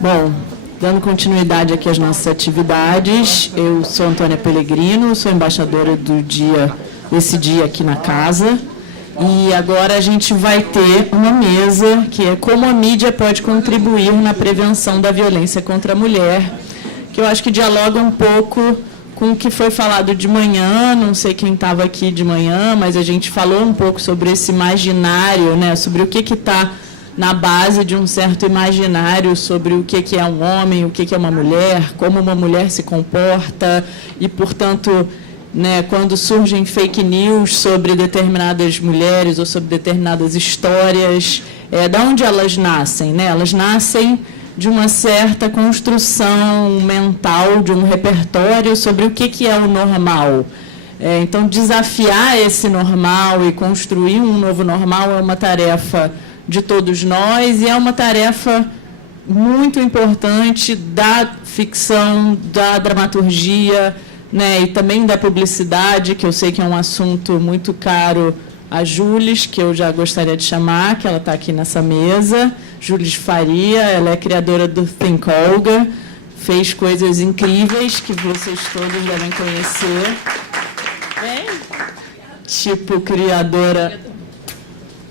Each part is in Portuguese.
Bom, dando continuidade aqui às nossas atividades, eu sou Antônia Pellegrino, sou embaixadora desse dia aqui na casa, e agora a gente vai ter uma mesa que é como a mídia pode contribuir na prevenção da violência contra a mulher, que eu acho que dialoga um pouco com o que foi falado de manhã, não sei quem estava aqui de manhã, mas a gente falou um pouco sobre esse imaginário, né, sobre o que está na base de um certo imaginário sobre o que é um homem, o que é uma mulher, como uma mulher se comporta e, portanto, né, quando surgem fake news sobre determinadas mulheres ou sobre determinadas histórias, de onde elas nascem? Né? Elas nascem de uma certa construção mental, de um repertório sobre o que é o normal. Então, desafiar esse normal e construir um novo normal é uma tarefa de todos nós, e é uma tarefa muito importante da ficção, da dramaturgia, né, e também da publicidade, que eu sei que é um assunto muito caro a Jules, que eu já gostaria de chamar, que ela está aqui nessa mesa. Jules Faria, ela é criadora do Think Olga, fez coisas incríveis que vocês todos devem conhecer. Tipo, criadora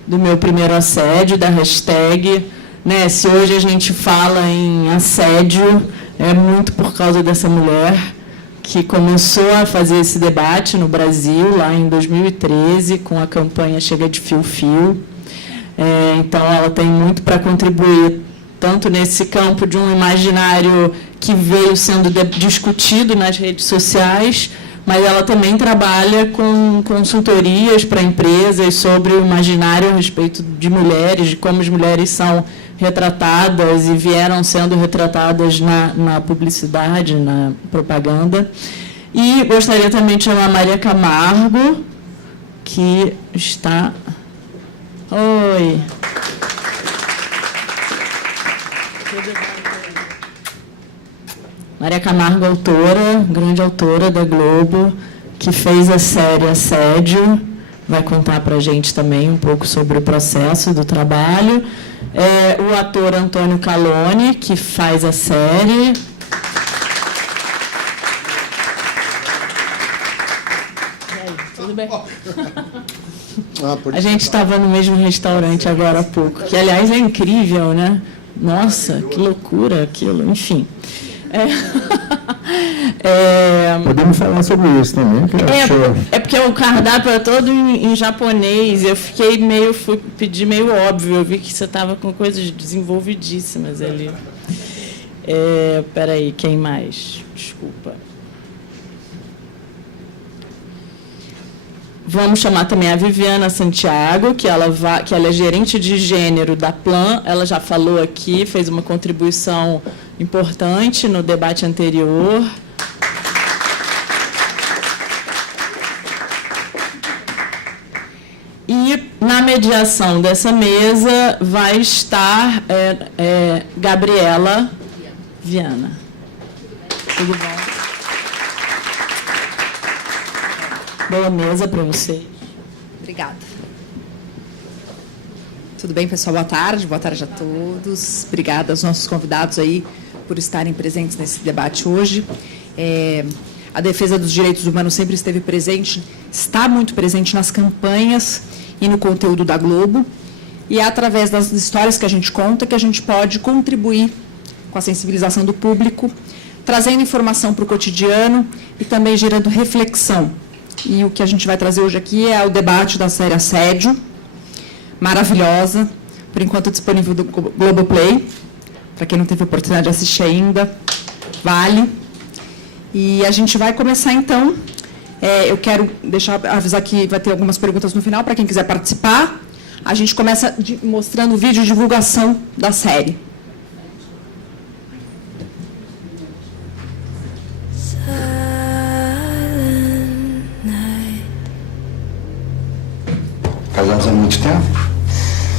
do meu primeiro assédio, da hashtag, né? Se hoje a gente fala em assédio, é muito por causa dessa mulher que começou a fazer esse debate no Brasil, lá em 2013, com a campanha Chega de Fio-Fio. Então, ela tem muito para contribuir, tanto nesse campo de um imaginário que veio sendo discutido nas redes sociais, mas ela também trabalha com consultorias para empresas sobre o imaginário a respeito de mulheres, de como as mulheres são retratadas e vieram sendo retratadas na publicidade, na propaganda. E gostaria também de chamar a Maria Camargo, que está... Oi. Maria Camargo, autora, grande autora da Globo, que fez a série Assédio, vai contar para a gente também um pouco sobre o processo do trabalho. O ator Antônio Calone, que faz a série. E aí, tudo bem? A gente estava no mesmo restaurante agora há pouco, que, aliás, é incrível, né? Nossa, que loucura aquilo, enfim. Podemos falar sobre isso também. Porque o cardápio é todo em japonês. Eu fiquei pedi meio óbvio. Eu vi que você estava com coisas desenvolvidíssimas ali. Espera aí, quem mais? Desculpa. Vamos chamar também a Viviana Santiago, que ela é gerente de gênero da Plan. Ela já falou aqui, fez uma contribuição importante no debate anterior. E na mediação dessa mesa vai estar Gabriela Viana. Tudo bom? Boa mesa para vocês. Obrigada. Tudo bem, pessoal? Boa tarde a todos. Obrigada aos nossos convidados aí por estarem presentes nesse debate hoje. A defesa dos direitos humanos sempre esteve presente, está muito presente nas campanhas e no conteúdo da Globo, e é através das histórias que a gente conta que a gente pode contribuir com a sensibilização do público, trazendo informação para o cotidiano e também gerando reflexão. E o que a gente vai trazer hoje aqui é o debate da série Assédio, maravilhosa, por enquanto disponível do Globoplay, para quem não teve oportunidade de assistir ainda, vale. E a gente vai começar, então. Eu quero avisar que vai ter algumas perguntas no final, para quem quiser participar. A gente começa mostrando o vídeo de divulgação da série. Casados há muito tempo?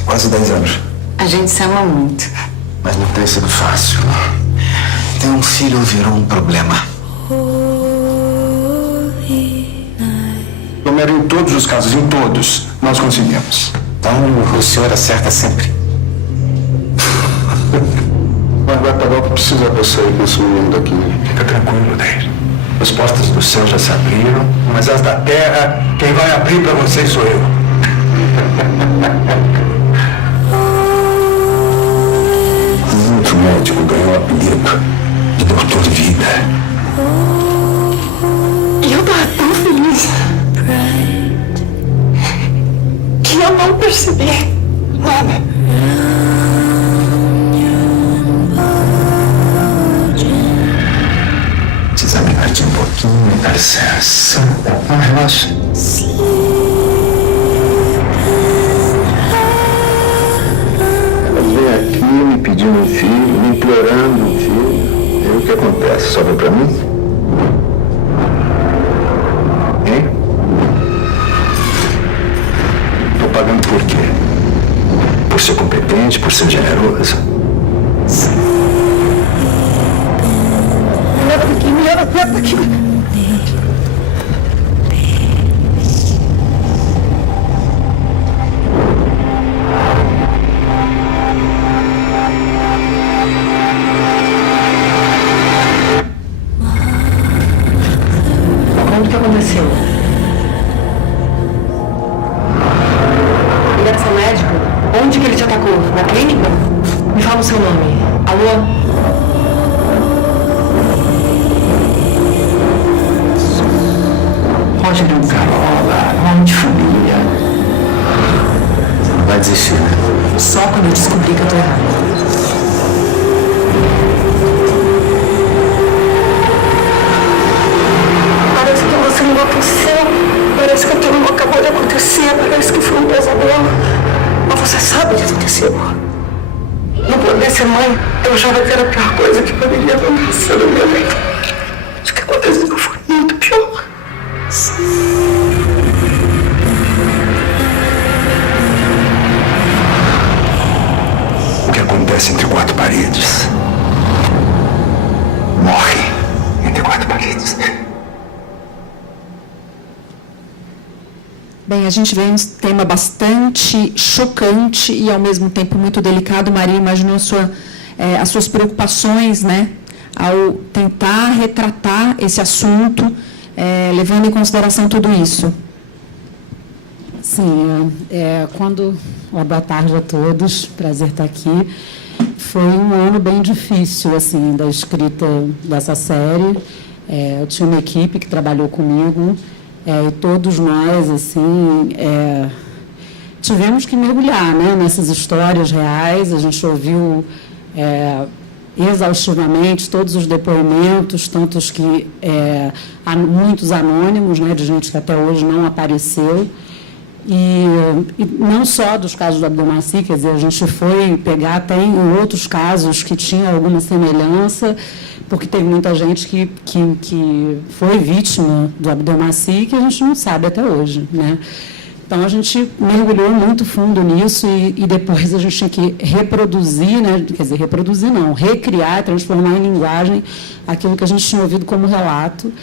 Quase 10 anos. A gente se ama muito. Mas não tem sido fácil. Ter um filho virou um problema. Número em todos os casos, em todos, nós conseguimos. Então, o senhor acerta sempre. Mas vai pagar precisa que eu saia com esse menino daqui. Fica tranquilo, Odair. As portas do céu já se abriram, mas as da terra, quem vai abrir para vocês sou eu. Um outro médico ganhou o apelido de Doutor Vida. E eu estava tão feliz que eu não percebi nada. Se examinar um pouquinho, dá licença. Relaxa. Ela veio aqui me pedindo um filho, me implorando um filho. E aí o que acontece? Sobra pra mim? Hein? Tô pagando por quê? Por ser competente, por ser generoso? Me leva perto daqui. O que aconteceu? Ele era seu médico? Onde que ele te atacou? Na clínica? Me fala o seu nome. Alô? Roger é um Carola, um homem de família. Você não vai desistir, né? Só quando eu descobrir que eu tô errada. Parece que você enlouqueceu. Parece que aquilo não acabou de acontecer. Parece que foi um pesadelo. Mas você sabe o que aconteceu. Não poder ser mãe, eu achava que era a pior coisa que poderia acontecer na minha vida. O que aconteceu foi muito pior. O que acontece entre quatro paredes morre entre quatro paredes. Bem, a gente vê um tema bastante chocante e, ao mesmo tempo, muito delicado. Maria imaginou as suas preocupações, né, ao tentar retratar esse assunto, levando em consideração tudo isso. Sim, boa tarde a todos, prazer estar aqui. Foi um ano bem difícil, assim, da escrita dessa série. Eu tinha uma equipe que trabalhou comigo, e todos nós, assim, tivemos que mergulhar, né, nessas histórias reais. A gente ouviu exaustivamente todos os depoimentos, tantos que muitos anônimos, né, de gente que até hoje não apareceu. E não só dos casos do Abdelmaci, quer dizer, a gente foi pegar até em outros casos que tinham alguma semelhança, porque teve muita gente que foi vítima do Abdelmaci que a gente não sabe até hoje, né? Então, a gente mergulhou muito fundo nisso e depois a gente tinha que reproduzir, né? Quer dizer, reproduzir não, recriar, transformar em linguagem aquilo que a gente tinha ouvido como relato.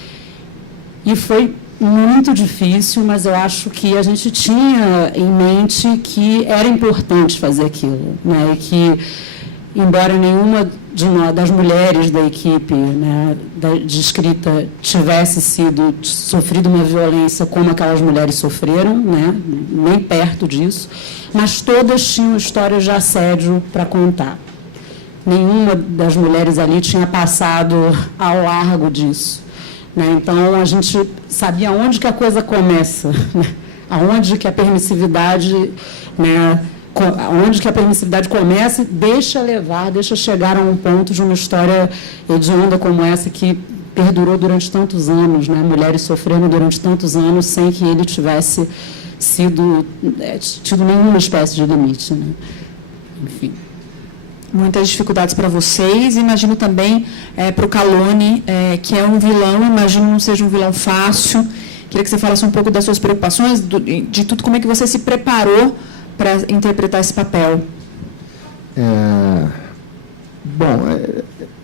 E foi muito difícil, mas eu acho que a gente tinha em mente que era importante fazer aquilo, né? E que, embora nenhuma das mulheres da equipe, né, de escrita tivesse sofrido uma violência como aquelas mulheres sofreram, né, nem perto disso, mas todas tinham histórias de assédio para contar. Nenhuma das mulheres ali tinha passado ao largo disso, né? Então, a gente sabia onde que a coisa começa, né? Aonde que a permissividade, né, onde que a permissividade começa e deixa chegar a um ponto de uma história hedionda como essa que perdurou durante tantos anos, né? Mulheres sofrendo durante tantos anos sem que ele tivesse tido nenhuma espécie de limite, né? Enfim. Muitas dificuldades para vocês, imagino também para o Calone, que é um vilão, imagino não seja um vilão fácil. Queria que você falasse um pouco das suas preocupações, de tudo, como é que você se preparou para interpretar esse papel.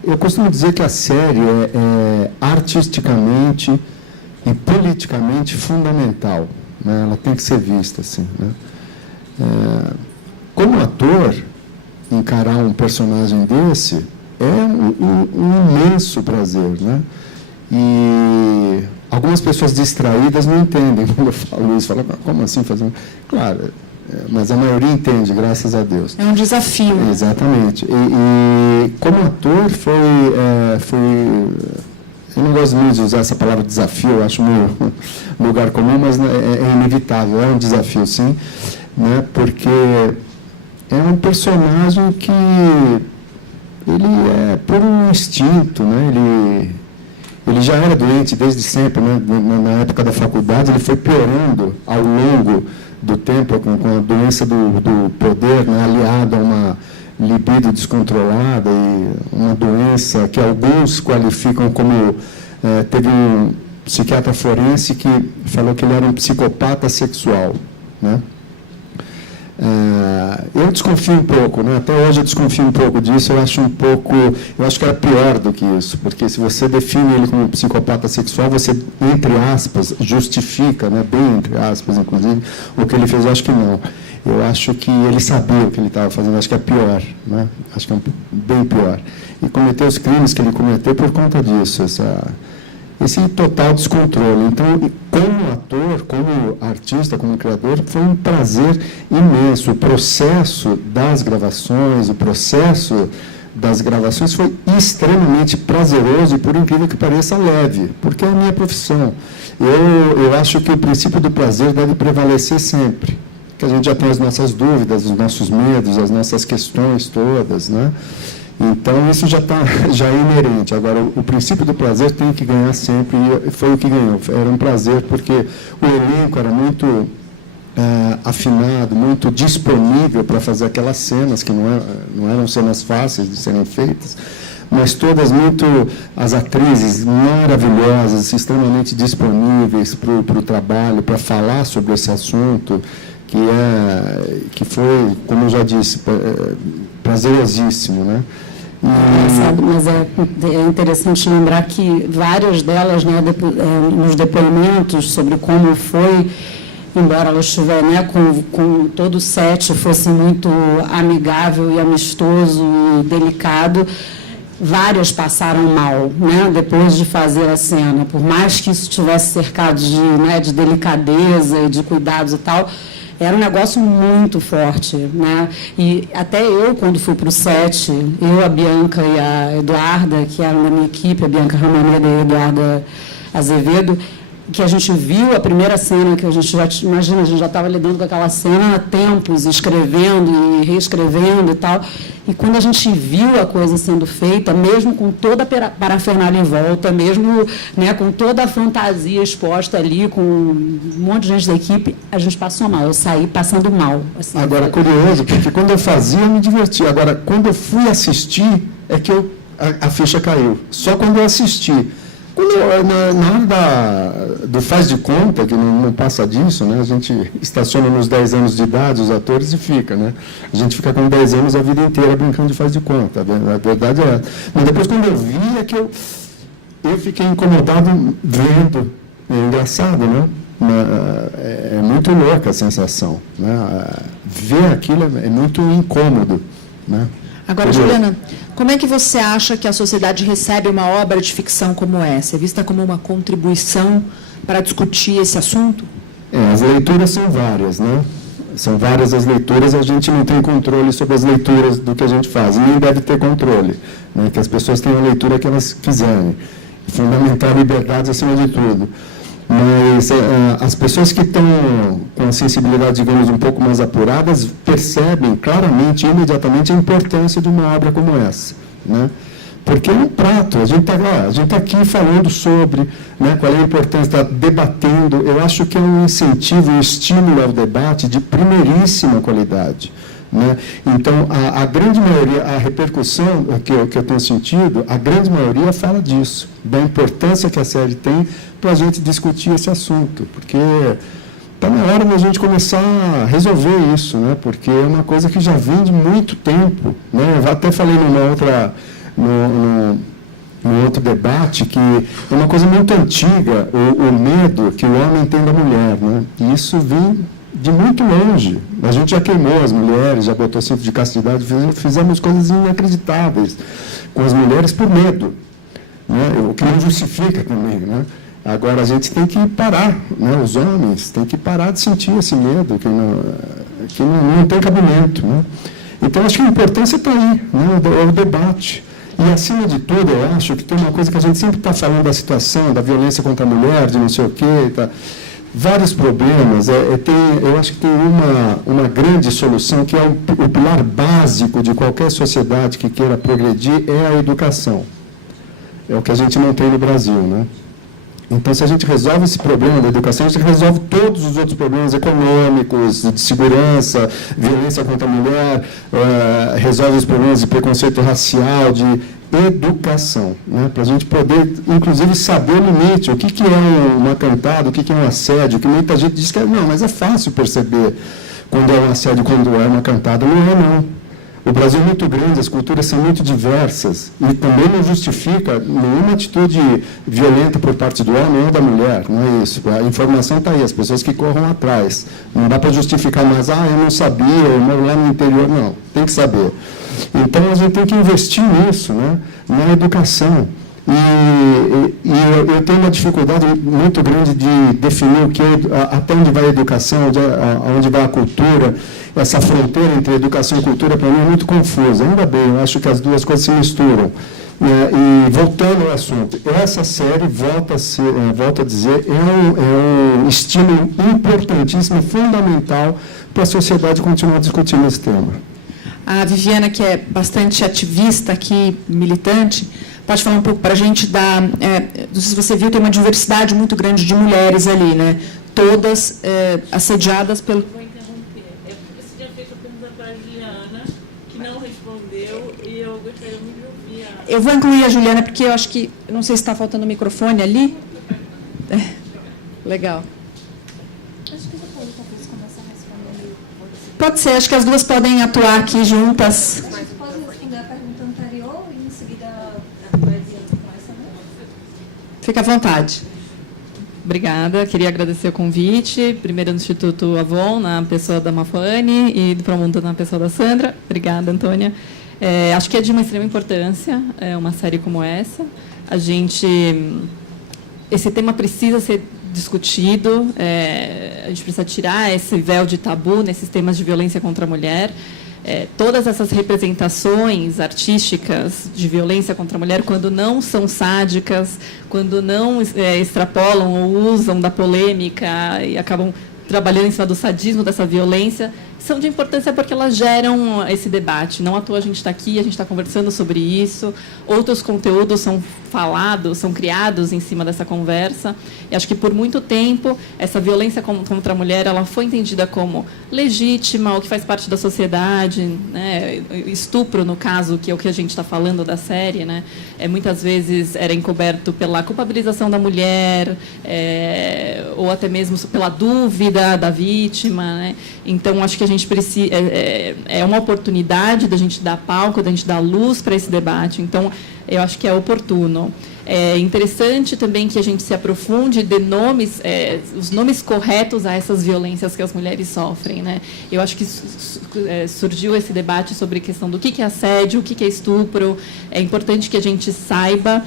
Eu costumo dizer que a série é artisticamente e politicamente fundamental, né? Ela tem que ser vista assim, né? Como ator, encarar um personagem desse é um imenso prazer, né? E algumas pessoas distraídas não entendem quando eu falo isso, falam, como assim fazer? Claro, mas a maioria entende, graças a Deus. É um desafio. Exatamente. E como ator eu não gosto muito de usar essa palavra desafio, eu acho meio lugar comum, mas é inevitável, é um desafio, sim, né? Porque é um personagem que ele é por um instinto, né? Ele já era doente desde sempre, né? Na época da faculdade, ele foi piorando ao longo do tempo com a doença do poder, né? Aliada a uma libido descontrolada e uma doença que alguns qualificam como... teve um psiquiatra forense que falou que ele era um psicopata sexual, né? Eu desconfio um pouco, né? Até hoje eu desconfio um pouco disso, eu acho que era pior do que isso, porque se você define ele como psicopata sexual, você, entre aspas, justifica, né? Bem entre aspas, inclusive, o que ele fez. Eu acho que não. Eu acho que ele sabia o que ele estava fazendo, acho que é pior, né? Acho que é bem pior. E cometeu os crimes que ele cometeu por conta disso, esse total descontrole. Então, como ator, como artista, como criador, foi um prazer imenso. O processo das gravações foi extremamente prazeroso e, por incrível que pareça, leve, porque é a minha profissão. Eu acho que o princípio do prazer deve prevalecer sempre, que a gente já tem as nossas dúvidas, os nossos medos, as nossas questões todas, né? Então, isso já é inerente. Agora, o princípio do prazer tem que ganhar sempre, e foi o que ganhou. Era um prazer, porque o elenco era muito afinado, muito disponível para fazer aquelas cenas, que não eram cenas fáceis de serem feitas, mas todas as atrizes maravilhosas, extremamente disponíveis para o trabalho, para falar sobre esse assunto, que foi, como eu já disse, prazerosíssimo, né? Mas é interessante lembrar que várias delas, né, nos depoimentos sobre como foi, embora ela estiver, né, com todo o set fosse muito amigável e amistoso e delicado, várias passaram mal, né, depois de fazer a cena. Por mais que isso estivesse cercado de delicadeza e de cuidados e tal, era um negócio muito forte, né? E até eu, quando fui para o set, a Bianca e a Eduarda, que eram da minha equipe, a Bianca Ramoneda e a Eduarda Azevedo, que a gente viu a primeira cena, que a gente imagina, a gente já estava lidando com aquela cena há tempos, escrevendo e reescrevendo e tal, e quando a gente viu a coisa sendo feita, mesmo com toda a parafernália em volta, mesmo, né, com toda a fantasia exposta ali, com um monte de gente da equipe, a gente passou mal, eu saí passando mal. Assim. Agora, curioso, porque quando eu fazia, eu me divertia. Agora, quando eu fui assistir, é que a ficha caiu. Só quando eu assisti. Na hora do faz de conta, que não passa disso, né? A gente estaciona nos 10 anos de idade, os atores, e fica, né? A gente fica com 10 anos a vida inteira brincando de faz de conta. A verdade é essa. Mas depois, quando eu vi, é que eu fiquei incomodado vendo. É engraçado, né? É muito louca a sensação, né? Ver aquilo é muito incômodo, né? Agora, Juliana, como é que você acha que a sociedade recebe uma obra de ficção como essa? É vista como uma contribuição para discutir esse assunto? As leituras são várias, né? São várias as leituras, a gente não tem controle sobre as leituras do que a gente faz, e nem deve ter controle, né? Que as pessoas tenham a leitura que elas quiserem. Fundamental a liberdade acima de tudo. Mas as pessoas que estão com a sensibilidade, digamos, um pouco mais apuradas, percebem claramente, imediatamente, a importância de uma obra como essa, né? Porque é um prato, a gente está aqui falando sobre, né, qual é a importância, está debatendo. Eu acho que é um incentivo, um estímulo ao debate de primeiríssima qualidade, né? Então, a grande maioria, a repercussão que eu tenho sentido, a grande maioria fala disso, da importância que a série tem para a gente discutir esse assunto, porque está na hora da gente começar a resolver isso, né? Porque é uma coisa que já vem de muito tempo, né? Eu até falei num outro debate que é uma coisa muito antiga, o medo que o homem tem da mulher, né? E isso vem de muito longe. A gente já queimou as mulheres, já botou cinto de castidade, fizemos coisas inacreditáveis com as mulheres por medo, né? O que não justifica também, né? Agora, a gente tem que parar, né? Os homens têm que parar de sentir esse medo, que não tem cabimento, né? Então, acho que a importância está aí, né? É o debate. E, acima de tudo, eu acho que tem uma coisa que a gente sempre está falando da situação, da violência contra a mulher, de não sei o quê, tá? Vários problemas. Eu acho que tem uma grande solução, que é o pilar básico de qualquer sociedade que queira progredir, é a educação. É o que a gente não tem no Brasil, né? Então, se a gente resolve esse problema da educação, a gente resolve todos os outros problemas econômicos, de segurança, violência contra a mulher, resolve os problemas de preconceito racial, de educação, né? Para a gente poder, inclusive, saber o limite, o que é uma cantada, o que é um assédio, que muita gente diz que não, mas é fácil perceber quando é um assédio, quando é uma cantada. Não é, não. O Brasil é muito grande, as culturas são muito diversas e também não justifica nenhuma atitude violenta por parte do homem ou da mulher, não é isso. A informação está aí, as pessoas que corram atrás. Não dá para justificar mais, eu não sabia, eu moro lá no interior, não. Tem que saber. Então, a gente tem que investir nisso, né? Na educação. E eu tenho uma dificuldade muito grande de definir até onde vai a educação, aonde vai a cultura. Essa fronteira entre educação e cultura, para mim, é muito confusa. Ainda bem, eu acho que as duas coisas se misturam. E voltando ao assunto, essa série, volto a dizer, é um estímulo importantíssimo, fundamental, para a sociedade continuar discutindo esse tema. A Viviana, que é bastante ativista aqui, militante, pode falar um pouco para a gente não sei se você viu, tem uma diversidade muito grande de mulheres ali, né? Todas assediadas pelo... Vou interromper. Você tinha feito a pergunta para a Juliana, que não respondeu, e eu gostaria muito de ouvir a... Eu vou incluir a Juliana, porque eu acho que... Não sei se está faltando o microfone ali. Legal. Acho que depois talvez começar a responder. Pode ser, acho que as duas podem atuar aqui juntas. Mas pode responder a pergunta anterior e em seguida vai adiante com essa, né? Fica à vontade. Obrigada, queria agradecer o convite, primeiro no Instituto Avon, na pessoa da Mafane, e do Promundo na pessoa da Sandra. Obrigada, Antônia. Acho que é de uma extrema importância uma série como essa. Esse tema precisa ser discutido, a gente precisa tirar esse véu de tabu nesses temas de violência contra a mulher. Todas essas representações artísticas de violência contra a mulher, quando não são sádicas, quando não extrapolam ou usam da polêmica e acabam trabalhando em cima do sadismo dessa violência, são de importância porque elas geram esse debate. Não à toa a gente está aqui, a gente está conversando sobre isso, outros conteúdos são falados, são criados em cima dessa conversa. E acho que, por muito tempo, essa violência contra a mulher ela foi entendida como legítima, ou que faz parte da sociedade, né? Estupro, no caso, que é o que a gente está falando da série, né? Muitas vezes era encoberto pela culpabilização da mulher, ou até mesmo pela dúvida da vítima, né? Então, acho que a gente precisa... É uma oportunidade da gente dar palco, da gente dar luz para esse debate. Então, eu acho que é oportuno. É interessante também que a gente se aprofunde de nomes, os nomes corretos a essas violências que as mulheres sofrem, né? Eu acho que surgiu esse debate sobre a questão do que é assédio, o que é estupro. É importante que a gente saiba,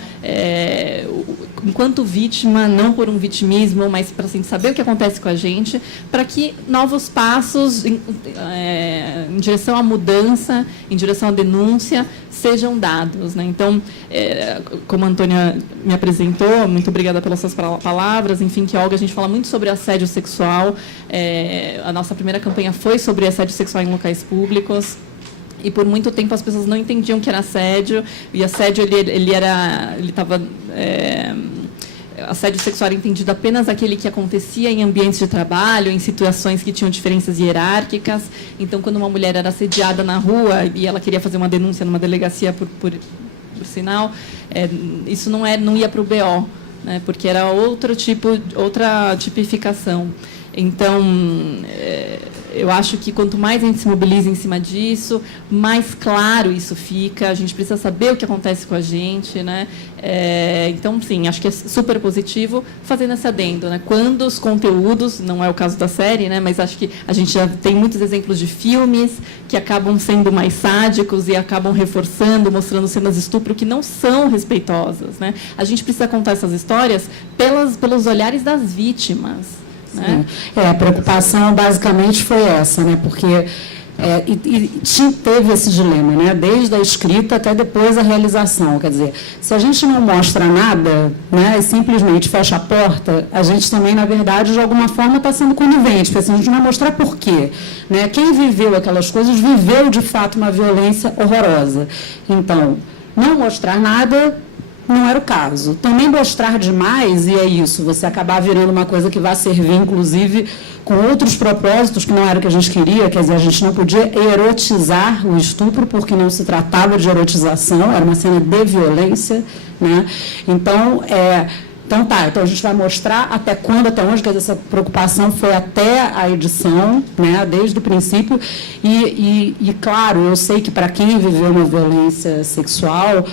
enquanto vítima, não por um vitimismo, mas para assim, saber o que acontece com a gente, para que novos passos em direção à mudança, em direção à denúncia, sejam dados, né? Então, como a Antônia me apresentou, muito obrigada pelas suas palavras, enfim, que Olga, a gente fala muito sobre assédio sexual, a nossa primeira campanha foi sobre assédio sexual em locais públicos, e por muito tempo as pessoas não entendiam que era assédio, e assédio, assédio sexual era entendido apenas aquele que acontecia em ambientes de trabalho, em situações que tinham diferenças hierárquicas. Então, quando uma mulher era assediada na rua e ela queria fazer uma denúncia numa delegacia por sinal, isso não ia para o BO, né, porque era outra tipificação. Então, eu acho que quanto mais a gente se mobiliza em cima disso, mais claro isso fica. A gente precisa saber o que acontece com a gente, né? Então, sim, acho que é super positivo fazendo esse adendo, né? Quando os conteúdos, não é o caso da série, né? Mas acho que a gente já tem muitos exemplos de filmes que acabam sendo mais sádicos e acabam reforçando, mostrando cenas de estupro que não são respeitosas, né? A gente precisa contar essas histórias pelos olhares das vítimas, né? A preocupação basicamente foi essa, né? Porque teve esse dilema, né? Desde a escrita até depois a realização. Quer dizer, se a gente não mostra nada, né, e simplesmente fecha a porta, a gente também, na verdade, de alguma forma está sendo conivente, porque a gente não vai mostrar por quê, né? Quem viveu aquelas coisas viveu, de fato, uma violência horrorosa. Então, não mostrar nada não era o caso. Também mostrar demais, e é isso, você acabar virando uma coisa que vai servir, inclusive, com outros propósitos que não era o que a gente queria, quer dizer, a gente não podia erotizar o estupro, porque não se tratava de erotização, era uma cena de violência, né? Então, então a gente vai mostrar até quando, até onde, quer dizer, essa preocupação foi até a edição, né, desde o princípio, e claro, eu sei que para quem viveu uma violência sexual,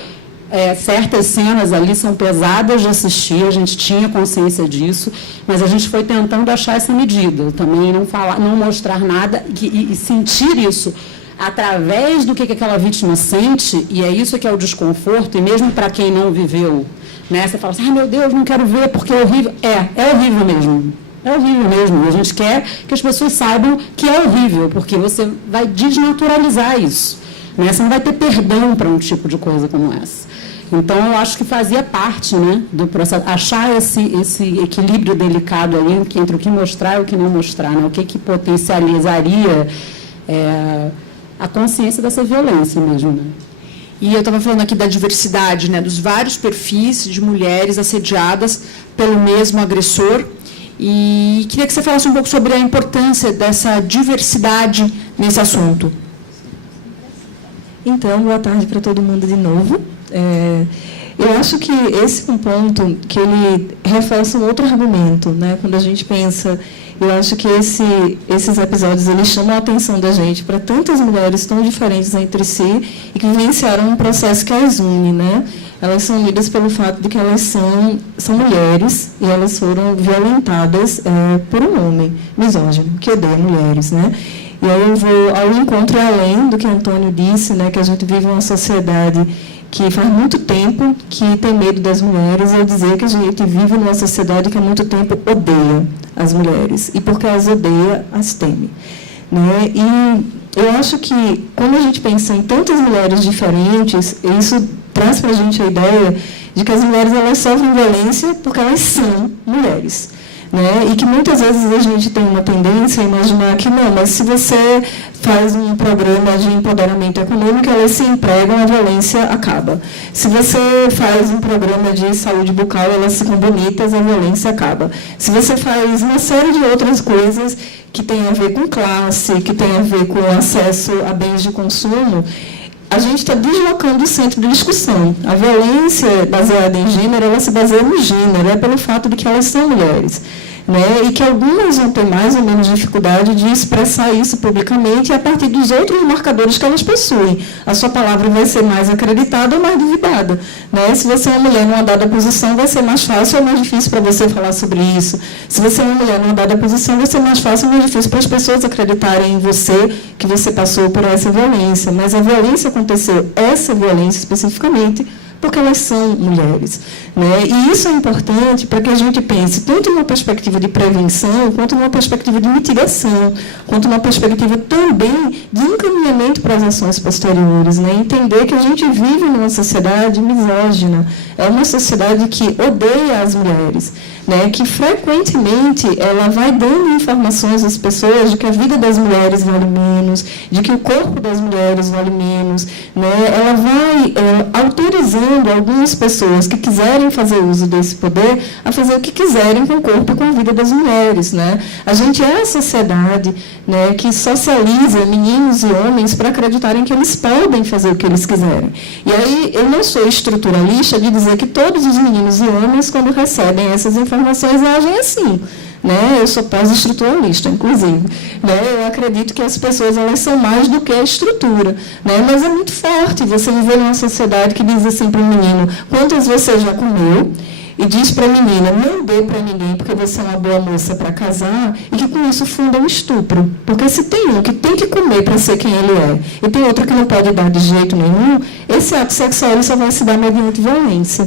certas cenas ali são pesadas de assistir, a gente tinha consciência disso, mas a gente foi tentando achar essa medida, também não mostrar nada e sentir isso através do que aquela vítima sente, e é isso que é o desconforto, e mesmo para quem não viveu, né, você fala assim, meu Deus, não quero ver porque é horrível. É horrível mesmo. É horrível mesmo. A gente quer que as pessoas saibam que é horrível, porque você vai desnaturalizar isso, né? Você não vai ter perdão para um tipo de coisa como essa. Então, eu acho que fazia parte, né, do processo, achar esse equilíbrio delicado aí entre o que mostrar e o que não mostrar, né? O que potencializaria a consciência dessa violência mesmo, né? E eu estava falando aqui da diversidade, né, dos vários perfis de mulheres assediadas pelo mesmo agressor. E queria que você falasse um pouco sobre a importância dessa diversidade nesse assunto. Então, boa tarde para todo mundo de novo. Eu acho que esse é um ponto que ele reforça um outro argumento, né? Quando a gente pensa, eu acho que esses episódios eles chamam a atenção da gente para tantas mulheres tão diferentes entre si e que vivenciaram um processo que as une, né? Elas são unidas pelo fato de que elas são mulheres e elas foram violentadas por um homem misógino que odeia mulheres, né? E aí eu vou ao encontro e além do que Antônio disse, né? Que a gente vive uma sociedade que faz muito tempo que tem medo das mulheres, ao dizer que a gente vive numa sociedade que há muito tempo odeia as mulheres, e porque as odeia, as teme, né? E eu acho que, quando a gente pensa em tantas mulheres diferentes, isso traz para a gente a ideia de que as mulheres elas sofrem violência porque elas são mulheres, né? E que muitas vezes a gente tem uma tendência a imaginar que não, mas se você faz um programa de empoderamento econômico, elas se empregam, a violência acaba. Se você faz um programa de saúde bucal, elas ficam bonitas, a violência acaba. Se você faz uma série de outras coisas que tem a ver com classe, que tem a ver com acesso a bens de consumo, a gente está deslocando o centro de discussão. A violência baseada em gênero, ela se baseia no gênero, pelo fato de que elas são mulheres, né? E que algumas vão ter mais ou menos dificuldade de expressar isso publicamente a partir dos outros marcadores que elas possuem. A sua palavra vai ser mais acreditada ou mais duvidada, né? Se você é uma mulher numa dada posição, vai ser mais fácil ou mais difícil para você falar sobre isso. Se você é uma mulher numa dada posição, vai ser mais fácil ou mais difícil para as pessoas acreditarem em você, que você passou por essa violência. Mas a violência aconteceu, essa violência especificamente, porque elas são mulheres, né? E isso é importante para que a gente pense tanto numa perspectiva de prevenção, quanto numa perspectiva de mitigação, quanto numa perspectiva também de encaminhamento para as ações posteriores, né? Entender que a gente vive numa sociedade misógina, é uma sociedade que odeia as mulheres, né? Que frequentemente ela vai dando informações às pessoas de que a vida das mulheres vale menos, de que o corpo das mulheres vale menos, né? Ela vai autorizando algumas pessoas que quiserem fazer uso desse poder a fazer o que quiserem com o corpo e com a vida das mulheres, né? A gente é a sociedade, né, que socializa meninos e homens para acreditarem que eles podem fazer o que eles quiserem. E aí eu não sou estruturalista de dizer que todos os meninos e homens, quando recebem essas informações, agem assim, né? Eu sou pós-estruturalista, inclusive, né? Eu acredito que as pessoas elas são mais do que a estrutura, né? Mas é muito forte você viver numa sociedade que diz assim para o menino: quantas você já comeu? E diz para a menina: não dê para ninguém porque você é uma boa moça para casar, e que com isso funda um estupro. Porque se tem um que tem que comer para ser quem ele é, e tem outro que não pode dar de jeito nenhum, esse ato sexual ele só vai se dar mediante violência.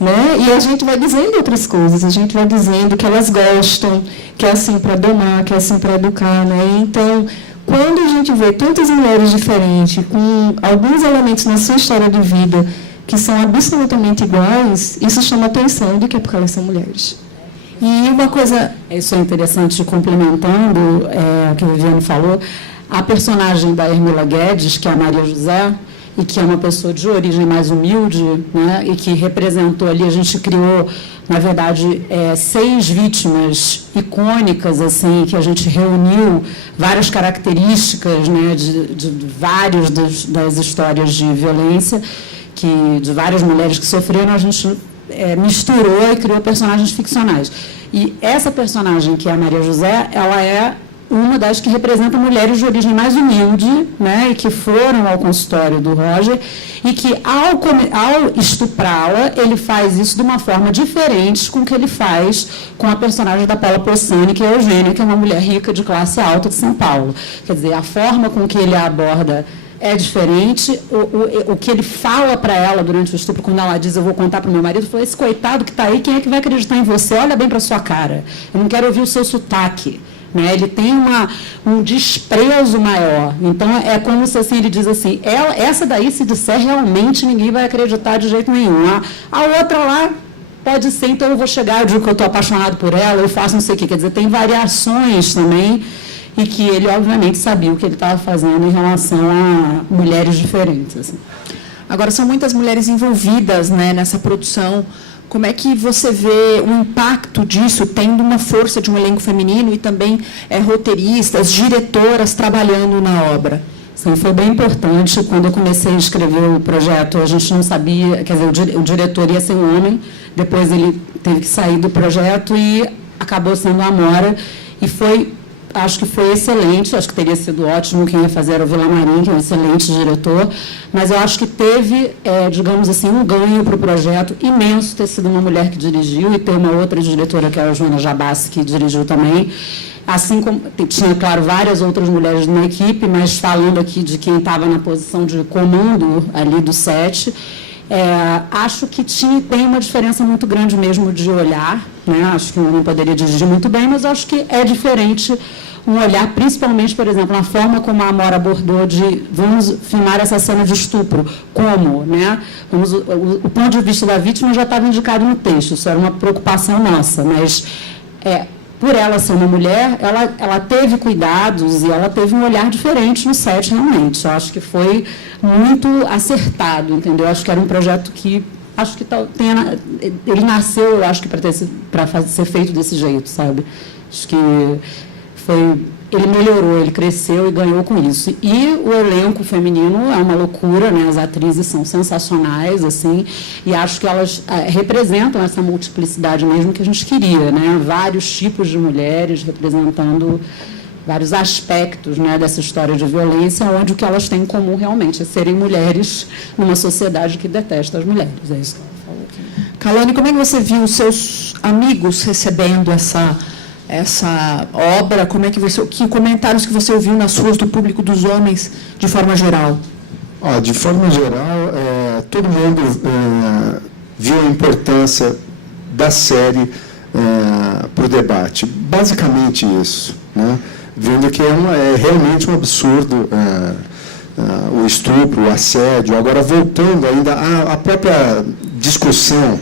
Né? E a gente vai dizendo outras coisas, a gente vai dizendo que elas gostam, que é assim para domar, que é assim para educar. Né? Então, quando a gente vê tantas mulheres diferentes, com alguns elementos na sua história de vida que são absolutamente iguais, isso chama a atenção de que é porque elas são mulheres. E uma coisa, isso é interessante, complementando o que a Viviane falou, a personagem da Hermila Guedes, que é a Maria José, e que é uma pessoa de origem mais humilde, né, e que representou ali, a gente criou, na verdade, 6 vítimas icônicas, assim, que a gente reuniu várias características, né, de várias das histórias de violência, de várias mulheres que sofreram, a gente misturou e criou personagens ficcionais. E essa personagem, que é a Maria José, ela é uma das que representa mulheres de origem mais humilde, né, e que foram ao consultório do Roger, e que, ao estuprá-la, ele faz isso de uma forma diferente com o que ele faz com a personagem da Paula Possani, que é a Eugênia, que é uma mulher rica de classe alta de São Paulo. Quer dizer, a forma com que ele a aborda é diferente. O que ele fala para ela durante o estupro, quando ela diz: eu vou contar para o meu marido, falou: esse coitado que está aí, quem é que vai acreditar em você? Olha bem para a sua cara, eu não quero ouvir o seu sotaque. Né? Ele tem um desprezo maior. Então, é como se assim, ele diz assim: essa daí, se disser, realmente ninguém vai acreditar de jeito nenhum. A outra lá, pode ser, então eu vou chegar, eu digo que eu estou apaixonado por ela, eu faço não sei o quê. Quer dizer, tem variações também, e que ele, obviamente, sabia o que ele estava fazendo em relação a mulheres diferentes. Assim. Agora, são muitas mulheres envolvidas, né, nessa produção. Como é que você vê o impacto disso, tendo uma força de um elenco feminino e também roteiristas, diretoras trabalhando na obra? Sim, foi bem importante. Quando eu comecei a escrever o projeto, a gente não sabia, quer dizer, o diretor ia ser um homem, depois ele teve que sair do projeto e acabou sendo a Amora, e acho que foi excelente, acho que teria sido ótimo quem ia fazer era o Villamarim, que é um excelente diretor, mas eu acho que teve, digamos assim, um ganho para o projeto imenso ter sido uma mulher que dirigiu e ter uma outra diretora, que é a Joana Jabassi, que dirigiu também, assim como tinha, claro, várias outras mulheres na equipe, mas falando aqui de quem estava na posição de comando ali do set, acho que tem uma diferença muito grande mesmo de olhar, né? Acho que um homem poderia dirigir muito bem, mas acho que é diferente um olhar, principalmente, por exemplo, na forma como a Amora abordou de vamos filmar essa cena de estupro. Como? Né? O ponto de vista da vítima já estava indicado no texto, isso era uma preocupação nossa, mas por ela ser uma mulher, ela teve cuidados e ela teve um olhar diferente no set, realmente. Eu acho que foi muito acertado, entendeu? Acho que era um projeto que, acho que ele nasceu, eu acho que para ser feito desse jeito, sabe? Acho que ele melhorou, ele cresceu e ganhou com isso. E o elenco feminino é uma loucura, né? As atrizes são sensacionais, assim, e acho que elas representam essa multiplicidade mesmo que a gente queria, né? Vários tipos de mulheres representando vários aspectos, né, dessa história de violência, onde o que elas têm em comum realmente é serem mulheres numa sociedade que detesta as mulheres. É isso que ela falou aqui. Kalani, como é que você viu os seus amigos recebendo essa obra? Como é que que comentários que você ouviu nas ruas do público, dos homens, de forma geral? De forma geral, todo mundo viu a importância da série para o debate. Basicamente isso, né? Vendo que é realmente um absurdo o estupro, o assédio. Agora, voltando ainda à própria discussão,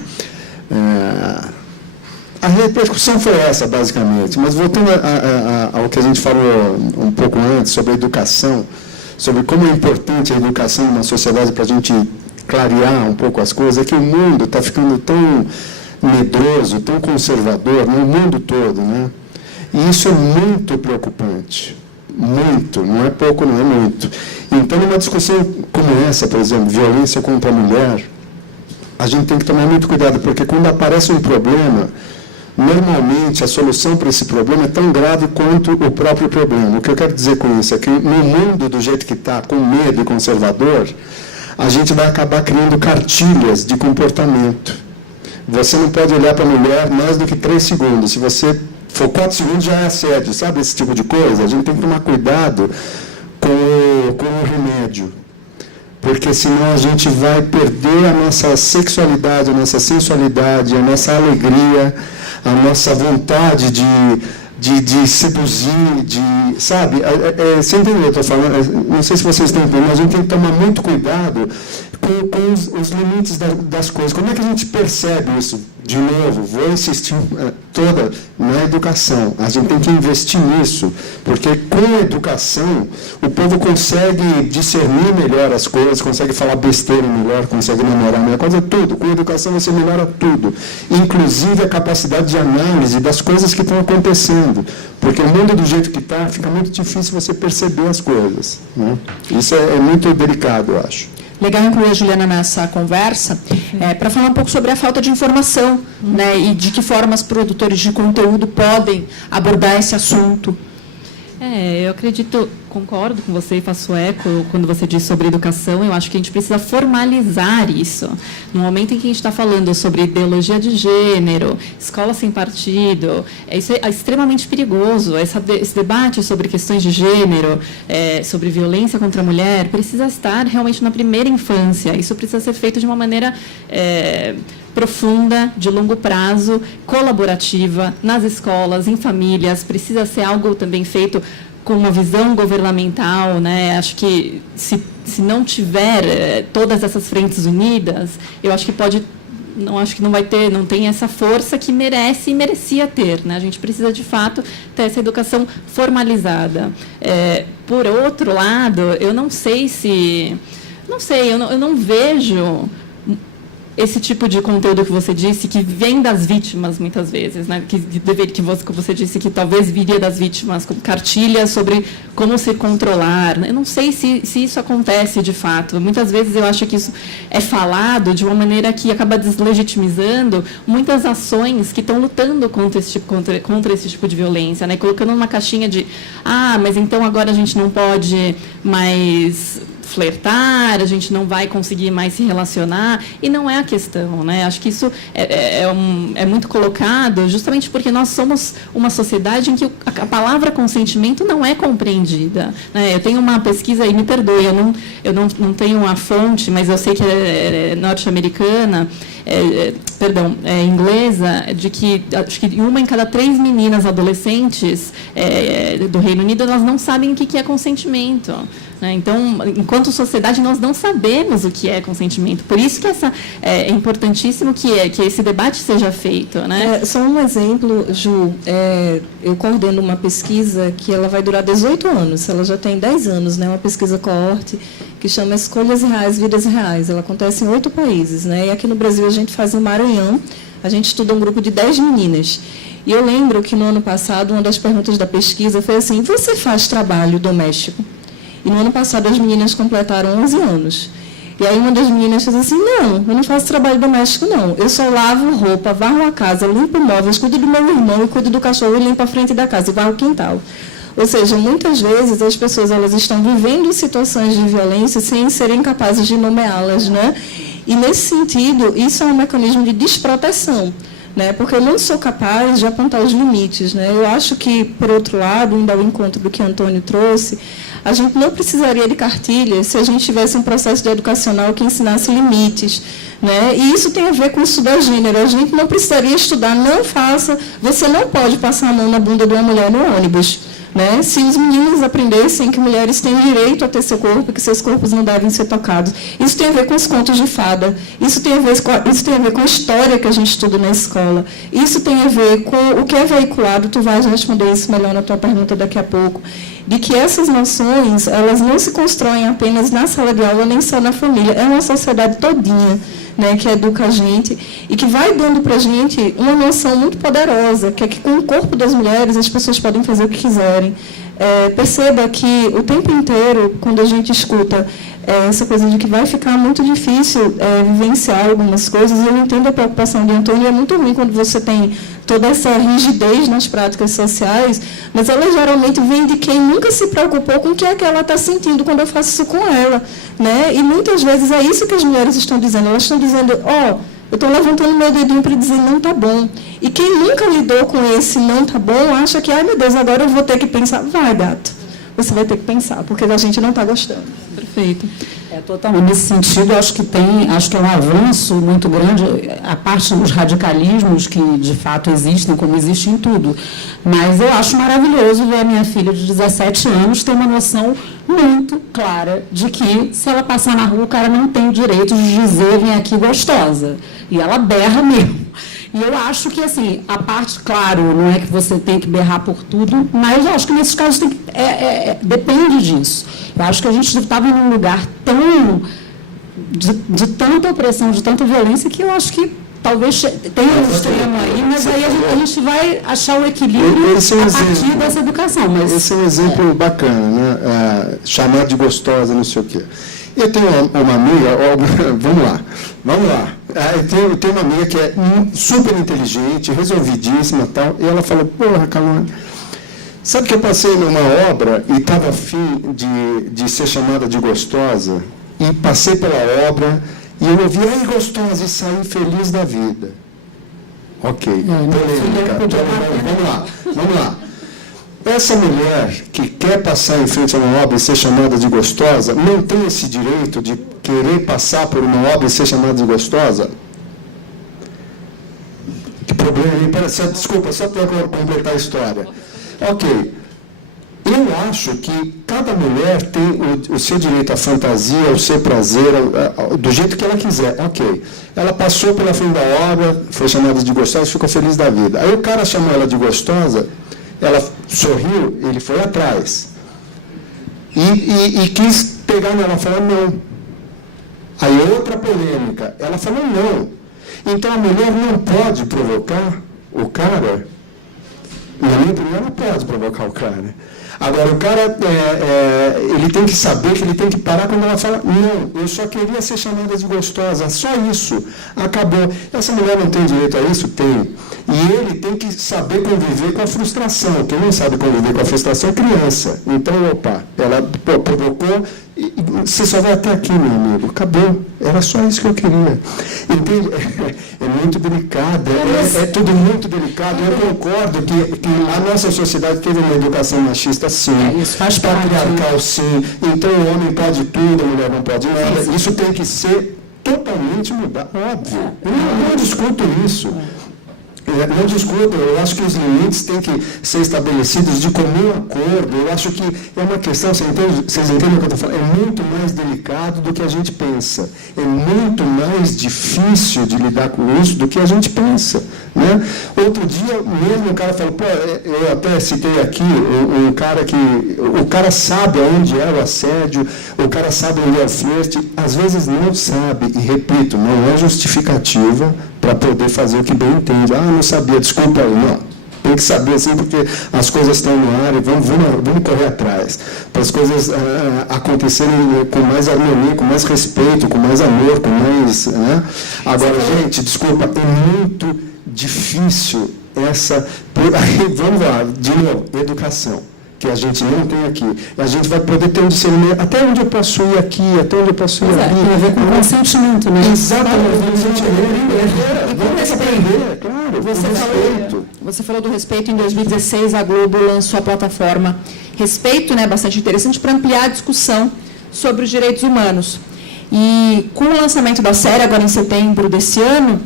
a repercussão foi essa, basicamente, mas voltando ao que a gente falou um pouco antes, sobre a educação, sobre como é importante a educação numa sociedade para a gente clarear um pouco as coisas, é que o mundo está ficando tão medroso, tão conservador, no mundo todo, né? E isso é muito preocupante, muito, não é pouco, não é muito. Então, numa discussão como essa, por exemplo, violência contra a mulher, a gente tem que tomar muito cuidado, porque quando aparece um problema, normalmente a solução para esse problema é tão grave quanto o próprio problema. O que eu quero dizer com isso é que no mundo do jeito que está, com medo e conservador, a gente vai acabar criando cartilhas de comportamento. Você não pode olhar para a mulher mais do que 3 segundos. Se você for 4 segundos, já é assédio, sabe? Esse tipo de coisa. A gente tem que tomar cuidado com o remédio, porque senão a gente vai perder a nossa sexualidade, a nossa sensualidade, a nossa alegria, a nossa vontade de seduzir, sabe? Você entendeu o que eu estou falando? Não sei se vocês estão entendendo, mas a gente tem que tomar muito cuidado com os limites das coisas. Como é que a gente percebe isso? De novo, vou insistir toda na educação. A gente tem que investir nisso, porque com a educação o povo consegue discernir melhor as coisas, consegue falar besteira melhor, consegue namorar melhor, coisa tudo. Com a educação você melhora tudo, inclusive a capacidade de análise das coisas que estão acontecendo, porque o mundo do jeito que está, fica muito difícil você perceber as coisas, né? Isso é muito delicado, eu acho. Legal incluir a Juliana nessa conversa, para falar um pouco sobre a falta de informação, né, e de que formas produtores de conteúdo podem abordar esse assunto. Eu acredito, concordo com você e faço eco quando você diz sobre educação. Eu acho que a gente precisa formalizar isso. No momento em que a gente está falando sobre ideologia de gênero, escola sem partido, isso é extremamente perigoso. Esse debate sobre questões de gênero, sobre violência contra a mulher, precisa estar realmente na primeira infância. Isso precisa ser feito de uma maneira profunda, de longo prazo, colaborativa, nas escolas, em famílias. Precisa ser algo também feito com uma visão governamental, né? Acho que se não tiver todas essas frentes unidas, eu acho que não tem essa força que merece e merecia ter, né? A gente precisa de fato ter essa educação formalizada. Por outro lado, eu não vejo esse tipo de conteúdo que você disse, que vem das vítimas, muitas vezes, né? que você disse que talvez viria das vítimas, com cartilhas sobre como se controlar. Eu não sei se isso acontece de fato. Muitas vezes eu acho que isso é falado de uma maneira que acaba deslegitimizando muitas ações que estão lutando contra esse tipo de violência, né? Colocando numa caixinha de, mas então agora a gente não pode mais flertar, a gente não vai conseguir mais se relacionar, e não é a questão, né? Acho que isso é muito colocado justamente porque nós somos uma sociedade em que a palavra consentimento não é compreendida, né? Eu tenho uma pesquisa, e me perdoe, eu não tenho a fonte, mas eu sei que é norte-americana, inglesa, de que acho que 1 em cada 3 meninas adolescentes do Reino Unido, elas não sabem o que é consentimento. Então, enquanto sociedade, nós não sabemos o que é consentimento. Por isso que é importantíssimo que esse debate seja feito, né? Só um exemplo, Ju, eu coordeno uma pesquisa que ela vai durar 18 anos, ela já tem 10 anos, né? Uma pesquisa coorte que chama Escolhas Reais, Vidas Reais. Ela acontece em 8 países, né? E aqui no Brasil a gente faz em Maranhão, a gente estuda um grupo de 10 meninas. E eu lembro que no ano passado, uma das perguntas da pesquisa foi assim: você faz trabalho doméstico? E no ano passado as meninas completaram 11 anos. E aí uma das meninas fez assim: não, eu não faço trabalho doméstico, não. Eu só lavo roupa, varro a casa, limpo móveis, cuido do meu irmão e cuido do cachorro e limpo a frente da casa e varro o quintal. Ou seja, muitas vezes as pessoas elas estão vivendo situações de violência sem serem capazes de nomeá-las, né? E nesse sentido, isso é um mecanismo de desproteção, né? Porque eu não sou capaz de apontar os limites, né? Eu acho que, por outro lado, indo ao encontro do que Antônio trouxe, a gente não precisaria de cartilhas se a gente tivesse um processo educacional que ensinasse limites, né? E isso tem a ver com estudar gênero. A gente não precisaria estudar, você não pode passar a mão na bunda de uma mulher no ônibus, né? Se os meninos aprendessem que mulheres têm direito a ter seu corpo, que seus corpos não devem ser tocados. Isso tem a ver com os contos de fada. Isso tem a ver com a história que a gente estuda na escola. Isso tem a ver com o que é veiculado. Tu vais responder isso melhor na tua pergunta daqui a pouco. De que essas noções, elas não se constroem apenas na sala de aula, nem só na família. É uma sociedade todinha, né, que educa a gente e que vai dando para a gente uma noção muito poderosa, que é que com o corpo das mulheres as pessoas podem fazer o que quiserem. perceba que o tempo inteiro, quando a gente escuta essa coisa de que vai ficar muito difícil vivenciar algumas coisas, eu entendo a preocupação de Antônio, e é muito ruim quando você tem toda essa rigidez nas práticas sociais, mas ela geralmente vem de quem nunca se preocupou com o que é que ela está sentindo quando eu faço isso com ela, né? E muitas vezes é isso que as mulheres estão dizendo. Elas estão dizendo, eu estou levantando meu dedinho para dizer não está bom. E quem nunca lidou com esse não está bom, acha que, ai meu Deus, agora eu vou ter que pensar. Vai, gato, você vai ter que pensar, porque a gente não está gostando. Perfeito. Totalmente. Nesse sentido, acho que é um avanço muito grande, a parte dos radicalismos que, de fato, existem, como existe em tudo. Mas eu acho maravilhoso ver a minha filha de 17 anos ter uma noção muito clara de que, se ela passar na rua, o cara não tem o direito de dizer, vem aqui gostosa. E ela berra mesmo. E eu acho que, assim, a parte, claro, não é que você tem que berrar por tudo, mas eu acho que nesses casos depende disso. Eu acho que a gente estava num lugar tão de tanta opressão, de tanta violência, que eu acho que talvez tenha um extremo aí, mas aí a gente vai achar o equilíbrio a partir dessa educação. Mas, esse é um exemplo bacana, né? Chamar de gostosa, não sei o quê. Eu tenho uma amiga, vamos lá. Eu tenho uma amiga que é super inteligente, resolvidíssima e tal, e ela falou, porra, Calone, sabe que eu passei numa obra e estava afim de ser chamada de gostosa, e passei pela obra, e eu ouvi, ai, gostosa, e saí feliz da vida. Ok, polêmica. Vamos lá. Essa mulher que quer passar em frente a uma obra e ser chamada de gostosa, não tem esse direito de querer passar por uma obra e ser chamada de gostosa? Que problema aí? Desculpa, só para completar a história. Ok. Eu acho que cada mulher tem o seu direito à fantasia, ao seu prazer, do jeito que ela quiser. Ok. Ela passou pela frente da obra, foi chamada de gostosa e ficou feliz da vida. Aí o cara chamou ela de gostosa, ela sorriu, ele foi atrás. E quis pegar nela, ela falou não. Aí outra polêmica, ela falou não. Então a mulher não pode provocar o cara. Na minha opinião, ela pode provocar o cara. Agora, o cara, ele tem que saber que ele tem que parar quando ela fala, não, eu só queria ser chamada de gostosa, só isso, acabou. Essa mulher não tem direito a isso? Tem. E ele tem que saber conviver com a frustração. Quem não sabe conviver com a frustração é criança. Então, ela provocou, e você só vai até aqui, meu amigo, acabou. Era só isso que eu queria. Entende? É muito delicado, é tudo muito delicado. Eu concordo que a nossa sociedade teve uma educação machista, sim. Isso faz parte. Patriarcal, sim. Então o homem pode tudo, a mulher não pode nada. Isso tem que ser totalmente mudado, óbvio. Eu não discuto isso. Não discuto, eu acho que os limites têm que ser estabelecidos de comum acordo. Eu acho que é uma questão, vocês entendem o que eu estou falando? É muito mais delicado do que a gente pensa. É muito mais difícil de lidar com isso do que a gente pensa. Né? Outro dia, mesmo o cara falou, eu até citei aqui um cara que... O cara sabe aonde é o assédio, o cara sabe onde é o flerte, às vezes não sabe, e repito, não é justificativa para poder fazer o que bem entende. Não sabia, desculpa aí, não. Tem que saber, assim, porque as coisas estão no ar e vamos correr atrás. Para as coisas acontecerem com mais harmonia, com mais respeito, com mais amor, com mais... Né? Agora, gente, desculpa, é muito difícil essa... Aí, vamos lá, de novo, educação, que a gente não tem aqui. A gente vai poder ter um discernimento, até onde eu posso ir aqui, até onde eu posso ir ali. Tem a ver com o consentimento, né? Exatamente, vamos aprender, claro. Você falou do respeito. Em 2016, a Globo lançou a plataforma Respeito, né, bastante interessante, para ampliar a discussão sobre os direitos humanos. E com o lançamento da série, agora em setembro desse ano,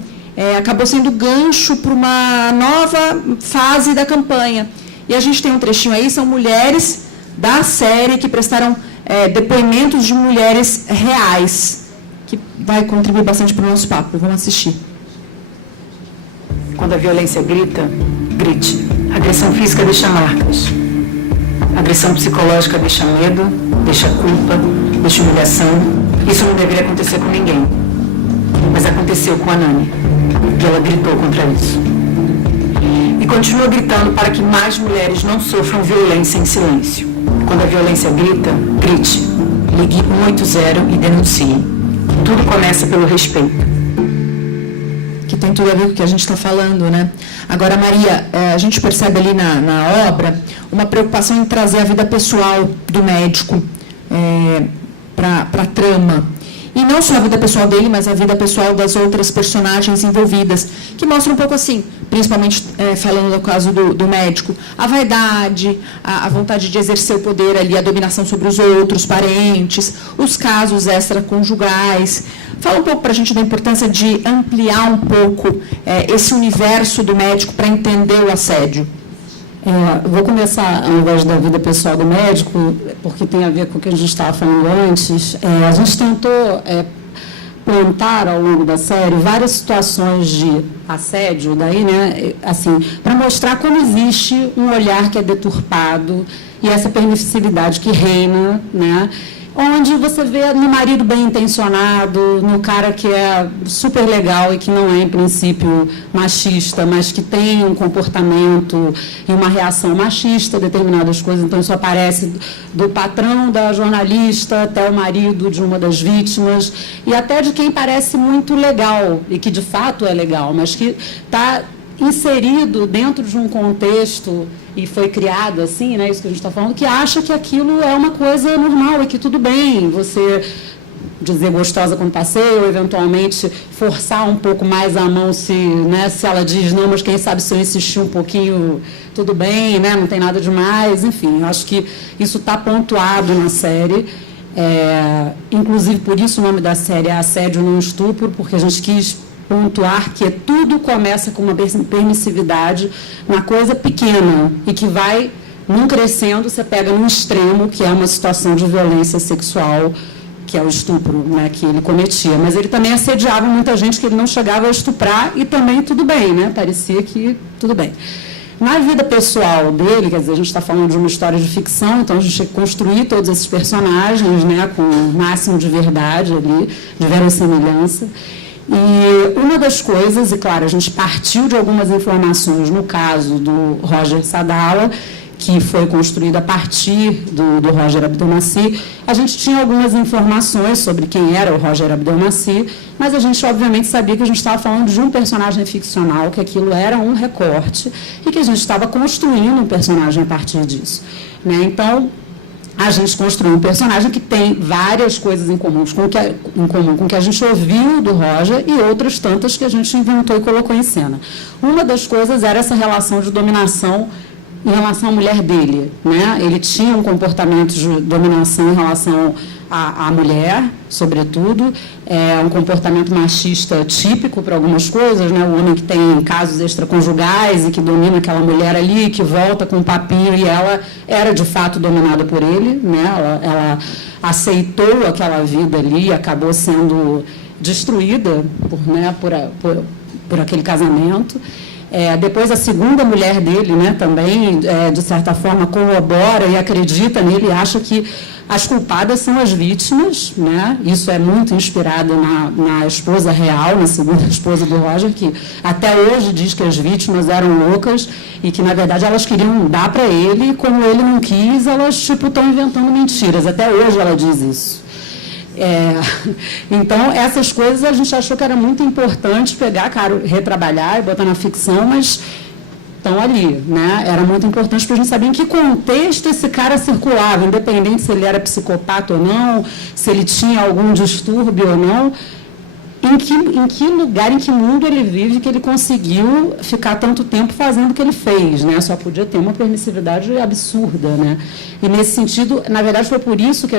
acabou sendo gancho para uma nova fase da campanha. E a gente tem um trechinho aí, são mulheres da série que prestaram depoimentos de mulheres reais, que vai contribuir bastante para o nosso papo. Vamos assistir. Quando a violência grita, grite. A agressão física deixa marcas. A agressão psicológica deixa medo, deixa culpa, deixa humilhação. Isso não deveria acontecer com ninguém. Mas aconteceu com a Nani. E ela gritou contra isso. E continua gritando para que mais mulheres não sofram violência em silêncio. Quando a violência grita, grite. Ligue 180 e denuncie. Tudo começa pelo respeito. Que tem tudo a ver com o que a gente está falando, né? Agora, Maria, a gente percebe ali na obra uma preocupação em trazer a vida pessoal do médico para a trama. E não só a vida pessoal dele, mas a vida pessoal das outras personagens envolvidas, que mostra um pouco assim, principalmente falando do caso do médico, a vaidade, a vontade de exercer o poder ali, a dominação sobre os outros parentes, os casos extraconjugais. Fala um pouco para a gente da importância de ampliar um pouco esse universo do médico para entender o assédio. Vou começar, ao invés da vida pessoal do médico, porque tem a ver com o que a gente estava falando antes. A gente tentou plantar ao longo da série várias situações de assédio, daí, né, assim, para mostrar como existe um olhar que é deturpado e essa permissividade que reina, né, onde você vê no marido bem intencionado, no cara que é super legal e que não é, em princípio, machista, mas que tem um comportamento e uma reação machista a determinadas coisas. Então, isso aparece do patrão da jornalista até o marido de uma das vítimas e até de quem parece muito legal e que, de fato, é legal, mas que está inserido dentro de um contexto e foi criado assim, né, isso que a gente está falando, que acha que aquilo é uma coisa normal e que tudo bem, você dizer gostosa quando passeia ou eventualmente forçar um pouco mais a mão se ela diz não, mas quem sabe se eu insistir um pouquinho, tudo bem, né, não tem nada demais, enfim, eu acho que isso está pontuado na série. Inclusive, por isso o nome da série é Assédio não Estupro, porque a gente quis pontuar que tudo começa com uma permissividade, uma coisa pequena, e que vai, num crescendo, você pega num extremo, que é uma situação de violência sexual, que é o estupro, né, que ele cometia. Mas ele também assediava muita gente que ele não chegava a estuprar, e também tudo bem, né? Parecia que tudo bem. Na vida pessoal dele, quer dizer, a gente está falando de uma história de ficção, então a gente tem que construir todos esses personagens, né, com o máximo de verdade ali, de verossimilhança. E uma das coisas, e claro, a gente partiu de algumas informações no caso do Roger Sadala, que foi construído a partir do Roger Abdelmaci. A gente tinha algumas informações sobre quem era o Roger Abdelmaci, mas a gente, obviamente, sabia que a gente estava falando de um personagem ficcional, que aquilo era um recorte, e que a gente estava construindo um personagem a partir disso, né? Então, a gente construiu um personagem que tem várias coisas em comum com o que a gente ouviu do Roger e outras tantas que a gente inventou e colocou em cena. Uma das coisas era essa relação de dominação em relação à mulher dele, né? Ele tinha um comportamento de dominação em relação à mulher, sobretudo, um comportamento machista típico para algumas coisas, né? O homem que tem casos extraconjugais e que domina aquela mulher ali, que volta com um papinho, e ela era de fato dominada por ele, né? Ela aceitou aquela vida ali e acabou sendo destruída por aquele casamento. Depois, a segunda mulher dele, né, também, de certa forma, corrobora e acredita nele e acha que as culpadas são as vítimas, né? Isso é muito inspirado na esposa real, na segunda esposa do Roger, que até hoje diz que as vítimas eram loucas e que, na verdade, elas queriam dar para ele e, como ele não quis, elas estão inventando mentiras. Até hoje ela diz isso. Então, essas coisas a gente achou que era muito importante pegar, claro, retrabalhar e botar na ficção, mas estão ali, né? Era muito importante para a gente saber em que contexto esse cara circulava, independente se ele era psicopata ou não, se ele tinha algum distúrbio ou não, em que lugar, em que mundo ele vive que ele conseguiu ficar tanto tempo fazendo o que ele fez, né? Só podia ter uma permissividade absurda, né? E, nesse sentido, na verdade, foi por isso que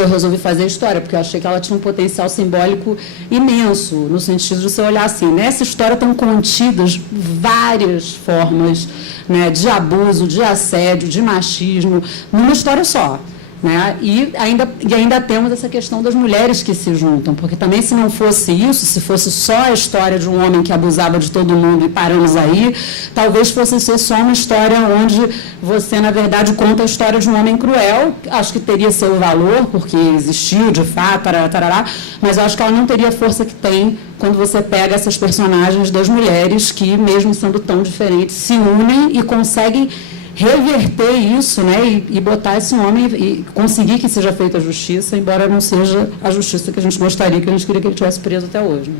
eu resolvi fazer a história, porque eu achei que ela tinha um potencial simbólico imenso, no sentido de você olhar assim, nessa história estão contidas várias formas, né, de abuso, de assédio, de machismo, numa história só. Né? E ainda temos essa questão das mulheres que se juntam, porque também se não fosse isso, se fosse só a história de um homem que abusava de todo mundo e paramos aí, talvez fosse ser só uma história onde você, na verdade, conta a história de um homem cruel, acho que teria seu valor, porque existiu de fato, tarará, mas eu acho que ela não teria a força que tem quando você pega essas personagens das mulheres que, mesmo sendo tão diferentes, se unem e conseguem reverter isso, né, e botar esse homem e conseguir que seja feita a justiça, embora não seja a justiça que a gente gostaria, que a gente queria que ele tivesse preso até hoje.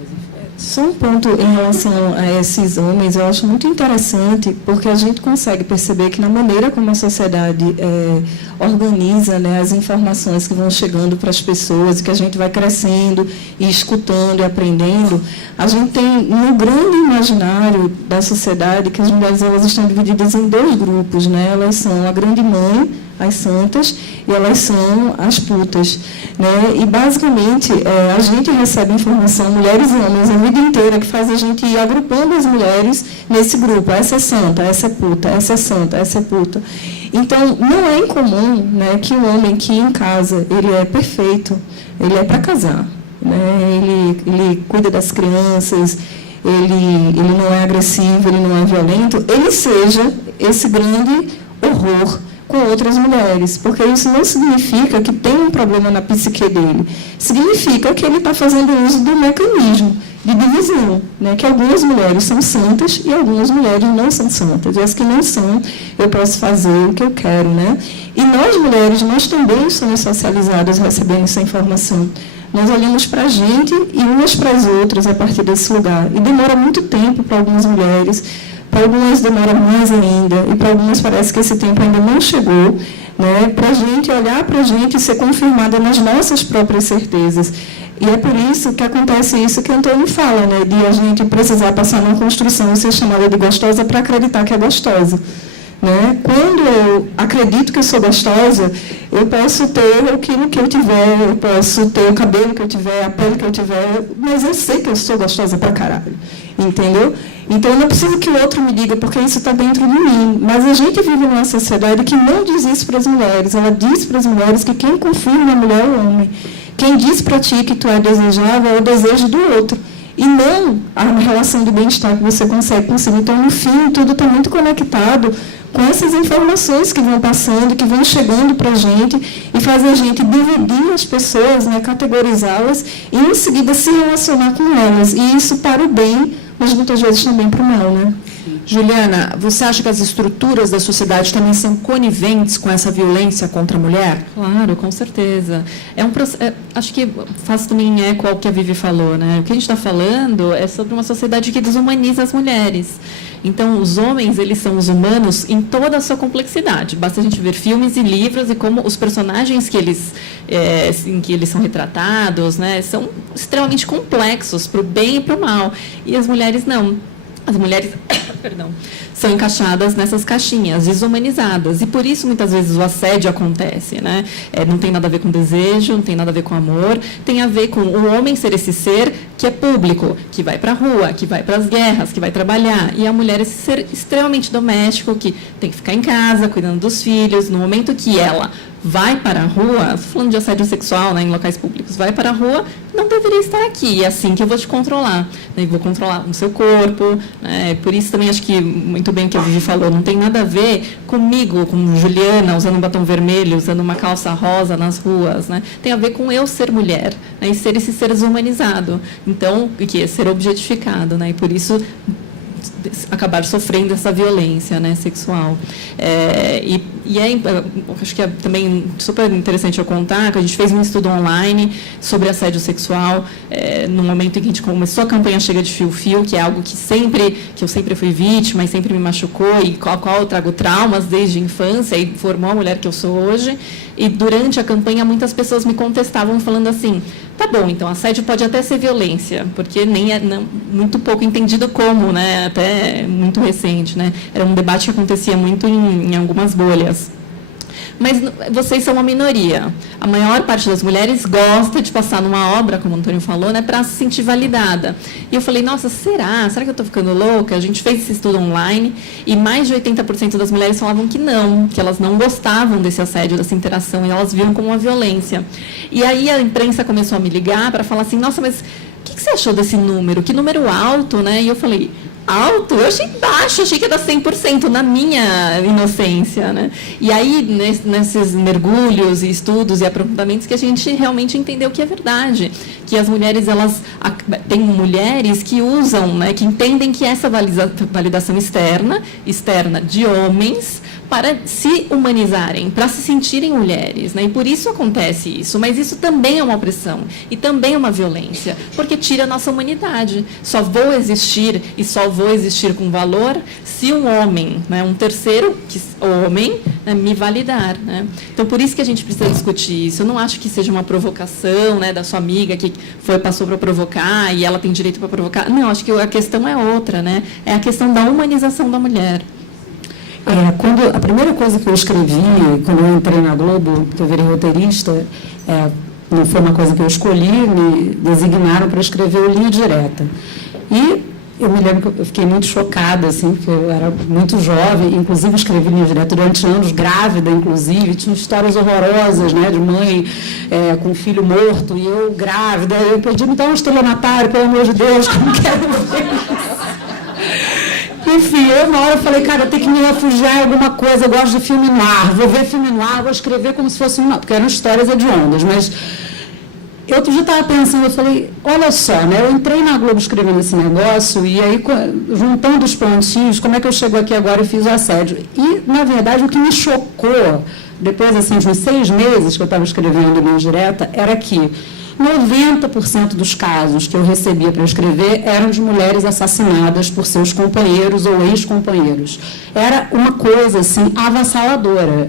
Só um ponto em relação a esses homens, eu acho muito interessante, porque a gente consegue perceber que na maneira como a sociedade organiza, né, as informações que vão chegando para as pessoas, que a gente vai crescendo e escutando e aprendendo, a gente tem no grande imaginário da sociedade que as mulheres elas estão divididas em dois grupos, né? Elas são a grande mãe, as santas, e elas são as putas. Né? E, basicamente, a gente recebe informação, mulheres e homens, a vida inteira, que faz a gente ir agrupando as mulheres nesse grupo. Essa é santa, essa é puta, essa é santa, essa é puta. Então, não é incomum, né, que o homem que em casa ele é perfeito, ele é para casar. Né? Ele cuida das crianças, ele não é agressivo, ele não é violento, ele seja esse grande horror com outras mulheres, porque isso não significa que tem um problema na psique dele, significa que ele está fazendo uso do mecanismo de divisão, né? Que algumas mulheres são santas e algumas mulheres não são santas, e as que não são, eu posso fazer o que eu quero. Né? E nós, mulheres, nós também somos socializadas recebendo essa informação. Nós olhamos para a gente e umas para as outras a partir desse lugar, e demora muito tempo para algumas mulheres, para algumas demora mais ainda, e para algumas parece que esse tempo ainda não chegou, né, para a gente olhar para a gente e ser confirmada nas nossas próprias certezas. E é por isso que acontece isso que o Antônio fala, né, de a gente precisar passar numa construção e ser chamada de gostosa para acreditar que é gostosa. Né? Quando eu acredito que eu sou gostosa, eu posso ter aquilo que eu tiver, eu posso ter o cabelo que eu tiver, a pele que eu tiver, mas eu sei que eu sou gostosa pra caralho. Entendeu? Então, eu não preciso que o outro me diga, porque isso está dentro de mim. Mas a gente vive numa sociedade que não diz isso para as mulheres. Ela diz para as mulheres que quem confirma a mulher é o homem. Quem diz para ti que tu é desejável é o desejo do outro. E não a relação de bem-estar que você consegue consigo. Então, no fim, tudo está muito conectado com essas informações que vão passando, que vão chegando para a gente e fazem a gente dividir as pessoas, né, categorizá-las e, em seguida, se relacionar com elas. E isso para o bem, mas muitas vezes também para o mal. Né? Juliana, você acha que as estruturas da sociedade também são coniventes com essa violência contra a mulher? Claro, com certeza. Acho que faz também eco ao que a Vivi falou, né? O que a gente está falando é sobre uma sociedade que desumaniza as mulheres. Então, os homens, eles são os humanos em toda a sua complexidade. Basta a gente ver filmes e livros e como os personagens em que eles são retratados, né, são extremamente complexos, para o bem e para o mal. E as mulheres não. As mulheres são encaixadas nessas caixinhas, desumanizadas. E, por isso, muitas vezes, o assédio acontece. Né? Não tem nada a ver com desejo, não tem nada a ver com amor. Tem a ver com o homem ser esse ser que é público, que vai para a rua, que vai para as guerras, que vai trabalhar. E a mulher esse ser extremamente doméstico, que tem que ficar em casa, cuidando dos filhos. No momento que ela vai para a rua, falando de assédio sexual, né, em locais públicos, vai para a rua, não deveria estar aqui, é assim que eu vou te controlar. Né, vou controlar o seu corpo. Né, por isso também acho que, muito bem o que a Vivi falou, não tem nada a ver comigo, com Juliana, usando um batom vermelho, usando uma calça rosa nas ruas. Né, tem a ver com eu ser mulher, né, e ser esse ser desumanizado. Então, que é ser objetificado. Né, e por isso acabar sofrendo essa violência, né, sexual. Acho que é também super interessante eu contar que a gente fez um estudo online sobre assédio sexual, no momento em que a gente começou a campanha Chega de Fio-Fio, que é algo que eu sempre fui vítima e sempre me machucou, e qual eu trago traumas desde a infância e formou a mulher que eu sou hoje. E durante a campanha muitas pessoas me contestavam falando assim: tá bom, então assédio pode até ser violência, porque nem é muito pouco entendido como, né, até muito recente. Né? Era um debate que acontecia muito em algumas bolhas. mas vocês são uma minoria. A maior parte das mulheres gosta de passar numa obra, como o Antônio falou, né, para se sentir validada. E eu falei, nossa, será? Será que eu estou ficando louca? A gente fez esse estudo online e mais de 80% das mulheres falavam que não, que elas não gostavam desse assédio, dessa interação, e elas viam como uma violência. E aí a imprensa começou a me ligar para falar assim, nossa, mas o que você achou desse número? Que número alto, né? E eu falei, alto? Eu achei baixo, achei que ia dar 100% na minha inocência, né? E aí, nesses mergulhos e estudos e aprofundamentos, que a gente realmente entendeu que é verdade, que as mulheres, elas tem mulheres que usam, né, que entendem que essa validação externa de homens, para se humanizarem, para se sentirem mulheres, né? E por isso acontece isso. Mas isso também é uma opressão e também é uma violência, porque tira a nossa humanidade. Só vou existir e só vou existir com valor se um homem, né, um terceiro homem, né, me validar, né? Então, por isso que a gente precisa discutir isso. Eu não acho que seja uma provocação, né, da sua amiga que passou para provocar e ela tem direito para provocar. Não, acho que a questão é outra, né? É a questão da humanização da mulher. A primeira coisa que eu escrevi, quando eu entrei na Globo, que eu virei roteirista, não foi uma coisa que eu escolhi, me designaram para escrever o Linha Direta. E eu me lembro que eu fiquei muito chocada, assim, porque eu era muito jovem, inclusive escrevi Linha Direta durante anos, grávida, inclusive, tinha histórias horrorosas, né, de mãe com filho morto, e eu grávida, eu pedi, me dá um estelionatário, pelo amor de Deus, que eu não quero ver isso. Enfim, uma hora eu falei, cara, eu tenho que me refugiar em alguma coisa, eu gosto de filme noir, vou ver filme noir, vou escrever como se fosse porque eram histórias hediondas, mas outro dia eu estava pensando, eu falei, olha só, né, eu entrei na Globo escrevendo esse negócio, e aí, juntando os pontinhos, como é que eu chego aqui agora e fiz o assédio? E, na verdade, o que me chocou, depois assim, de uns 6 meses que eu estava escrevendo Linha Direta, era que 90% dos casos que eu recebia para escrever eram de mulheres assassinadas por seus companheiros ou ex-companheiros. Era uma coisa, assim, avassaladora.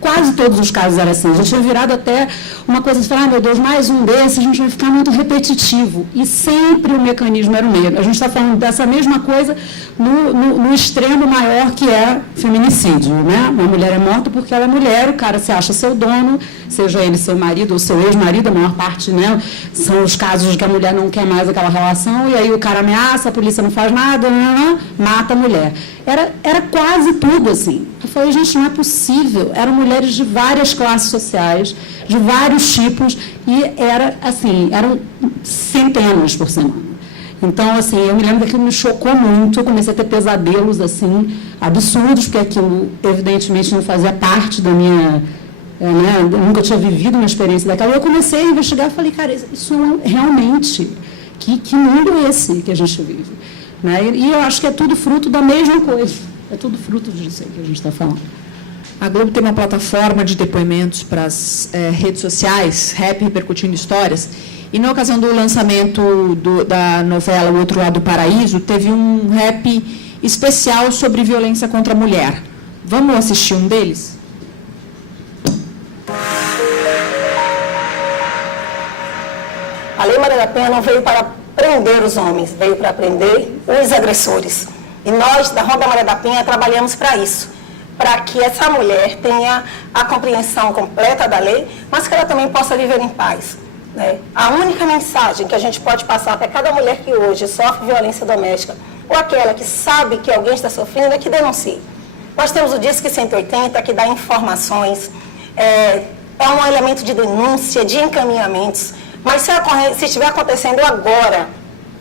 Quase todos os casos eram assim. A gente tinha virado até uma coisa de falar, meu Deus, mais um desses, a gente vai ficar muito repetitivo. E sempre o mecanismo era o mesmo. A gente está falando dessa mesma coisa no extremo maior, que é feminicídio, né? Uma mulher é morta porque ela é mulher, o cara se acha seu dono, seja ele seu marido ou seu ex-marido, a maior parte, né? São os casos de que a mulher não quer mais aquela relação, e aí o cara ameaça, a polícia não faz nada, mata a mulher. Era quase tudo assim. Eu falei, gente, não é possível. Eram mulheres de várias classes sociais, de vários tipos, e eram centenas por semana. Então, assim, eu me lembro que aquilo me chocou muito, eu comecei a ter pesadelos, assim, absurdos, porque aquilo, evidentemente, não fazia parte da minha... eu nunca tinha vivido uma experiência daquela. E eu comecei a investigar e falei, cara, isso realmente, que mundo é esse que a gente vive? Né? E eu acho que é tudo fruto da mesma coisa. É tudo fruto disso aí que a gente está falando. A Globo tem uma plataforma de depoimentos para as redes sociais, Rap Repercutindo Histórias, e na ocasião do lançamento da novela O Outro Lado do Paraíso, teve um rap especial sobre violência contra a mulher. Vamos assistir um deles? A Lei Maria da Penha não veio para prender os homens, veio para prender os agressores. E nós, da Ronda Maria da Penha, trabalhamos para isso, para que essa mulher tenha a compreensão completa da lei, mas que ela também possa viver em paz. Né? A única mensagem que a gente pode passar para cada mulher que hoje sofre violência doméstica, ou aquela que sabe que alguém está sofrendo, é que denuncie. Nós temos o Disque 180, que dá informações, é um elemento de denúncia, de encaminhamentos. Mas se estiver acontecendo agora,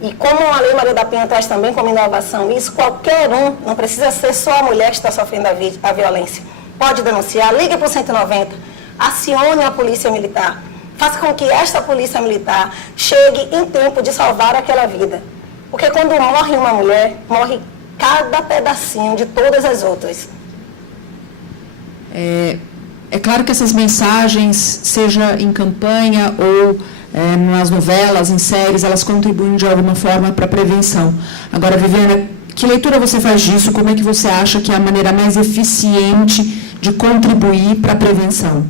e como a Lei Maria da Penha traz também como inovação isso, qualquer um, não precisa ser só a mulher que está sofrendo a violência, pode denunciar, ligue para o 190, acione a Polícia Militar, faça com que esta Polícia Militar chegue em tempo de salvar aquela vida. Porque quando morre uma mulher, morre cada pedacinho de todas as outras. É claro que essas mensagens, seja em campanha ou nas novelas, em séries, elas contribuem de alguma forma para a prevenção. Agora, Viviana, que leitura você faz disso? Como é que você acha que é a maneira mais eficiente de contribuir para a prevenção?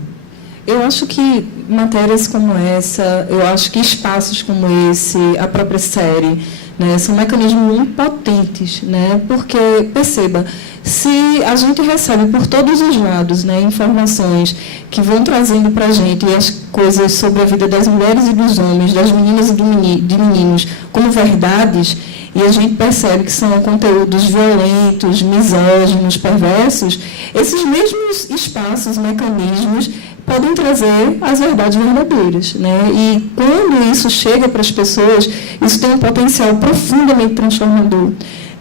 Eu acho que matérias como essa, eu acho que espaços como esse, a própria série, né? São mecanismos muito potentes, né? Porque, perceba, se a gente recebe por todos os lados, né, informações que vão trazendo para a gente as coisas sobre a vida das mulheres e dos homens, das meninas e de meninos, como verdades, e a gente percebe que são conteúdos violentos, misóginos, perversos, esses mesmos espaços, mecanismos, podem trazer as verdades verdadeiras, né? E quando isso chega para as pessoas, isso tem um potencial profundamente transformador,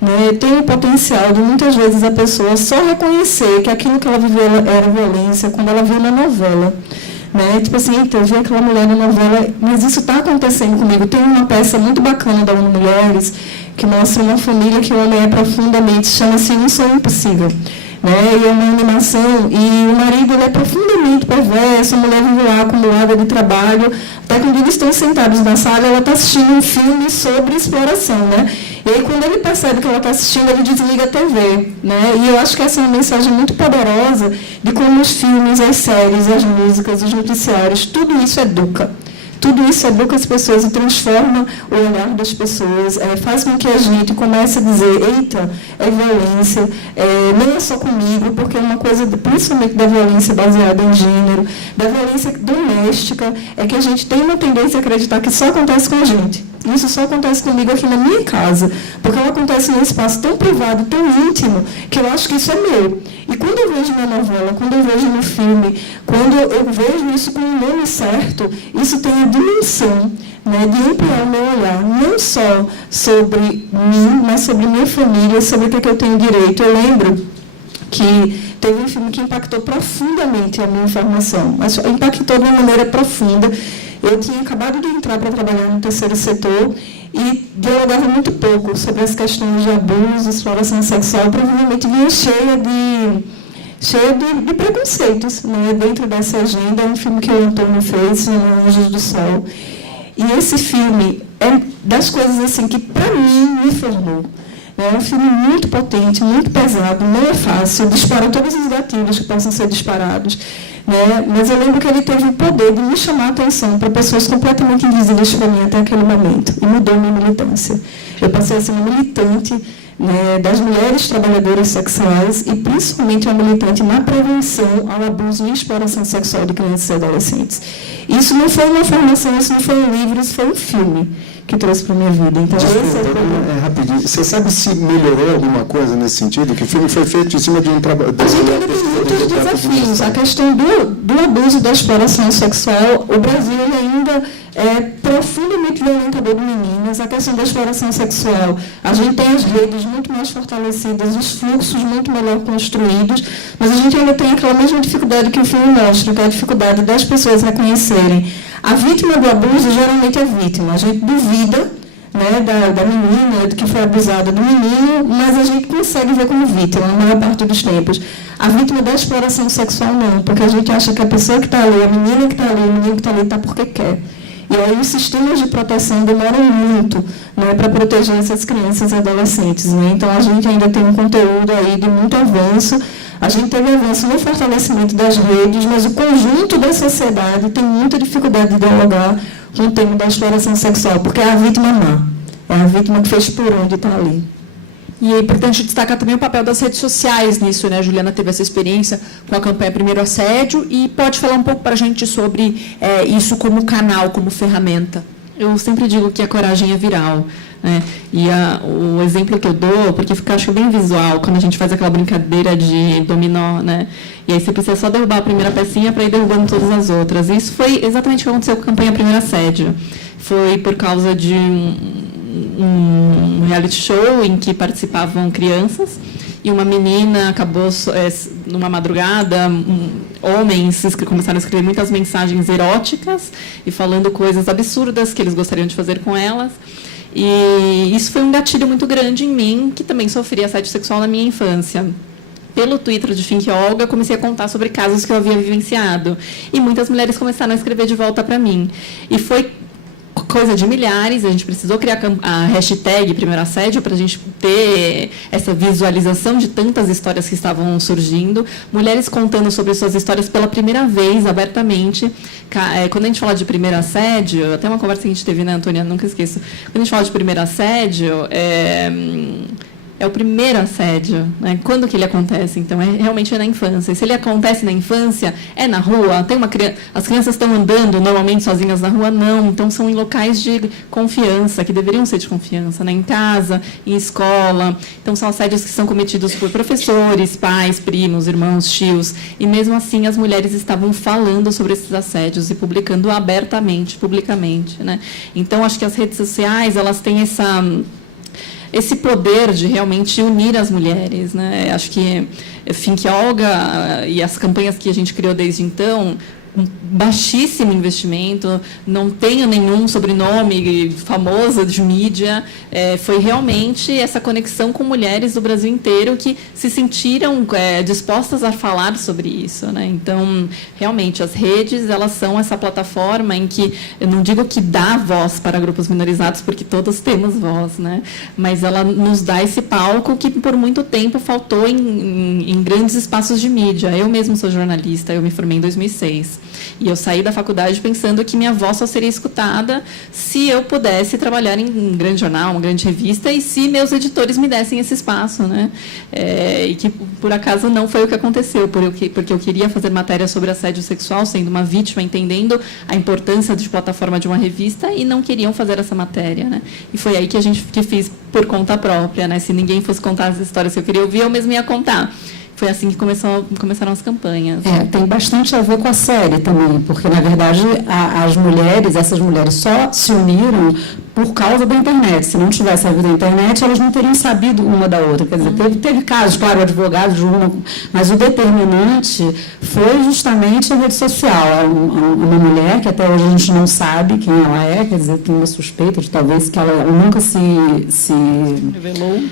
né? Tem o potencial de, muitas vezes, a pessoa só reconhecer que aquilo que ela viveu era violência quando ela viu na novela. Né? Tipo assim, eu vi aquela mulher na novela, mas isso está acontecendo comigo. Tem uma peça muito bacana da ONU Mulheres, que mostra uma família que o homem é profundamente, chama-se Um Sonho Impossível. Né? E é uma animação, e o marido ele é profundamente perverso, a mulher vive lá acumulada de trabalho, até quando eles estão sentados na sala, ela está assistindo um filme sobre exploração, né? E aí, quando ele percebe que ela está assistindo, ele desliga a TV, né? E eu acho que essa é uma mensagem muito poderosa de como os filmes, as séries, as músicas, os noticiários, tudo isso educa. Tudo isso educa as pessoas e transforma o olhar das pessoas, faz com que a gente comece a dizer, eita, é violência, não é só comigo, porque é uma coisa, principalmente da violência baseada em gênero, da violência doméstica, é que a gente tem uma tendência a acreditar que só acontece com a gente. Isso só acontece comigo aqui na minha casa, porque ela acontece num espaço tão privado, tão íntimo, que eu acho que isso é meu. E quando eu vejo na novela, quando eu vejo no filme, quando eu vejo isso com o nome certo, isso tem a dimensão, né, de ampliar o meu olhar, não só sobre mim, mas sobre minha família, sobre o que eu tenho direito. Eu lembro que teve um filme que impactou profundamente a minha formação, mas impactou de uma maneira profunda. Eu tinha acabado de entrar para trabalhar no terceiro setor e dialogava muito pouco sobre as questões de abuso, exploração sexual, provavelmente vinha cheia de preconceitos, né, dentro dessa agenda. É um filme que o Antônio fez, Anjos do Sol. E esse filme é das coisas assim que, para mim, me formou. É um filme muito potente, muito pesado, não é fácil, dispara todos os gatilhos que possam ser disparados. Né? Mas eu lembro que ele teve o poder de me chamar a atenção para pessoas completamente invisíveis para mim até aquele momento, e mudou minha militância. Eu passei a ser uma militante, né, das mulheres trabalhadoras sexuais e, principalmente, uma militante na prevenção ao abuso e exploração sexual de crianças e adolescentes. Isso não foi uma formação, isso não foi um livro, isso foi um filme que trouxe para a minha vida. Então, rapidinho. Você sabe se melhorou alguma coisa nesse sentido? Que o filme foi feito em cima de um trabalho... A gente ainda tem muitos desafios. A questão do abuso e da exploração sexual, o Brasil ele ainda é profundamente violentador de meninas. A questão da exploração sexual, a gente tem as redes muito mais fortalecidas, os fluxos muito melhor construídos, mas a gente ainda tem aquela mesma dificuldade que o filme mostra, que é a dificuldade das pessoas reconhecerem. A vítima do abuso geralmente é vítima. A gente duvida, né, da menina, que foi abusada, do menino, mas a gente consegue ver como vítima, na maior parte dos tempos. A vítima da exploração sexual não, porque a gente acha que a pessoa que está ali, a menina que está ali, o menino que está ali, está porque quer. E aí os sistemas de proteção demoram muito, né, para proteger essas crianças e adolescentes. Né? Então, a gente ainda tem um conteúdo aí de muito avanço. A gente teve avanço no fortalecimento das redes, mas o conjunto da sociedade tem muita dificuldade de dialogar com o tema da exploração sexual, porque é a vítima má, é a vítima que fez por onde está ali. E é importante destacar também o papel das redes sociais nisso, né? A Juliana teve essa experiência com a campanha Primeiro Assédio e pode falar um pouco para a gente sobre isso como canal, como ferramenta. Eu sempre digo que a coragem é viral. Né? E o exemplo que eu dou, porque fica, acho, bem visual, quando a gente faz aquela brincadeira de dominó, né? E aí você precisa só derrubar a primeira pecinha para ir derrubando todas as outras. E isso foi exatamente o que aconteceu com a campanha Primeiro Assédio. Foi por causa de um reality show em que participavam crianças e uma menina acabou, numa madrugada, homens começaram a escrever muitas mensagens eróticas e falando coisas absurdas que eles gostariam de fazer com elas. E isso foi um gatilho muito grande em mim, que também sofri assédio sexual na minha infância. Pelo Twitter de Fink Olga, comecei a contar sobre casos que eu havia vivenciado. E muitas mulheres começaram a escrever de volta para mim. E foi coisa de milhares, a gente precisou criar a hashtag Primeiro Assédio para a gente ter essa visualização de tantas histórias que estavam surgindo, mulheres contando sobre suas histórias pela primeira vez, abertamente. Quando a gente fala de primeiro assédio, até uma conversa que a gente teve, né, Antônia, nunca esqueço, quando a gente fala de primeiro assédio, é o primeiro assédio, né? Quando que ele acontece? Então, realmente é na infância. E se ele acontece na infância, é na rua? As crianças estão andando normalmente sozinhas na rua? Não. Então, são em locais de confiança, que deveriam ser de confiança, né? Em casa, em escola. Então, são assédios que são cometidos por professores, pais, primos, irmãos, tios. E, mesmo assim, as mulheres estavam falando sobre esses assédios e publicando abertamente, publicamente, né? Então, acho que as redes sociais, elas têm esse poder de realmente unir as mulheres, né? Acho que Fink Olga e as campanhas que a gente criou desde então, um baixíssimo investimento, não tenho nenhum sobrenome famoso de mídia, foi realmente essa conexão com mulheres do Brasil inteiro que se sentiram dispostas a falar sobre isso, né? Então, realmente, as redes, elas são essa plataforma em que, eu não digo que dá voz para grupos minorizados, porque todos temos voz, né? Mas ela nos dá esse palco que, por muito tempo, faltou em grandes espaços de mídia. Eu mesmo sou jornalista, eu me formei em 2006. E eu saí da faculdade pensando que minha voz só seria escutada se eu pudesse trabalhar em um grande jornal, uma grande revista, e se meus editores me dessem esse espaço, né? E que, por acaso, não foi o que aconteceu, porque eu queria fazer matéria sobre assédio sexual, sendo uma vítima, entendendo a importância de plataforma de uma revista, e não queriam fazer essa matéria, né? E foi aí que fiz por conta própria, né? Se ninguém fosse contar as histórias que eu queria ouvir, eu mesma ia contar. Foi assim que começaram as campanhas. Tem bastante a ver com a série também, porque, na verdade, essas mulheres só se uniram por causa da internet. Se não tivesse havido a internet, elas não teriam sabido uma da outra. Quer dizer, teve casos, claro, advogados de uma, mas o determinante foi justamente a rede social. Uma mulher que até hoje a gente não sabe quem ela é, quer dizer, tem uma suspeita de talvez que ela nunca se revelou,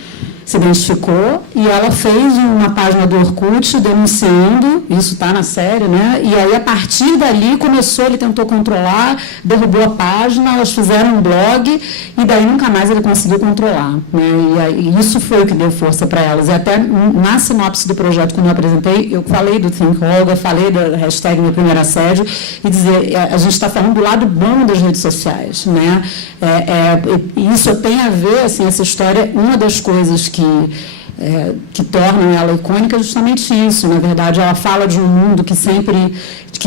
se identificou, e ela fez uma página do Orkut denunciando, isso está na série, né? E aí, a partir dali, ele tentou controlar, derrubou a página, elas fizeram um blog, e daí nunca mais ele conseguiu controlar, né? E isso foi o que deu força para elas. E até na sinopse do projeto, quando eu apresentei, eu falei do Think Olga, falei da hashtag Meu Primeiro Assédio, e dizer, a gente está falando do lado bom das redes sociais, né? Isso tem a ver, assim, essa história, uma das coisas que tornam ela icônica é justamente isso. Na verdade, ela fala de um mundo que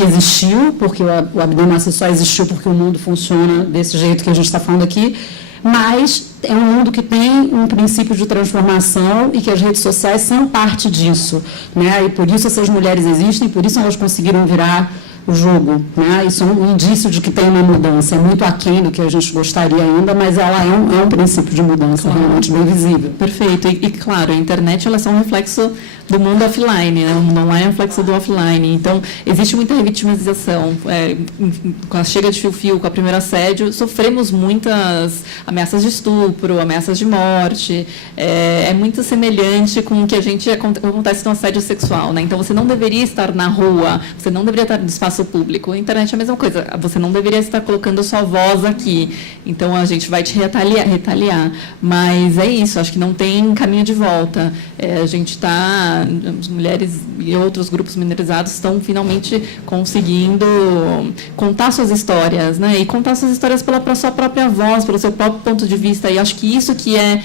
existiu, porque o Abdelmaci só existiu porque o mundo funciona desse jeito que a gente está falando aqui, mas é um mundo que tem um princípio de transformação e que as redes sociais são parte disso, né? E por isso essas mulheres existem, por isso elas conseguiram virar o jogo, né? Isso é um indício de que tem uma mudança, é muito aquém do que a gente gostaria ainda, mas ela é um princípio de mudança, claro, realmente bem visível. Perfeito, e claro, a internet, ela é só um reflexo do mundo offline, né? O mundo online é um reflexo do offline, então existe muita revitimização, com a chega de fio-fio, com a primeiro assédio, sofremos muitas ameaças de estupro, ameaças de morte, é muito semelhante com o que acontece no assédio sexual, né? Então, você não deveria estar na rua, você não deveria estar no espaço público. A internet é a mesma coisa. Você não deveria estar colocando sua voz aqui. Então, a gente vai te retaliar. Mas é isso. Acho que não tem caminho de volta. A gente está... As mulheres e outros grupos minorizados estão finalmente conseguindo contar suas histórias, né? E contar suas histórias pela sua própria voz, pelo seu próprio ponto de vista. E acho que isso que é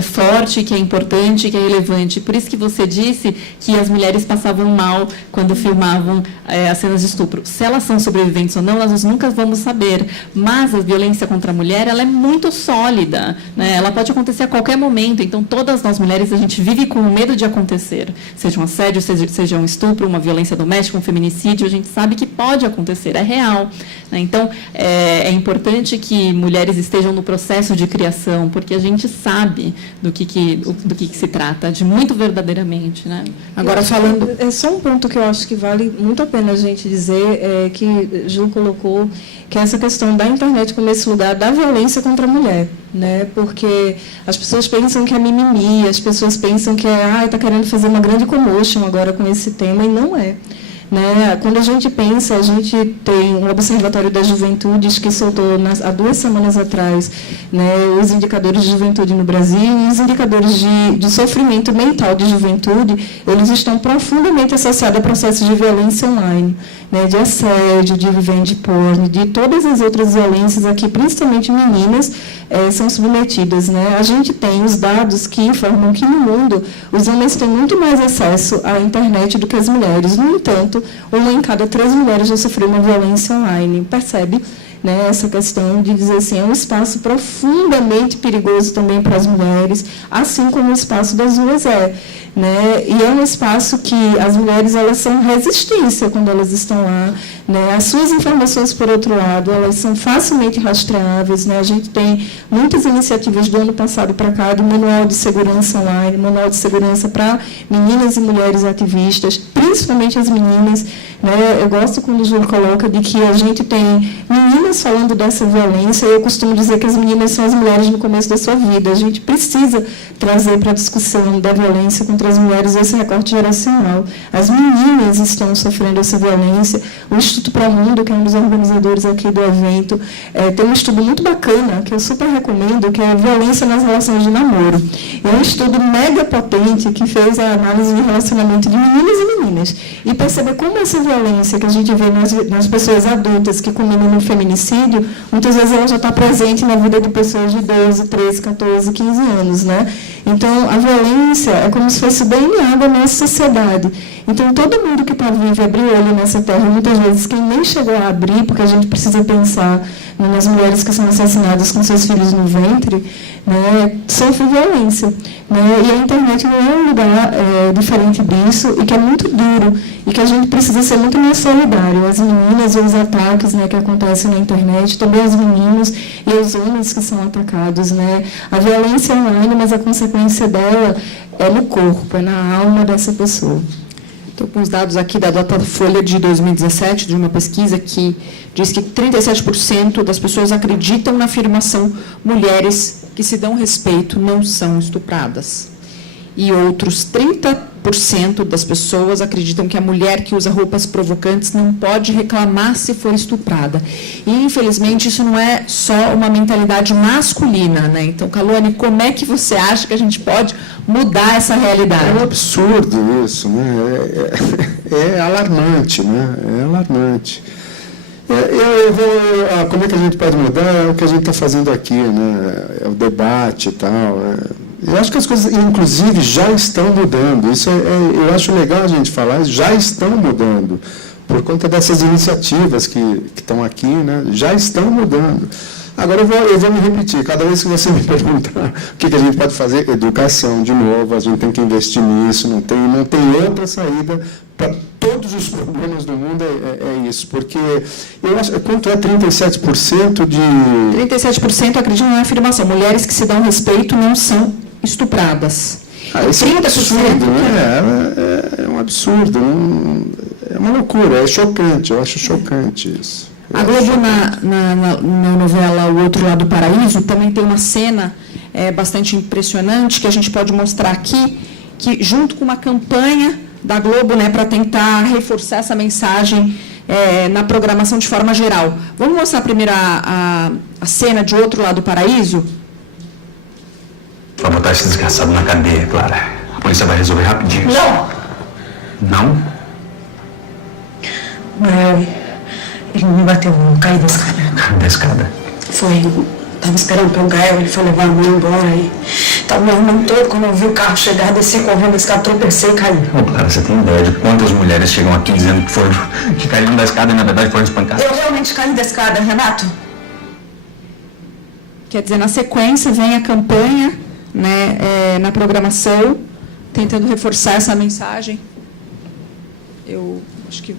forte, que é importante, que é relevante. Por isso que você disse que as mulheres passavam mal quando filmavam as cenas de estupro. Se elas são sobreviventes ou não, nós nunca vamos saber. Mas a violência contra a mulher, ela é muito sólida, né? Ela pode acontecer a qualquer momento. Então, todas nós mulheres, a gente vive com medo de acontecer. Seja um assédio, seja um estupro, uma violência doméstica, um feminicídio, a gente sabe que pode acontecer, é real, né? Então, é importante que mulheres estejam no processo de criação, porque a gente sabe do que se trata, de muito verdadeiramente, né? Agora, falando... É só um ponto que eu acho que vale muito a pena a gente dizer, que Ju colocou, que é essa questão da internet como esse lugar da violência contra a mulher, né? Porque as pessoas pensam que é mimimi, as pessoas pensam que está querendo fazer uma grande commotion agora com esse tema, e não é. Né? Quando a gente pensa, a gente tem um Observatório das Juventudes que soltou há 2 semanas atrás, né, os indicadores de juventude no Brasil, e os indicadores de sofrimento mental de juventude, eles estão profundamente associados a processos de violência online, né, de assédio, de revenge porn, de todas as outras violências aqui, principalmente meninas, são submetidas. Né? A gente tem os dados que informam que, no mundo, os homens têm muito mais acesso à internet do que as mulheres. No entanto, 1 em cada 3 mulheres já sofreu uma violência online. Percebe? Né, essa questão de dizer assim, é um espaço profundamente perigoso também para as mulheres, assim como o espaço das ruas é. Né, e é um espaço que as mulheres, elas são resistência quando elas estão lá. Né, as suas informações, por outro lado, elas são facilmente rastreáveis. Né, a gente tem muitas iniciativas do ano passado para cá, do Manual de Segurança Online, Manual de Segurança para meninas e mulheres ativistas, principalmente as meninas. Né, eu gosto quando o Júlio coloca de que a gente tem meninas falando dessa violência. Eu costumo dizer que as meninas são as mulheres no começo da sua vida. A gente precisa trazer para a discussão da violência contra as mulheres esse recorte geracional. As meninas estão sofrendo essa violência. O Instituto Pro Mundo, que é um dos organizadores aqui do evento, tem um estudo muito bacana, que eu super recomendo, que é a violência nas relações de namoro. É um estudo mega potente que fez a análise de relacionamento de meninas e meninas. E perceber como essa violência que a gente vê nas pessoas adultas que culminam no feminicídio, muitas vezes ela já está presente na vida de pessoas de 12, 13, 14, 15 anos. Né? Então, a violência é como se fosse DNA da nossa sociedade. Então, todo mundo que está vivo abriu o olho nessa terra, muitas vezes quem nem chegou a abrir, porque a gente precisa pensar nas mulheres que são assassinadas com seus filhos no ventre, né, sofre violência. Né, e a internet não é um lugar diferente disso, e que é muito duro, e que a gente precisa ser muito mais solidário. As meninas e os ataques, né, que acontecem na internet, também os meninos e os homens que são atacados. Né. A violência é online, mas a consequência dela é no corpo, é na alma dessa pessoa. Estou com os dados aqui da Datafolha de 2017, de uma pesquisa que diz que 37% das pessoas acreditam na afirmação mulheres que se dão respeito não são estupradas. E outros 30% das pessoas acreditam que a mulher que usa roupas provocantes não pode reclamar se for estuprada. E, infelizmente, isso não é só uma mentalidade masculina. Né? Então, Kaluane, como é que você acha que a gente pode mudar essa realidade? É um absurdo isso, né? É alarmante, né? É alarmante. Como é que a gente pode mudar? É o que a gente está fazendo aqui, né? É o debate e tal. Eu acho que as coisas, inclusive, já estão mudando. Isso eu acho legal a gente falar, já estão mudando. Por conta dessas iniciativas que estão aqui, né? Já estão mudando. Agora, eu vou me repetir. Cada vez que você me perguntar o que a gente pode fazer, educação, de novo, a gente tem que investir nisso, não tem outra saída para todos os problemas do mundo, é isso. Porque, eu acho, quanto é 37% de... 37% acreditam na afirmação. Mulheres que se dão respeito não são estupradas. Esse é um absurdo, né? É um absurdo. É uma loucura, é chocante. Eu acho chocante isso. A Globo, na novela O Outro Lado do Paraíso, também tem uma cena bastante impressionante que a gente pode mostrar aqui, que junto com uma campanha da Globo, né, para tentar reforçar essa mensagem na programação de forma geral. Vamos mostrar primeiro a cena de Outro Lado do Paraíso? Vai botar esse desgraçado na cadeia, Clara. A polícia vai resolver rapidinho. Não! Não? Ele me bateu, eu caí da escada. Da escada? Foi, estava esperando pelo Gael, ele foi levar a mãe embora e estava me arrumando todo. Quando eu vi o carro chegar, desci correndo a escada, tropecei e caí. Clara, você tem ideia de quantas mulheres chegam aqui dizendo que caíram da escada e na verdade foram espancadas? Eu realmente caí da escada, Renato. Quer dizer, na sequência vem a campanha, né, na programação, tentando reforçar essa mensagem. Eu acho que...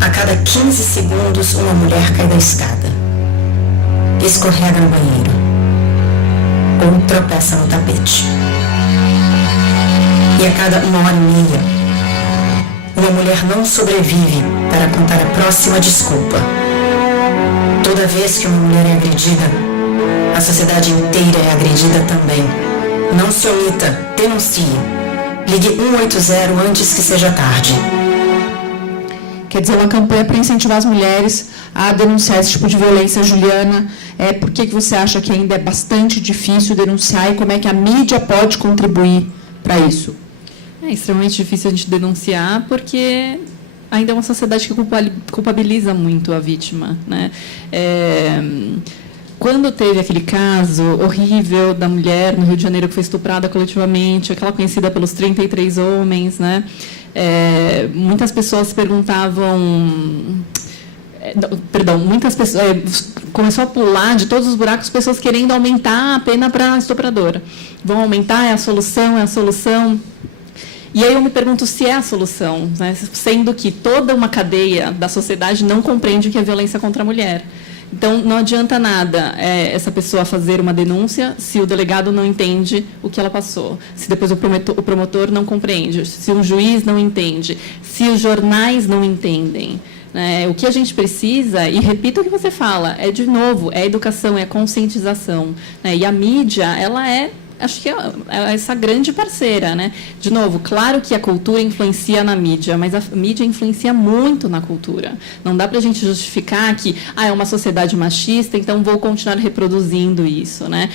A cada 15 segundos, uma mulher cai da escada, escorrega no banheiro ou tropeça no tapete. E a cada 1 hora e meia, uma mulher não sobrevive para contar a próxima desculpa. Toda vez que uma mulher é agredida, a sociedade inteira é agredida também. Não se omita, denuncie. Ligue 180 antes que seja tarde. quer dizer, uma campanha para incentivar as mulheres a denunciar esse tipo de violência. Juliana, por que você acha que ainda é bastante difícil denunciar e como é que a mídia pode contribuir para isso? É extremamente difícil a gente denunciar porque ainda é uma sociedade que culpabiliza muito a vítima, né? Quando teve aquele caso horrível da mulher no Rio de Janeiro que foi estuprada coletivamente, aquela conhecida pelos 33 homens, né? Muitas pessoas perguntavam... muitas pessoas... começou a pular de todos os buracos pessoas querendo aumentar a pena para a estupradora. Vão aumentar, é a solução, é a solução... E aí eu me pergunto se é a solução, né? Sendo que toda uma cadeia da sociedade não compreende o que é violência contra a mulher. Então, não adianta nada essa pessoa fazer uma denúncia se o delegado não entende o que ela passou, se depois o promotor não compreende, se o juiz não entende, se os jornais não entendem. O que a gente precisa, e repito o que você fala, de novo, é educação, é conscientização. E a mídia, ela acho que é essa grande parceira, né? De novo, claro que a cultura influencia na mídia, mas a mídia influencia muito na cultura. Não dá para a gente justificar que é uma sociedade machista, então vou continuar reproduzindo isso, né?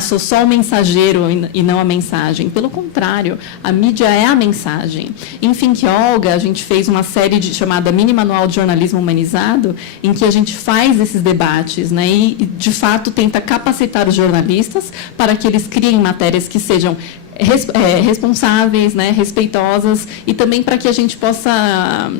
Sou só o mensageiro e não a mensagem. Pelo contrário, a mídia é a mensagem. Em Think Olga, a gente fez uma série chamada Mini Manual de Jornalismo Humanizado, em que a gente faz esses debates, né? E, de fato, tenta capacitar os jornalistas para que eles criem matérias que sejam responsáveis, né, respeitosas, e também para que a gente possa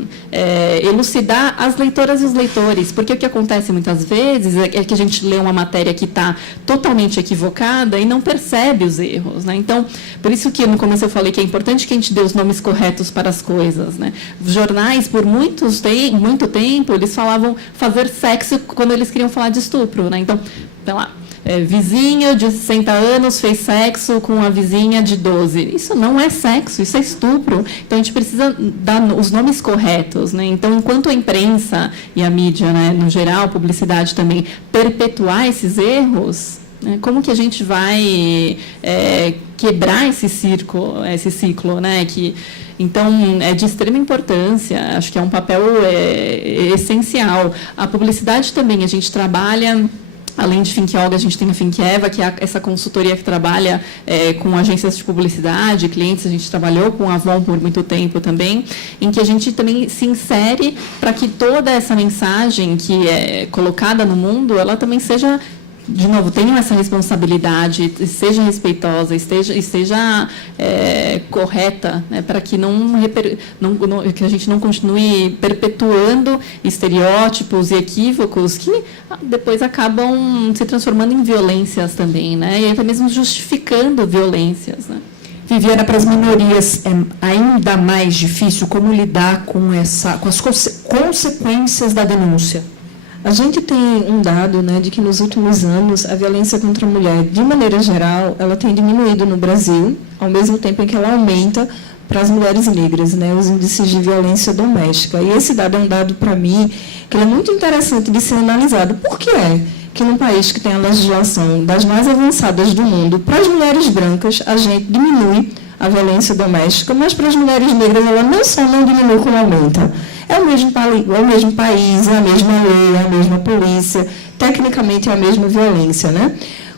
elucidar as leitoras e os leitores, porque o que acontece muitas vezes é que a gente lê uma matéria que está totalmente equivocada e não percebe os erros, né? Então, por isso que no começo eu falei que é importante que a gente dê os nomes corretos para as coisas, né? Os jornais, por muito tempo, eles falavam fazer sexo quando eles queriam falar de estupro, né? Então, sei lá, vizinha de 60 anos fez sexo com a vizinha de 12. Isso não é sexo, isso é estupro. Então, a gente precisa dar os nomes corretos, né? Então, enquanto a imprensa e a mídia, né, no geral, a publicidade também, perpetuar esses erros, né, como que a gente vai quebrar esse ciclo, né? Então, é de extrema importância, acho que é um papel essencial. A publicidade também, a gente trabalha... Além de Think Olga, a gente tem a Think Eva, que é essa consultoria que trabalha com agências de publicidade, clientes. A gente trabalhou com a Avon por muito tempo também, em que a gente também se insere para que toda essa mensagem que é colocada no mundo, ela também seja, de novo, tenham essa responsabilidade, seja respeitosa, esteja correta, né, para que que a gente não continue perpetuando estereótipos e equívocos que depois acabam se transformando em violências também, né, e até mesmo justificando violências, né. Viviana, para as minorias é ainda mais difícil como lidar com as consequências da denúncia? A gente tem um dado, né, de que nos últimos anos a violência contra a mulher, de maneira geral, ela tem diminuído no Brasil, ao mesmo tempo em que ela aumenta para as mulheres negras, né, os índices de violência doméstica. E esse dado é um dado, para mim, que é muito interessante de ser analisado. Por que é que num país que tem a legislação das mais avançadas do mundo, para as mulheres brancas, a gente diminui a violência doméstica, mas para as mulheres negras ela não só não diminui, como aumenta. É o mesmo país, é a mesma lei, é a mesma polícia, tecnicamente é a mesma violência, né?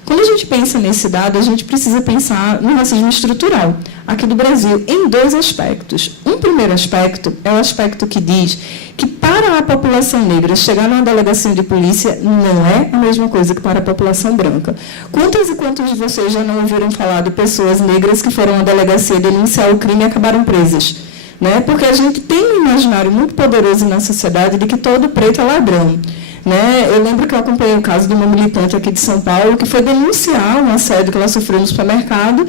Quando a gente pensa nesse dado, a gente precisa pensar no racismo estrutural, aqui do Brasil, em dois aspectos. Um primeiro aspecto é o aspecto que diz que para a população negra chegar numa delegacia de polícia não é a mesma coisa que para a população branca. Quantos e quantos de vocês já não ouviram falar de pessoas negras que foram à delegacia denunciar o crime e acabaram presas? Né? Porque a gente tem um imaginário muito poderoso na sociedade de que todo preto é ladrão. Né? Eu lembro que eu acompanhei o caso de uma militante aqui de São Paulo que foi denunciar um assédio que ela sofreu no supermercado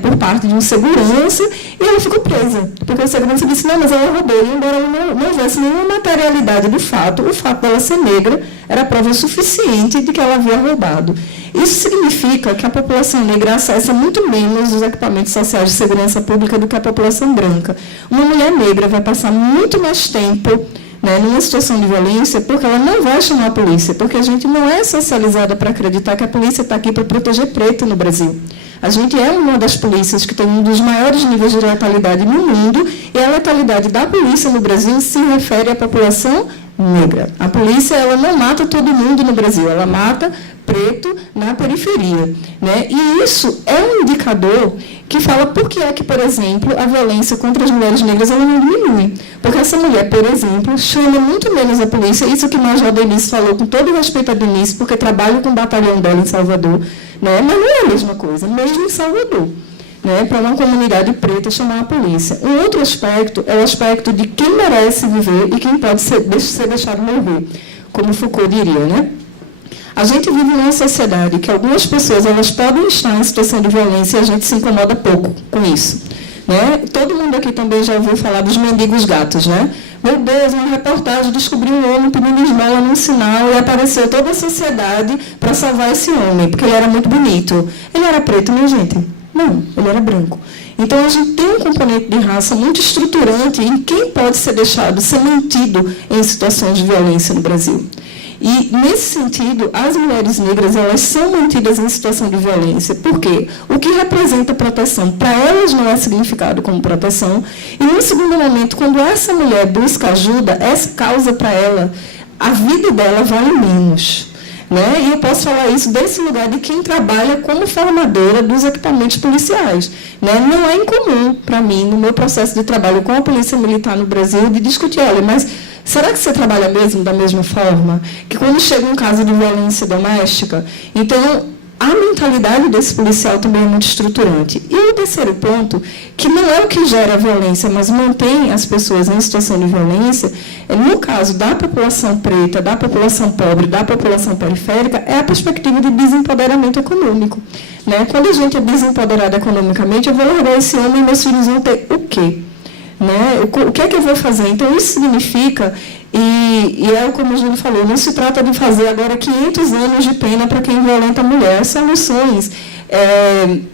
por parte de um segurança e ela ficou presa. Porque o segurança disse, não, mas ela roubou. E embora ela não houvesse nenhuma materialidade do fato, o fato dela ser negra era prova suficiente de que ela havia roubado. Isso significa que a população negra acessa muito menos os equipamentos sociais de segurança pública do que a população branca. Uma mulher negra vai passar muito mais tempo, né, numa situação de violência, porque ela não vai chamar a polícia, porque a gente não é socializada para acreditar que a polícia está aqui para proteger preto no Brasil. A gente é uma das polícias que tem um dos maiores níveis de letalidade no mundo, e a letalidade da polícia no Brasil se refere à população negra. A polícia, ela não mata todo mundo no Brasil, ela mata preto na periferia, né? E isso é um indicador que fala por que é que, por exemplo, a violência contra as mulheres negras ela não diminui. Porque essa mulher, por exemplo, chama muito menos a polícia, isso que o Major Denise falou, com todo respeito a Denise, porque trabalho com o batalhão dela em Salvador, né? Mas não é a mesma coisa, mesmo em Salvador. Né, para uma comunidade preta chamar a polícia. Um outro aspecto é o aspecto de quem merece viver e quem pode ser deixado morrer, como Foucault diria. Né? A gente vive numa sociedade que algumas pessoas elas podem estar em situação de violência e a gente se incomoda pouco com isso. Né? Todo mundo aqui também já ouviu falar dos mendigos gatos. Né? Meu Deus, uma reportagem descobriu um homem pedindo esmola num sinal e apareceu toda a sociedade para salvar esse homem, porque ele era muito bonito. Ele era preto, minha gente? Não, ele era branco. Então, a gente tem um componente de raça muito estruturante em quem pode ser deixado, ser mantido em situações de violência no Brasil. E, nesse sentido, as mulheres negras elas são mantidas em situação de violência. Por quê? O que representa proteção para elas não é significado como proteção. E, num segundo momento, quando essa mulher busca ajuda, essa causa para ela, a vida dela vale menos. Né? E eu posso falar isso desse lugar de quem trabalha como formadora dos equipamentos policiais. Né? Não é incomum para mim, no meu processo de trabalho com a Polícia Militar no Brasil, de discutir, olha, mas será que você trabalha mesmo da mesma forma? Que quando chega um caso de violência doméstica, então a mentalidade desse policial também é muito estruturante. E o terceiro ponto, que não é o que gera a violência, mas mantém as pessoas em situação de violência, no caso da população preta, da população pobre, da população periférica, é a perspectiva de desempoderamento econômico. Né? Quando a gente é desempoderado economicamente, eu vou largar esse homem e meus filhos vão ter o quê? Né? O que é que eu vou fazer? Então, isso significa, e é como o Júlio falou, não se trata de fazer agora 500 anos de pena para quem violenta a mulher. São noções.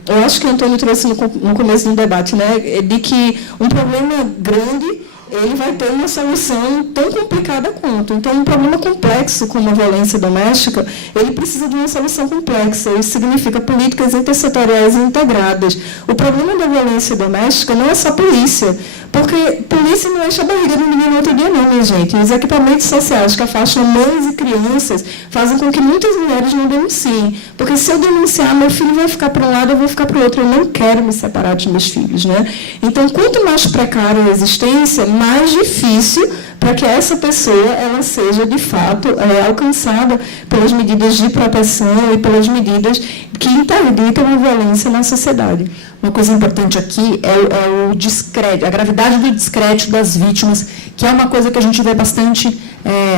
Eu acho que o Antônio trouxe no começo do debate, né, de que um problema grande ele vai ter uma solução tão complicada quanto. Então, um problema complexo como a violência doméstica, ele precisa de uma solução complexa. Isso significa políticas intersetoriais e integradas. O problema da violência doméstica não é só polícia, porque polícia não enche a barriga de ninguém no outro dia, não, minha gente. Os equipamentos sociais que afastam mães e crianças fazem com que muitas mulheres não denunciem. Porque se eu denunciar, meu filho vai ficar para um lado, eu vou ficar para o outro. Eu não quero me separar dos meus filhos. Né? Então, quanto mais precária a existência, mais difícil para que essa pessoa ela seja, de fato, alcançada pelas medidas de proteção e pelas medidas que interditam a violência na sociedade. Uma coisa importante aqui é o descrédito, a gravidade do descrédito das vítimas, que é uma coisa que a gente vê bastante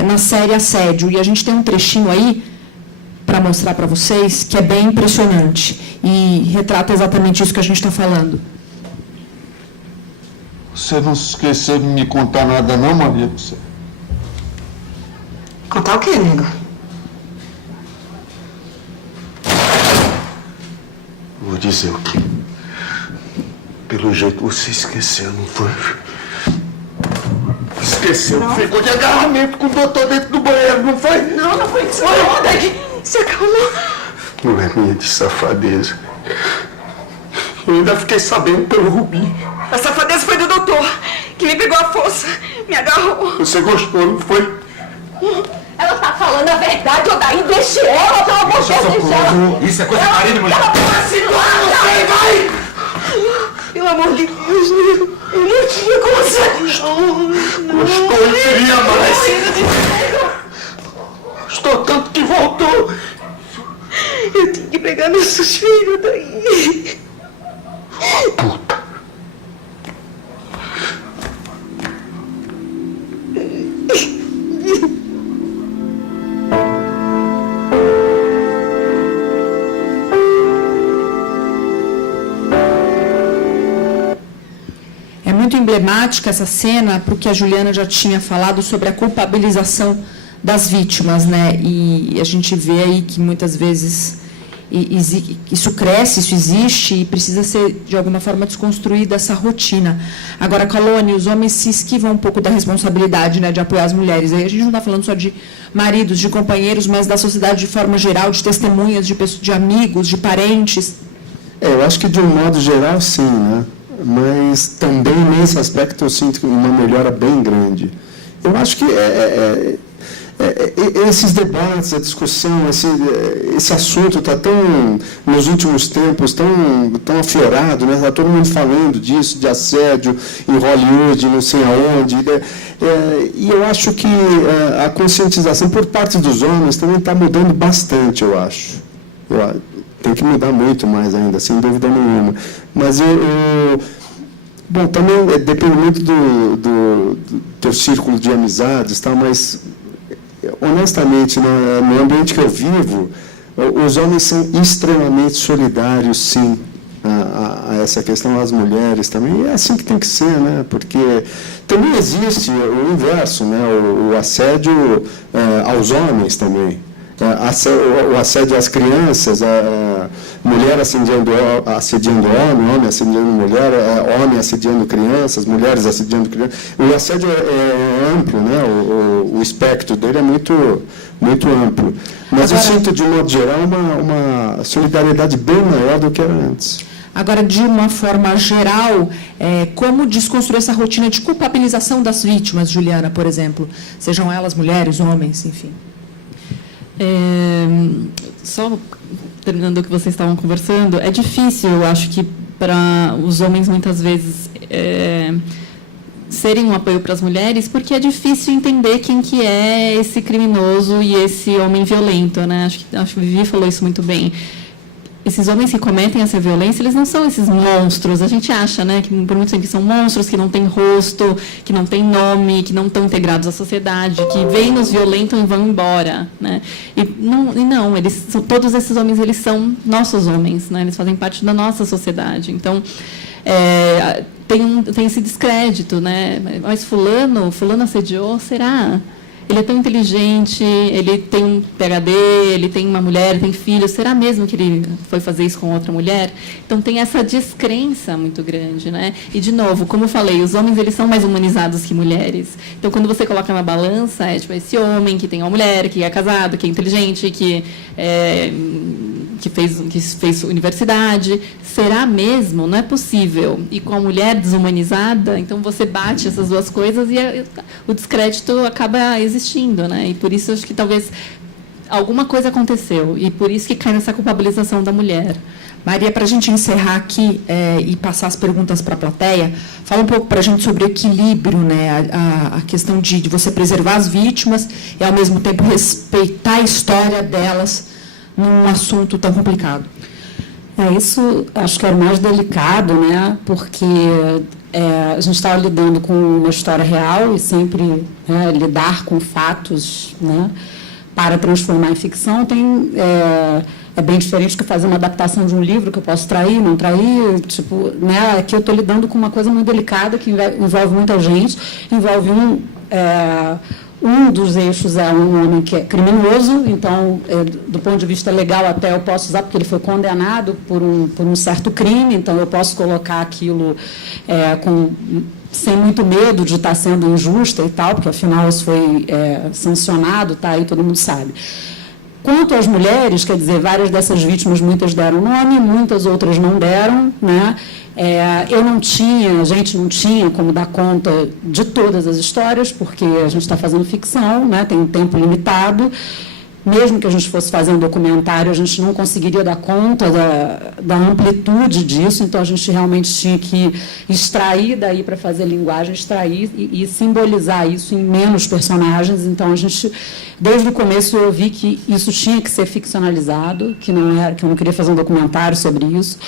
na série Assédio. E a gente tem um trechinho aí para mostrar para vocês que é bem impressionante e retrata exatamente isso que a gente está falando. Você não se esqueceu de me contar nada não, Maria do Céu? Contar o quê, nego? Vou dizer o quê? Pelo jeito você esqueceu, não foi? Esqueceu? Não. Ficou de agarramento com o doutor dentro do banheiro, não foi? Não foi isso. Foi. Se acalmou. Não é minha de safadeza. Eu ainda fiquei sabendo pelo Rubi. A safadeza foi do doutor, que me pegou a força, me agarrou. Você gostou, não foi? Ela tá falando a verdade, Odair, deixe ela, pelo amor de Deus, deixe ela. Isso é coisa de marido, mulher. Ela tá vacilar, sai, vai! Pelo amor de Deus, eu não tinha como sair. Gostou e queria mais. Gostou tanto que voltou. Eu tinha que pegar nossos filhos daí. Puta. É muito emblemática essa cena, porque a Juliana já tinha falado sobre a culpabilização das vítimas, né? E a gente vê aí que muitas vezes isso cresce, isso existe e precisa ser, de alguma forma, desconstruída essa rotina. Agora, Calone, os homens se esquivam um pouco da responsabilidade, né, de apoiar as mulheres. Aí a gente não está falando só de maridos, de companheiros, mas da sociedade de forma geral, de testemunhas, de amigos, de parentes. Eu acho que de um modo geral, sim, né? Mas também nesse aspecto eu sinto uma melhora bem grande. Eu acho que esses debates, a discussão, esse assunto está tão, nos últimos tempos, tão aflorado, né? Está todo mundo falando disso, de assédio em Hollywood, não sei aonde. E eu acho que a conscientização por parte dos homens também está mudando bastante, eu acho. Tem que mudar muito mais ainda, sem dúvida nenhuma. Mas bom, também depende muito do teu círculo de amizades, tá? Mas, honestamente, no ambiente que eu vivo, os homens são extremamente solidários, sim, a essa questão, as mulheres também. E é assim que tem que ser, né? Porque também existe o inverso, né? O assédio aos homens também. O assédio às crianças, a mulher assediando homem, homem assediando mulher, homem assediando crianças, mulheres assediando crianças. O assédio é amplo, né? O espectro dele é muito, muito amplo. Mas eu sinto, de modo geral, uma solidariedade bem maior do que era antes. Agora, de uma forma geral, como desconstruir essa rotina de culpabilização das vítimas, Juliana, por exemplo? Sejam elas mulheres, homens, enfim. Só terminando o que vocês estavam conversando, é difícil, eu acho que para os homens muitas vezes serem um apoio para as mulheres, porque é difícil entender quem que é esse criminoso e esse homem violento, né? Acho que o Vivi falou isso muito bem. Esses homens que cometem essa violência, eles não são esses monstros. A gente acha, né, que por muito tempo são monstros que não têm rosto, que não têm nome, que não estão integrados à sociedade, que vêm, nos violentam e vão embora, né? E não, todos esses homens, eles são nossos homens, né? Eles fazem parte da nossa sociedade. Então, tem esse descrédito, né? Mas fulano assediou, será? Ele é tão inteligente, ele tem um PhD, ele tem uma mulher, tem filhos. Será mesmo que ele foi fazer isso com outra mulher? Então, tem essa descrença muito grande, né? E, de novo, como eu falei, os homens, eles são mais humanizados que mulheres. Então, quando você coloca na balança, esse homem que tem uma mulher, que é casado, que é inteligente, que fez universidade. Será mesmo? Não é possível. E com a mulher desumanizada, então você bate essas duas coisas e o descrédito acaba existindo, né? E por isso acho que talvez alguma coisa aconteceu e por isso que cai nessa culpabilização da mulher. Maria, para a gente encerrar aqui e passar as perguntas para a plateia, fala um pouco para a gente sobre o equilíbrio, né? A questão de você preservar as vítimas e, ao mesmo tempo, respeitar a história delas num assunto tão complicado. Isso acho que é o mais delicado, né? Porque a gente estava lidando com uma história real e sempre lidar com fatos, né, para transformar em ficção é bem diferente do que fazer uma adaptação de um livro que eu posso trair, não trair. Tipo, né, aqui eu estou lidando com uma coisa muito delicada que envolve muita gente, envolve um dos eixos é um homem que é criminoso, então, do ponto de vista legal, até eu posso usar, porque ele foi condenado por um certo crime, então eu posso colocar aquilo sem muito medo de estar sendo injusta e tal, porque, afinal, isso foi sancionado, tá, aí todo mundo sabe. Quanto às mulheres, quer dizer, várias dessas vítimas, muitas deram nome, muitas outras não deram, né? A gente não tinha como dar conta de todas as histórias, porque a gente está fazendo ficção, né? Tem um tempo limitado. Mesmo que a gente fosse fazer um documentário, a gente não conseguiria dar conta da amplitude disso, então a gente realmente tinha que extrair daí para fazer linguagem, extrair e simbolizar isso em menos personagens. Então, a gente, desde o começo, eu vi que isso tinha que ser ficcionalizado, que eu não queria fazer um documentário sobre isso,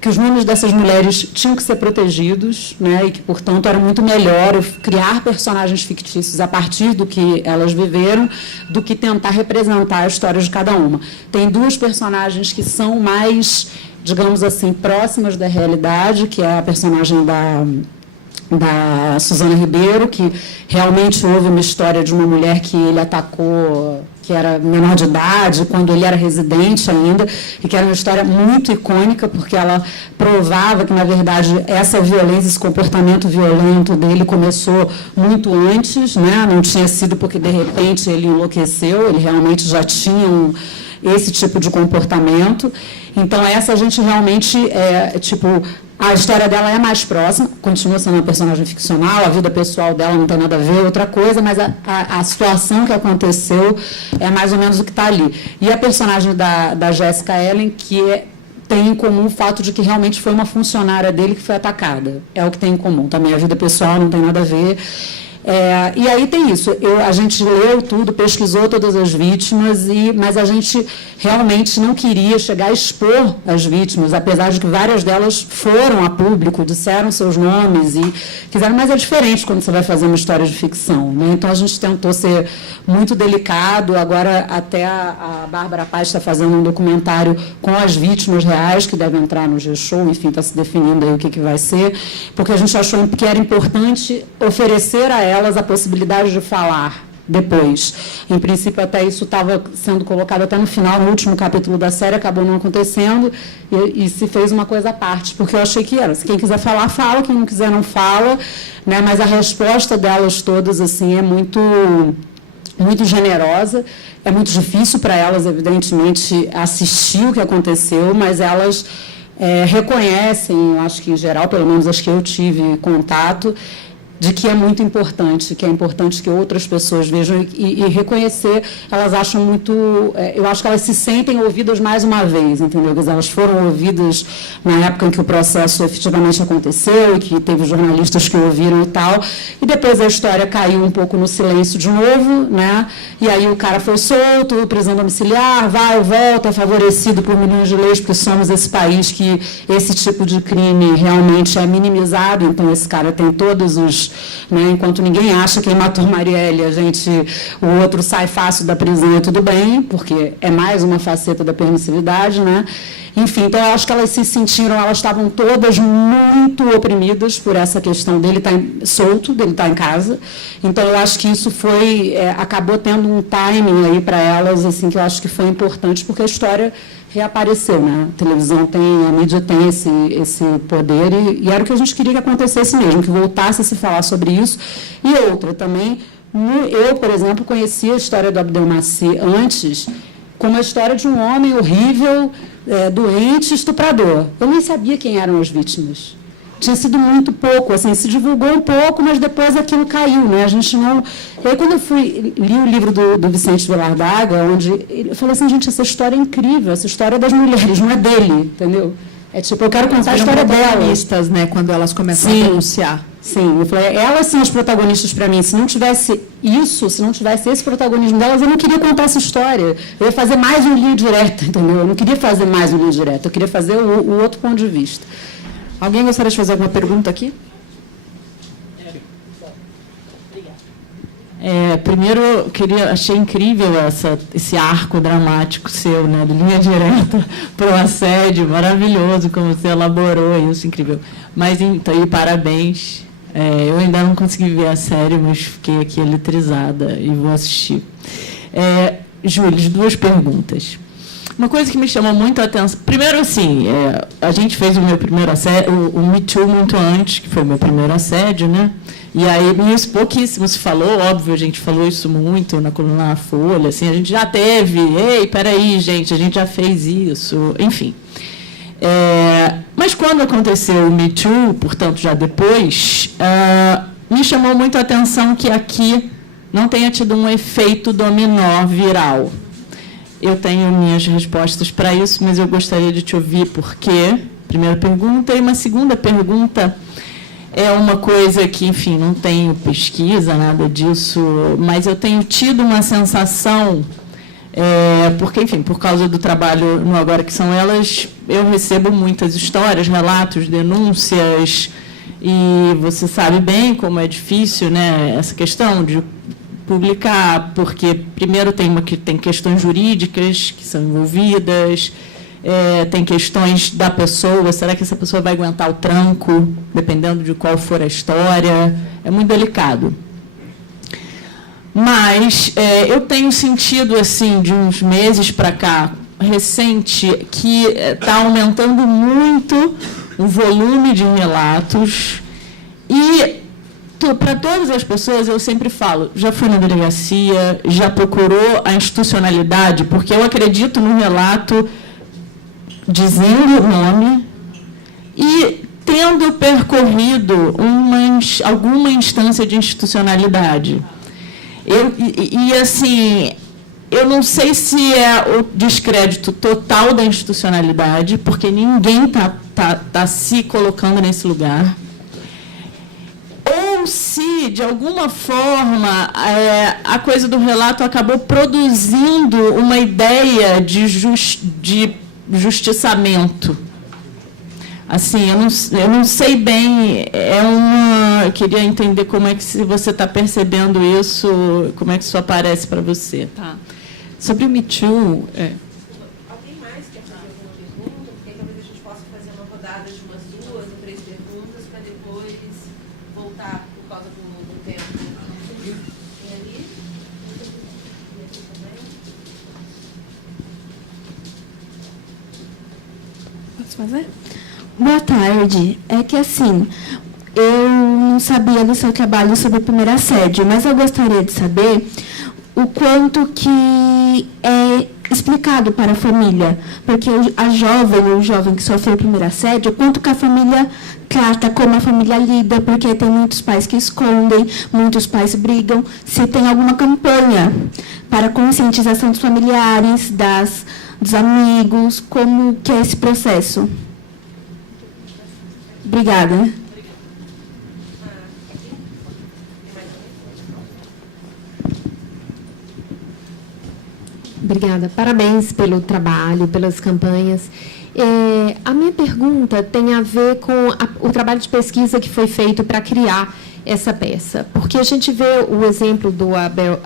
que os nomes dessas mulheres tinham que ser protegidos, né, e que, portanto, era muito melhor eu criar personagens fictícios a partir do que elas viveram, do que tentar representar a história de cada uma. Tem duas personagens que são mais, digamos assim, próximas da realidade, que é a personagem da Suzana Ribeiro, que realmente houve uma história de uma mulher que ele atacou, que era menor de idade, quando ele era residente ainda, e que era uma história muito icônica, porque ela provava que, na verdade, essa violência, esse comportamento violento dele começou muito antes, né? Não tinha sido porque, de repente, ele enlouqueceu, ele realmente já tinha esse tipo de comportamento. Então, essa a gente realmente, a história dela é mais próxima, continua sendo uma personagem ficcional, a vida pessoal dela não tem nada a ver, outra coisa, mas a situação que aconteceu é mais ou menos o que está ali. E a personagem da Jessica Ellen, que tem em comum o fato de que realmente foi uma funcionária dele que foi atacada. É o que tem em comum. Também a vida pessoal não tem nada a ver. E aí tem isso. A gente leu tudo, pesquisou todas as vítimas, mas a gente realmente não queria chegar a expor as vítimas, apesar de que várias delas foram a público, disseram seus nomes e quiseram, mas é diferente quando você vai fazer uma história de ficção, né? Então a gente tentou ser muito delicado. Agora até a Bárbara Paz está fazendo um documentário com as vítimas reais, que deve entrar no G-Show, enfim, está se definindo aí o que vai ser, porque a gente achou que era importante oferecer a elas a possibilidade de falar depois. Em princípio, até isso estava sendo colocado até no final, no último capítulo da série, acabou não acontecendo, e se fez uma coisa à parte, porque eu achei que era, se quem quiser falar, fala, quem não quiser, não fala, né? Mas a resposta delas todas, assim, é muito generosa. É muito difícil para elas, evidentemente, assistir o que aconteceu, mas elas reconhecem, eu acho que em geral, pelo menos as que eu tive contato, de que é muito importante, que é importante que outras pessoas vejam e reconhecer. Elas acham muito... eu acho que elas se sentem ouvidas mais uma vez, entendeu? Quer dizer, elas foram ouvidas na época em que o processo efetivamente aconteceu e que teve jornalistas que ouviram e tal, e depois a história caiu um pouco no silêncio de novo, né? E aí o cara foi solto, prisão domiciliar, vai, volta, favorecido por milhões de leis, porque somos esse país que esse tipo de crime realmente é minimizado, então esse cara tem todos os... Né, enquanto ninguém acha quem matou Marielle, o outro sai fácil da prisão e tudo bem, porque é mais uma faceta da permissividade, né? Enfim, então eu acho que elas se sentiram, elas estavam todas muito oprimidas por essa questão dele estar solto, dele estar em casa. Então eu acho que isso acabou tendo um timing aí para elas, assim, que eu acho que foi importante, porque a história reapareceu, né? A televisão a mídia tem esse poder e era o que a gente queria que acontecesse mesmo, que voltasse a se falar sobre isso. E outra também, eu, por exemplo, conhecia a história do Abdelmaci antes como a história de um homem horrível, doente, estuprador. Eu nem sabia quem eram as vítimas. Tinha sido muito pouco, assim, se divulgou um pouco, mas depois aquilo caiu, né? A gente não... E aí, quando eu li o livro do Vicente Vilardaga, onde eu falei assim, gente, essa história é incrível, essa história é das mulheres, não é dele, entendeu? Eu quero contar a história delas. Né, quando elas começam a denunciar. Sim, eu falei, elas são as protagonistas para mim. Se não tivesse isso, se não tivesse esse protagonismo delas, eu não queria contar essa história. Eu ia fazer mais um linha direta, entendeu? Eu não queria fazer mais um linha direta, eu queria fazer o outro ponto de vista. Alguém gostaria de fazer alguma pergunta aqui? Primeiro, achei incrível esse arco dramático seu, né, de linha direta para o assédio, maravilhoso como você elaborou isso, incrível. Mas, então, e parabéns. Eu ainda não consegui ver a série, mas fiquei aqui eletrizada e vou assistir. Júlia, 2 perguntas. Uma coisa que me chamou muito a atenção... Primeiro, assim, a gente fez o meu primeiro assédio, o Me Too muito antes, que foi o meu primeiro assédio, né? E aí, isso pouquíssimo se falou, óbvio, a gente falou isso muito na coluna Folha, assim, a gente já teve, peraí, gente, a gente já fez isso, enfim. Mas quando aconteceu o Me Too, portanto, já depois, me chamou muito a atenção que aqui não tenha tido um efeito dominó viral. Eu tenho minhas respostas para isso, mas eu gostaria de te ouvir por quê. Primeira pergunta. E uma segunda pergunta é uma coisa que, enfim, não tenho pesquisa, nada disso, mas eu tenho tido uma sensação, porque, enfim, por causa do trabalho no Agora Que São Elas, eu recebo muitas histórias, relatos, denúncias, e você sabe bem como é difícil, né, essa questão de publicar, porque, primeiro, tem questões jurídicas que são envolvidas, tem questões da pessoa, será que essa pessoa vai aguentar o tranco, dependendo de qual for a história, é muito delicado. Mas eu tenho sentido, assim, de uns meses para cá, recente, que está aumentando muito o volume de relatos e para todas as pessoas, eu sempre falo, já foi na delegacia, já procurou a institucionalidade, porque eu acredito no relato dizendo o nome e tendo percorrido alguma instância de institucionalidade. Assim, eu não sei se é o descrédito total da institucionalidade, porque ninguém está se colocando nesse lugar, ou se, de alguma forma, a coisa do relato acabou produzindo uma ideia de justiçamento. Assim, eu não sei bem, eu queria entender como é que se você está percebendo isso, como é que isso aparece para você. Tá. Sobre o Me Too... Alguém mais quer fazer alguma pergunta? Porque talvez a gente possa fazer uma rodada de umas 2 ou 3 perguntas para depois voltar por causa do tempo. Tem ali? Posso fazer? Boa tarde. É que assim, eu não sabia do seu trabalho sobre o primeiro assédio, mas eu gostaria de saber o quanto que é explicado para a família, porque o jovem que sofreu o primeiro assédio, o quanto que a família trata, como a família lida, porque tem muitos pais que escondem, muitos pais brigam, se tem alguma campanha para conscientização dos familiares, dos amigos, como que é esse processo. Obrigada. Obrigada. Parabéns pelo trabalho, pelas campanhas. A minha pergunta tem a ver com o trabalho de pesquisa que foi feito para criar essa peça. Porque a gente vê o exemplo do Abel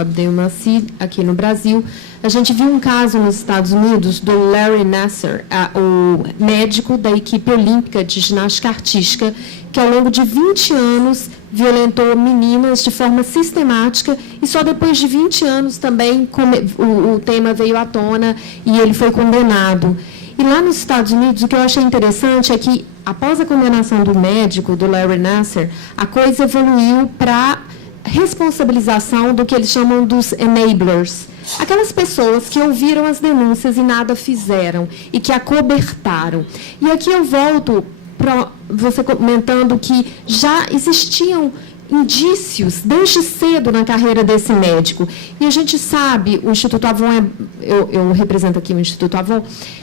Abdelmaci aqui no Brasil. A gente viu um caso nos Estados Unidos do Larry Nassar, o médico da equipe olímpica de ginástica artística, que ao longo de 20 anos violentou meninas de forma sistemática e só depois de 20 anos também o tema veio à tona e ele foi condenado. E lá nos Estados Unidos, o que eu achei interessante é que, após a condenação do médico, do Larry Nassar, a coisa evoluiu para responsabilização do que eles chamam dos enablers. Aquelas pessoas que ouviram as denúncias e nada fizeram, e que acobertaram. E aqui eu volto para você comentando que já existiam indícios desde cedo na carreira desse médico. E a gente sabe, o Instituto Avon, eu represento aqui o Instituto Avon,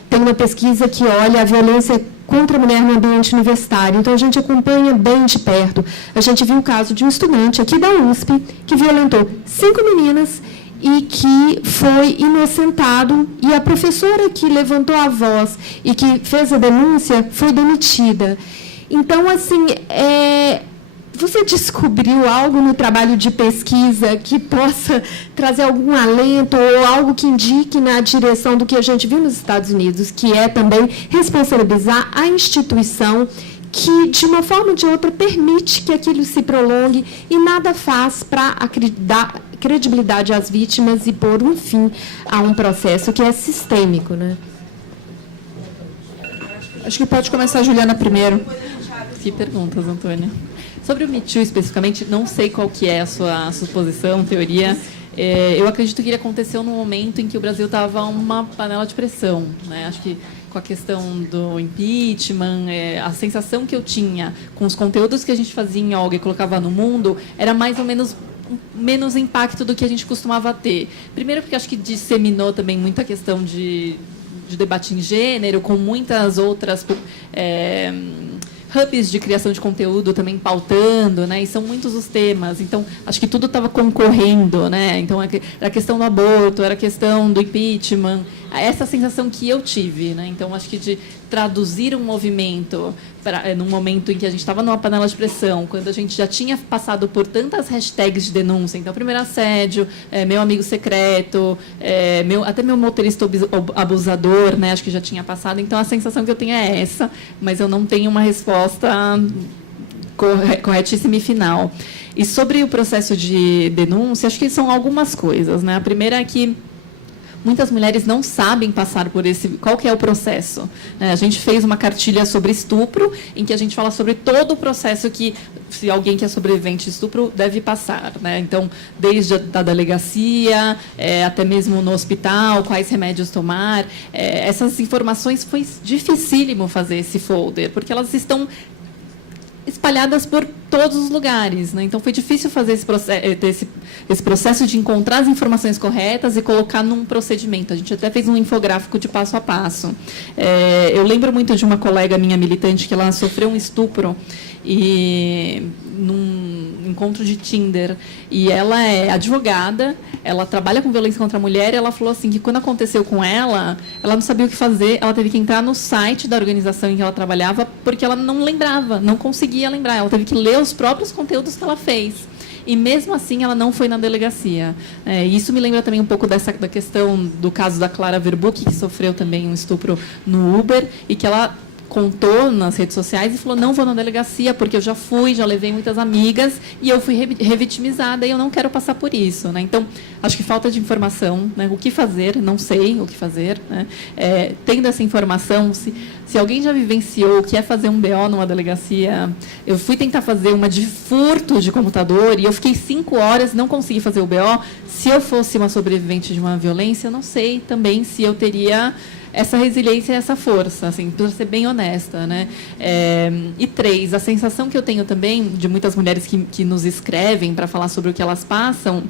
tem uma pesquisa que olha a violência contra a mulher no ambiente universitário. Então, a gente acompanha bem de perto. A gente viu o caso de um estudante aqui da USP que violentou 5 meninas e que foi inocentado, e a professora que levantou a voz e que fez a denúncia foi demitida. Então, assim, você descobriu algo no trabalho de pesquisa que possa trazer algum alento ou algo que indique na direção do que a gente viu nos Estados Unidos, que é também responsabilizar a instituição que, de uma forma ou de outra, permite que aquilo se prolongue e nada faz para dar credibilidade às vítimas e pôr um fim a um processo que é sistêmico, né? Acho que pode começar a Juliana primeiro. Que perguntas, Antônia? Sobre o Me Too, especificamente, não sei qual que é a sua suposição, teoria. Eu acredito que ele aconteceu no momento em que o Brasil estava uma panela de pressão, né? Acho que com a questão do impeachment, a sensação que eu tinha com os conteúdos que a gente fazia em Olga e colocava no mundo era mais ou menos impacto do que a gente costumava ter. Primeiro porque acho que disseminou também muita questão de debate em gênero, com muitas outras hubs de criação de conteúdo também pautando, né? E são muitos os temas. Então, acho que tudo estava concorrendo, né? Então, era a questão do aborto, era a questão do impeachment. Essa sensação que eu tive, né? Então, acho que de traduzir um movimento num momento em que a gente estava numa panela de pressão, quando a gente já tinha passado por tantas hashtags de denúncia, então, primeiro assédio, meu amigo secreto, até meu motorista abusador, né? Acho que já tinha passado. Então, a sensação que eu tenho é essa, mas eu não tenho uma resposta corretíssima e final. E sobre o processo de denúncia, acho que são algumas coisas, né? A primeira é que muitas mulheres não sabem passar por qual que é o processo. A gente fez uma cartilha sobre estupro, em que a gente fala sobre todo o processo que se alguém que é sobrevivente de estupro deve passar, né? Então, desde a delegacia, até mesmo no hospital, quais remédios tomar. Essas informações foi dificílimo fazer esse folder, porque elas estão espalhadas por todos os lugares, né? Então foi difícil fazer esse processo de encontrar as informações corretas e colocar num procedimento. A gente até fez um infográfico de passo a passo. Eu lembro muito de uma colega minha militante que ela sofreu um estupro e num encontro de Tinder, e ela é advogada, ela trabalha com violência contra a mulher, e ela falou assim que quando aconteceu com ela não sabia o que fazer, ela teve que entrar no site da organização em que ela trabalhava, porque ela não lembrava, não conseguia lembrar, ela teve que ler os próprios conteúdos que ela fez. E, mesmo assim, ela não foi na delegacia. Isso me lembra também um pouco da questão do caso da Clara Verbuck, que sofreu também um estupro no Uber, e que ela contou nas redes sociais e falou, não vou na delegacia, porque eu já levei muitas amigas e eu fui revitimizada e eu não quero passar por isso, né? Então, acho que falta de informação, né? O que fazer, não sei o que fazer, né? Tendo essa informação, se alguém já vivenciou o que é fazer um BO numa delegacia, eu fui tentar fazer uma de furto de computador e eu fiquei 5 horas, não consegui fazer o BO. Se eu fosse uma sobrevivente de uma violência, eu não sei também se eu teria essa resiliência e essa força, assim, para ser bem honesta, né? E 3, a sensação que eu tenho também de muitas mulheres que nos escrevem para falar sobre o que elas passam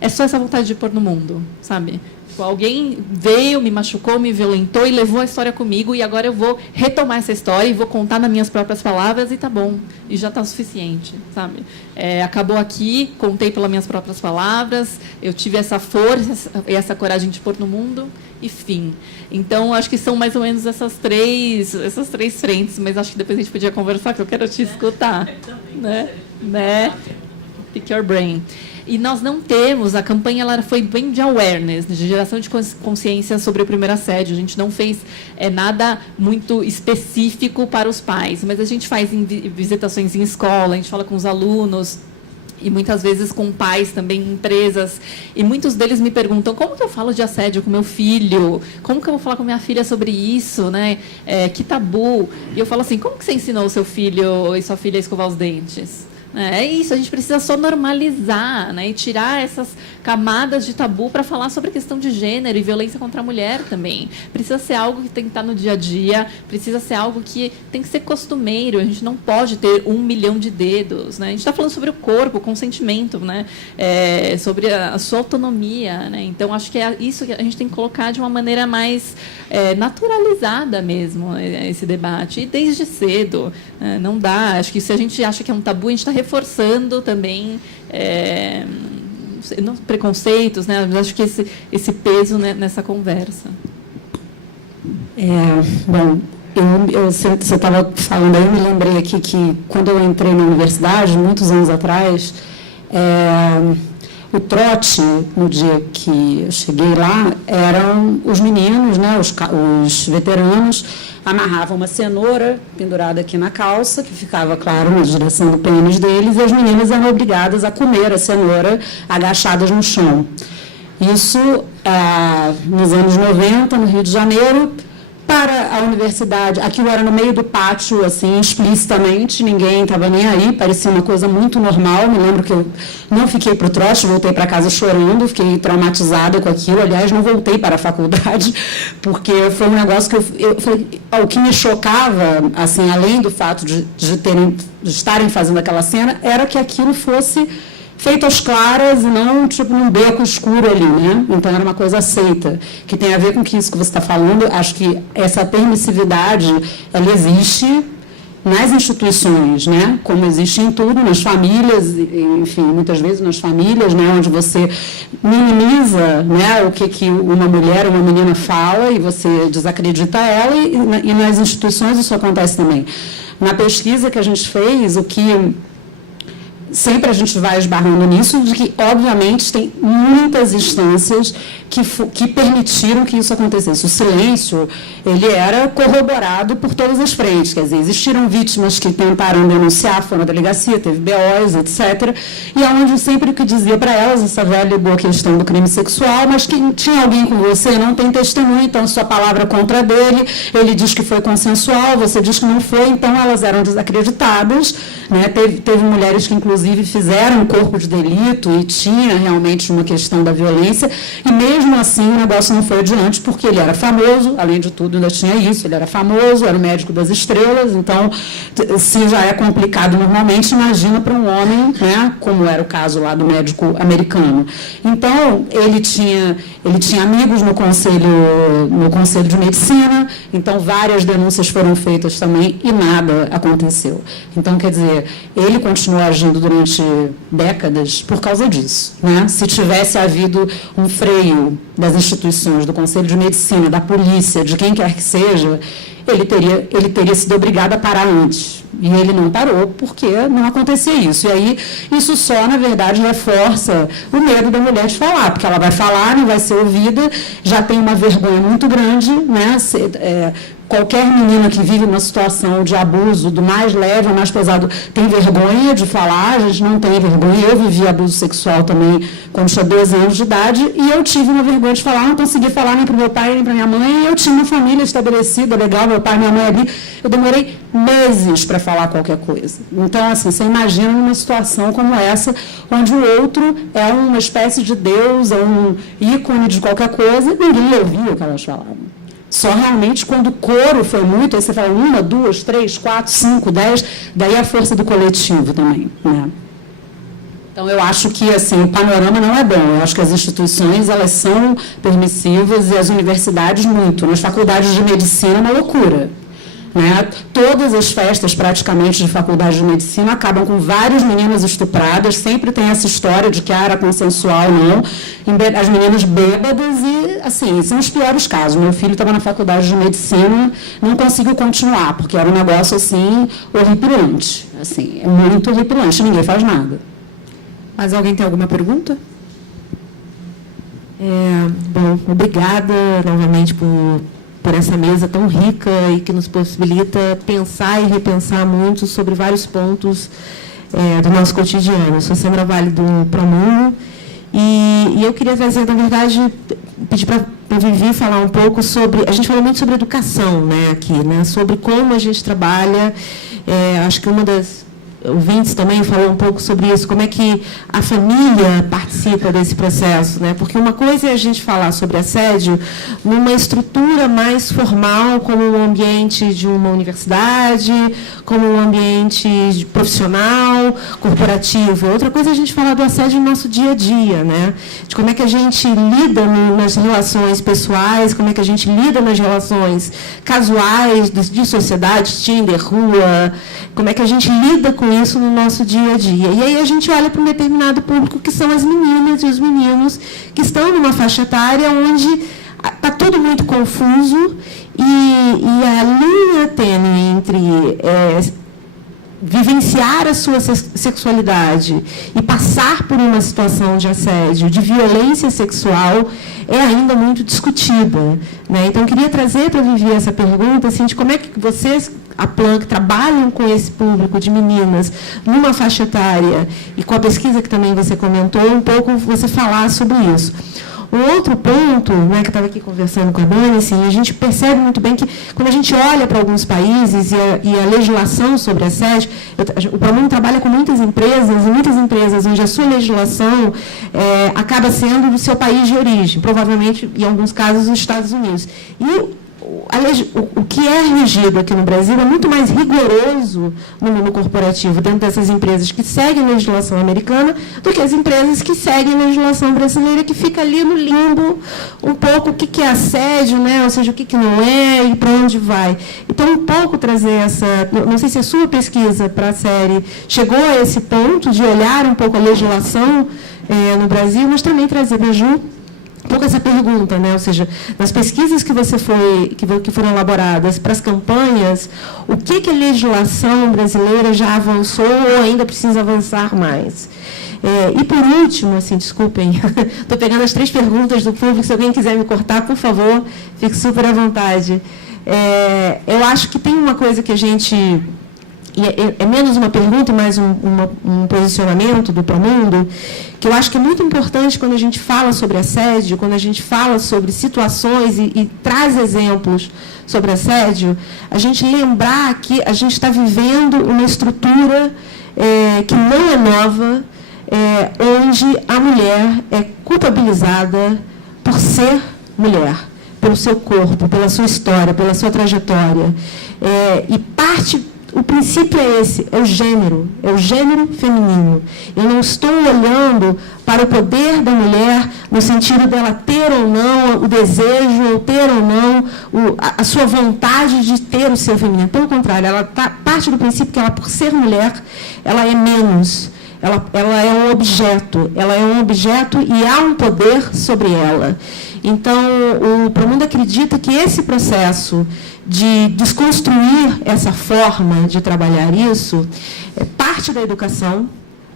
é só essa vontade de pôr no mundo, sabe? Alguém veio, me machucou, me violentou e levou a história comigo, e agora eu vou retomar essa história e vou contar nas minhas próprias palavras e tá bom, e já está suficiente, sabe? Acabou aqui, contei pelas minhas próprias palavras, eu tive essa força e essa coragem de pôr no mundo, e fim. Então, acho que são mais ou menos essas três frentes, mas acho que depois a gente podia conversar, que eu quero te escutar. Né? Pick your brain. E nós não temos, a campanha ela foi bem de awareness, de geração de consciência sobre o primeiro assédio. A gente não fez nada muito específico para os pais, mas a gente faz visitações em escola, a gente fala com os alunos, e muitas vezes com pais também, em empresas, e muitos deles me perguntam, como que eu falo de assédio com meu filho? Como que eu vou falar com minha filha sobre isso? Né? Que tabu? E eu falo assim, como que você ensinou o seu filho e sua filha a escovar os dentes? É isso, a gente precisa só normalizar, né, e tirar essas camadas de tabu para falar sobre a questão de gênero e violência contra a mulher também. Precisa ser algo que tem que estar no dia a dia, precisa ser algo que tem que ser costumeiro, a gente não pode ter 1 milhão de dedos. Né? A gente está falando sobre o corpo, o consentimento, né? Sobre a sua autonomia. Né? Então, acho que é isso que a gente tem que colocar de uma maneira mais naturalizada mesmo, esse debate. E desde cedo, não dá. Acho que se a gente acha que é um tabu, a gente está reforçando também preconceitos, né? Mas acho que esse peso, né, nessa conversa. Bom, você estava falando aí, eu me lembrei aqui que quando eu entrei na universidade, muitos anos atrás, o trote, no dia que eu cheguei lá, eram os meninos, né, os veteranos, amarravam uma cenoura pendurada aqui na calça, que ficava, claro, na direção do pênis deles, e as meninas eram obrigadas a comer a cenoura agachadas no chão. Isso nos anos 90, no Rio de Janeiro. Para a universidade, aquilo era no meio do pátio, assim, explicitamente, ninguém estava nem aí, parecia uma coisa muito normal. Me lembro que eu não fiquei para o trote, voltei para casa chorando, fiquei traumatizada com aquilo. Aliás, não voltei para a faculdade, porque foi um negócio que eu falei, o que me chocava, assim, além do fato de estarem fazendo aquela cena, era que aquilo fosse feito às claras e não, tipo, num beco escuro ali, né? Então, era uma coisa aceita, que tem a ver com isso que você está falando. Acho que essa permissividade, ela existe nas instituições, né? Como existe em tudo, nas famílias, enfim, muitas vezes nas famílias, né? Onde você minimiza, né, o que uma mulher, uma menina fala e você desacredita ela, e nas instituições isso acontece também. Na pesquisa que a gente fez, sempre a gente vai esbarrando nisso, de que, obviamente, tem muitas instâncias que permitiram que isso acontecesse. O silêncio, ele era corroborado por todas as frentes, quer dizer, existiram vítimas que tentaram denunciar, foi na delegacia, teve BOs, etc., e aonde sempre que dizia para elas, essa velha e boa questão do crime sexual, mas que tinha alguém com você, não tem testemunha, então sua palavra contra dele, ele diz que foi consensual, você diz que não foi, então elas eram desacreditadas, né? Teve mulheres que, inclusive, fizeram um corpo de delito e tinha realmente uma questão da violência, e mesmo assim o negócio não foi adiante, porque ele era famoso, além de tudo ainda tinha isso, ele era famoso, era o médico das estrelas, então, se já é complicado normalmente, imagina para um homem, né, como era o caso lá do médico americano. Então, ele tinha amigos no conselho de medicina, então várias denúncias foram feitas também e nada aconteceu. Então, quer dizer, ele continuou agindo durante décadas por causa disso, né? Se tivesse havido um freio das instituições, do Conselho de Medicina, da polícia, de quem quer que seja, ele teria sido obrigado a parar antes. E ele não parou porque não acontecia isso. E aí, isso só, na verdade, reforça o medo da mulher de falar, porque ela vai falar, não vai ser ouvida, já tem uma vergonha muito grande, né? Qualquer menina que vive uma situação de abuso, do mais leve ao mais pesado, tem vergonha de falar, a gente não tem vergonha. Eu vivi abuso sexual também quando tinha 12 anos de idade, e eu tive uma vergonha de falar, não consegui falar nem para o meu pai, nem para minha mãe, e eu tinha uma família estabelecida, legal, meu pai e minha mãe ali, eu demorei meses para falar qualquer coisa. Então, assim, você imagina uma situação como essa, onde o outro é uma espécie de deus, é um ícone de qualquer coisa, e ninguém ouvia o que elas falavam. Só realmente quando o coro foi muito, aí você fala 1, 2, 3, 4, 5, 10, daí a força do coletivo também, né? Então, eu acho que assim, o panorama não é bom. Eu acho que as instituições elas são permissivas e as universidades muito. Nas faculdades de medicina é uma loucura. Né? Todas as festas, praticamente, de faculdade de medicina acabam com várias meninas estupradas, sempre tem essa história de que era consensual, não, as meninas bêbadas e, assim, são os piores casos. Meu filho estava na faculdade de medicina, não conseguiu continuar, porque era um negócio, assim, horripilante. Assim, é muito horripilante, ninguém faz nada. Mas alguém tem alguma pergunta? Bom, obrigada novamente por essa mesa tão rica e que nos possibilita pensar e repensar muito sobre vários pontos do nosso cotidiano. Eu sou Sandra Vale do Promundo e eu queria trazer, na verdade, pedir para a Vivi falar um pouco sobre... A gente falou muito sobre educação, né, aqui, né, sobre como a gente trabalha. Acho que uma das ouvintes também falou um pouco sobre isso, como é que a família participa desse processo, né? Porque uma coisa é a gente falar sobre assédio numa estrutura mais formal, como um ambiente de uma universidade, como um ambiente profissional, corporativo. Outra coisa é a gente falar do assédio no nosso dia a dia, né? De como é que a gente lida nas relações pessoais, como é que a gente lida nas relações casuais, de sociedade, Tinder, rua, como é que a gente lida com isso no nosso dia a dia. E aí a gente olha para um determinado público, que são as meninas e os meninos, que estão numa faixa etária onde está tudo muito confuso e a linha tênue entre vivenciar a sua sexualidade e passar por uma situação de assédio, de violência sexual, é ainda muito discutida, né? Então, eu queria trazer para a Vivi essa pergunta, assim, de como é que vocês, a Plan, que trabalham com esse público de meninas numa faixa etária, e com a pesquisa que também você comentou, um pouco você falar sobre isso. Um outro ponto, né, que eu estava aqui conversando com a Dani, assim, a gente percebe muito bem que, quando a gente olha para alguns países e a legislação sobre assédio, o Promundo trabalha com muitas empresas onde a sua legislação acaba sendo do seu país de origem, provavelmente, em alguns casos, os Estados Unidos. E o que é regido aqui no Brasil é muito mais rigoroso no mundo corporativo, dentro dessas empresas que seguem a legislação americana, do que as empresas que seguem a legislação brasileira, que fica ali no limbo um pouco o que é assédio, né? Ou seja, o que não é e para onde vai. Então, um pouco trazer essa... Não sei se a sua pesquisa para a série chegou a esse ponto de olhar um pouco a legislação no Brasil, mas também trazer para a Ju um pouco essa pergunta, né? Ou seja, nas pesquisas que foram elaboradas para as campanhas, o que a legislação brasileira já avançou ou ainda precisa avançar mais? E, por último, assim, desculpem, estou pegando as 3 perguntas do público, se alguém quiser me cortar, por favor, fique super à vontade. Eu acho que tem uma coisa que a gente... é menos uma pergunta e mais um posicionamento do Promundo, que eu acho que é muito importante quando a gente fala sobre assédio, quando a gente fala sobre situações e traz exemplos sobre assédio, a gente lembrar que a gente está vivendo uma estrutura que não é nova, onde a mulher é culpabilizada por ser mulher, pelo seu corpo, pela sua história, pela sua trajetória. O princípio é esse, é o gênero feminino. Eu não estou olhando para o poder da mulher no sentido dela ter ou não o desejo, ou ter ou não a sua vontade de ter o seu feminino. Pelo contrário, ela parte do princípio que ela, por ser mulher, ela é menos. Ela é um objeto e há um poder sobre ela. Então, o Promundo acredita que esse processo de desconstruir essa forma de trabalhar isso é parte da educação,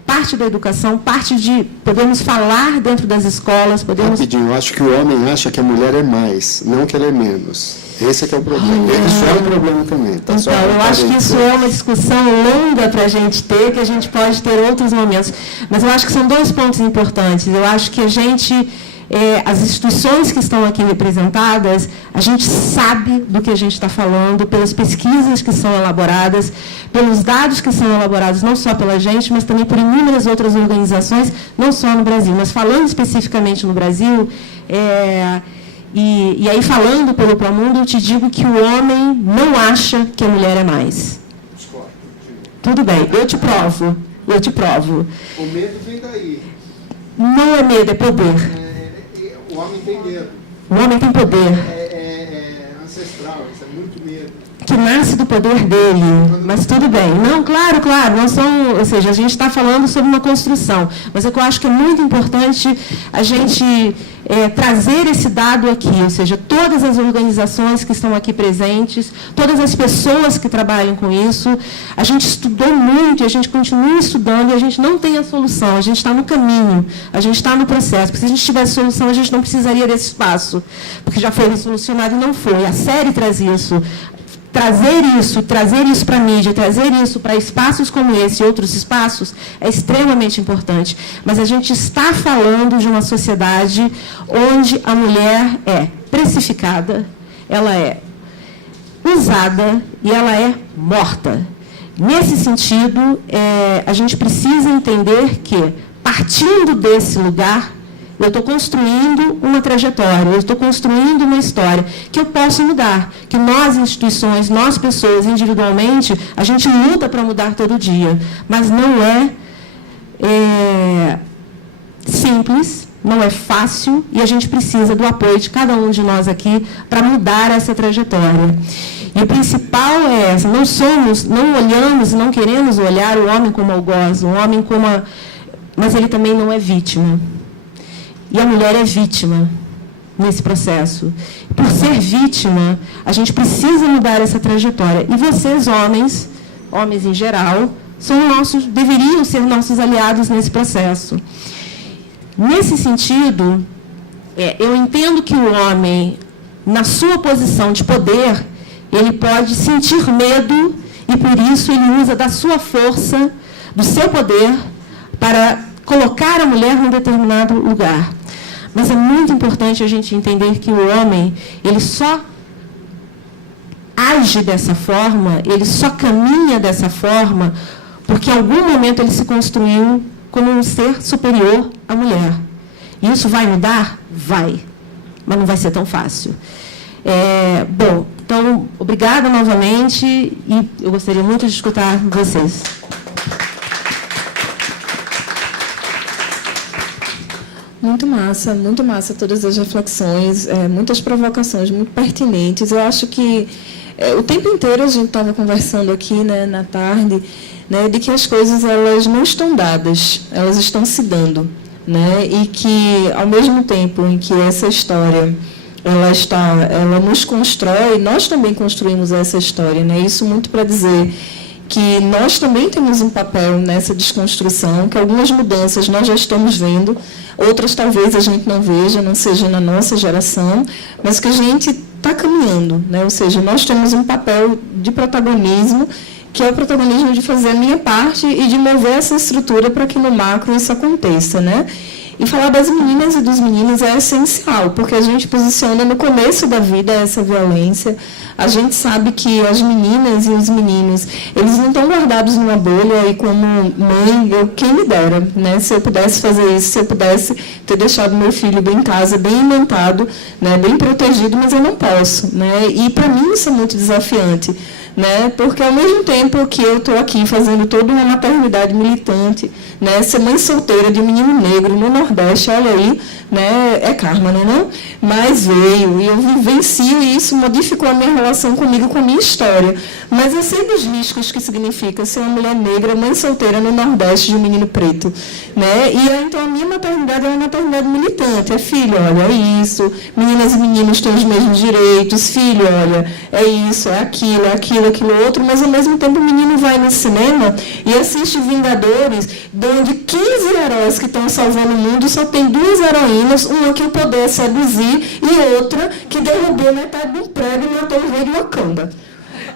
parte de podermos falar dentro das escolas, Rapidinho, eu acho que o homem acha que a mulher é mais, não que ela é menos. Esse é que é o problema. Isso é um problema também. Tá? Então, eu acho que isso é uma discussão longa para a gente ter, que a gente pode ter outros momentos. Mas eu acho que são 2 pontos importantes. Eu acho que as instituições que estão aqui representadas, a gente sabe do que a gente está falando, pelas pesquisas que são elaboradas, pelos dados que são elaborados, não só pela gente, mas também por inúmeras outras organizações, não só no Brasil. Mas falando especificamente no Brasil, e aí falando pelo Promundo, eu te digo que o homem não acha que a mulher é mais. Tudo bem, eu te provo. O medo vem daí. Não é medo, é poder. O homem tem medo. O homem tem poder. É ancestral, isso é muito medo. Que nasce do poder dele, mas tudo bem. Não, claro, ou seja, a gente está falando sobre uma construção, mas eu acho que é muito importante a gente trazer esse dado aqui, ou seja, todas as organizações que estão aqui presentes, todas as pessoas que trabalham com isso, a gente estudou muito e a gente continua estudando e a gente não tem a solução, a gente está no caminho, a gente está no processo, porque se a gente tivesse solução, a gente não precisaria desse espaço, porque já foi solucionado e não foi. A série traz isso. Trazer isso para a mídia, trazer isso para espaços como esse e outros espaços é extremamente importante. Mas a gente está falando de uma sociedade onde a mulher é precificada, ela é usada e ela é morta. Nesse sentido, a gente precisa entender que, partindo desse lugar, eu estou construindo uma trajetória, eu estou construindo uma história que eu posso mudar, que nós, instituições, nós, pessoas, individualmente, a gente luta para mudar todo dia, mas não é simples, não é fácil, e a gente precisa do apoio de cada um de nós aqui para mudar essa trajetória. E o principal é essa, não olhamos e não queremos olhar o homem como algoz, o homem como mas ele também não é vítima. E a mulher é vítima nesse processo. Por ser vítima, a gente precisa mudar essa trajetória. E vocês, homens em geral, deveriam ser nossos aliados nesse processo. Nesse sentido, eu entendo que o homem, na sua posição de poder, ele pode sentir medo e, por isso, ele usa da sua força, do seu poder, para colocar a mulher num determinado lugar. Mas é muito importante a gente entender que o homem, ele só age dessa forma, ele só caminha dessa forma, porque em algum momento ele se construiu como um ser superior à mulher. E isso vai mudar? Vai. Mas não vai ser tão fácil. Então, obrigada novamente e eu gostaria muito de escutar vocês. Muito massa todas as reflexões, muitas provocações muito pertinentes. Eu acho que o tempo inteiro a gente estava conversando aqui, né, na tarde, né, de que as coisas elas não estão dadas, elas estão se dando. né? E que, ao mesmo tempo em que essa história ela nos constrói, nós também construímos essa história, né? Isso muito para dizer que nós também temos um papel nessa desconstrução, que algumas mudanças nós já estamos vendo, outras talvez a gente não veja, não seja na nossa geração, mas que a gente está caminhando, né? Ou seja, nós temos um papel de protagonismo, que é o protagonismo de fazer a minha parte e de mover essa estrutura para que no macro isso aconteça, né? E falar das meninas e dos meninos é essencial, porque a gente posiciona no começo da vida essa violência. A gente sabe que as meninas e os meninos, eles não estão guardados numa bolha e como mãe, quem me dera, né? Se eu pudesse fazer isso, se eu pudesse ter deixado meu filho bem em casa, bem alimentado, né? Bem protegido, mas eu não posso, né? E para mim isso é muito desafiante, né? Porque ao mesmo tempo que eu estou aqui fazendo toda uma maternidade militante, né? Ser mãe solteira de um menino negro no Nordeste, olha aí, né? É karma, não é não? Mas veio, e eu vivencio e isso modificou a minha relação comigo, com a minha história. Mas eu sei dos riscos que significa ser uma mulher negra, mãe solteira no Nordeste de um menino preto, né? E então a minha maternidade é uma maternidade militante. É filho, olha, é isso, meninas e meninos têm os mesmos direitos, filho, olha, é isso, é aquilo, aquilo outro, mas ao mesmo tempo o menino vai no cinema e assiste Vingadores, onde 15 heróis que estão salvando o mundo só tem 2 heroínas, uma que o poder seduzir e outra que derrubou metade do prédio e matou o rei de Wakanda.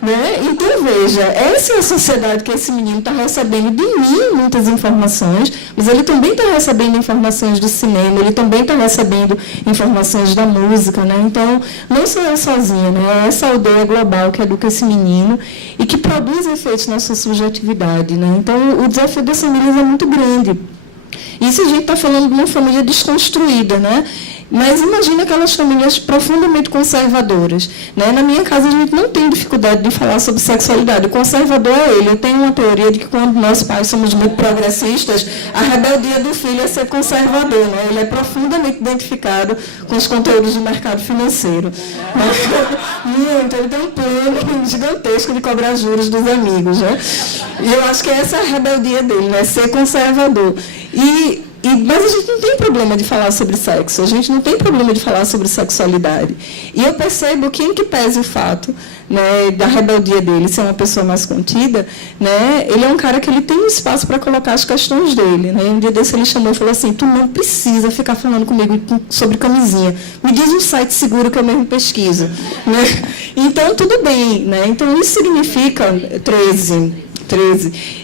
Né? Então, veja, essa é a sociedade que esse menino está recebendo de mim muitas informações, mas ele também está recebendo informações do cinema, ele também está recebendo informações da música. Né? Então, não sou eu sozinha, né? É essa aldeia global que educa esse menino e que produz efeitos na sua subjetividade. Né? Então, o desafio das famílias é muito grande. Isso a gente está falando de uma família desconstruída, né? Mas imagina aquelas famílias profundamente conservadoras. Né? Na minha casa, a gente não tem dificuldade de falar sobre sexualidade. O conservador é ele. Eu tenho uma teoria de que, quando nós pais somos muito progressistas, a rebeldia do filho é ser conservador. Né? Ele é profundamente identificado com os conteúdos do mercado financeiro. Muito. Ele tem um plano gigantesco de cobrar juros dos amigos. Né? E eu acho que essa é a rebeldia dele, né? Ser conservador. Mas a gente não tem problema de falar sobre sexo, a gente não tem problema de falar sobre sexualidade. E eu percebo que, em que pese o fato, né, da rebeldia dele ser uma pessoa mais contida, né, ele é um cara que ele tem um espaço para colocar as questões dele. Né? Um dia desse ele chamou e falou assim: tu não precisa ficar falando comigo sobre camisinha, me diz um site seguro que eu mesmo pesquiso. Né? Então, tudo bem. Né? Então, isso significa 13.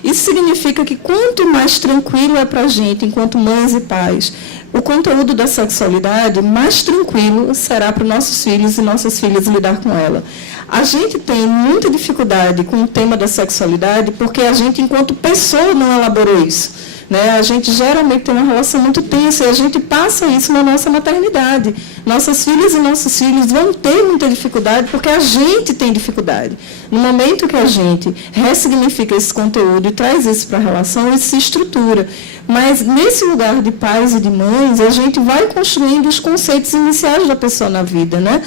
Isso significa que quanto mais tranquilo é para a gente, enquanto mães e pais, o conteúdo da sexualidade, mais tranquilo será para os nossos filhos e nossas filhas lidar com ela. A gente tem muita dificuldade com o tema da sexualidade porque a gente, enquanto pessoa, não elaborou isso. Né? A gente geralmente tem uma relação muito tensa e a gente passa isso na nossa maternidade. Nossas filhas e nossos filhos vão ter muita dificuldade porque a gente tem dificuldade. No momento que a gente ressignifica esse conteúdo e traz isso para a relação, isso se estrutura. Mas, nesse lugar de pais e de mães, a gente vai construindo os conceitos iniciais da pessoa na vida. Né?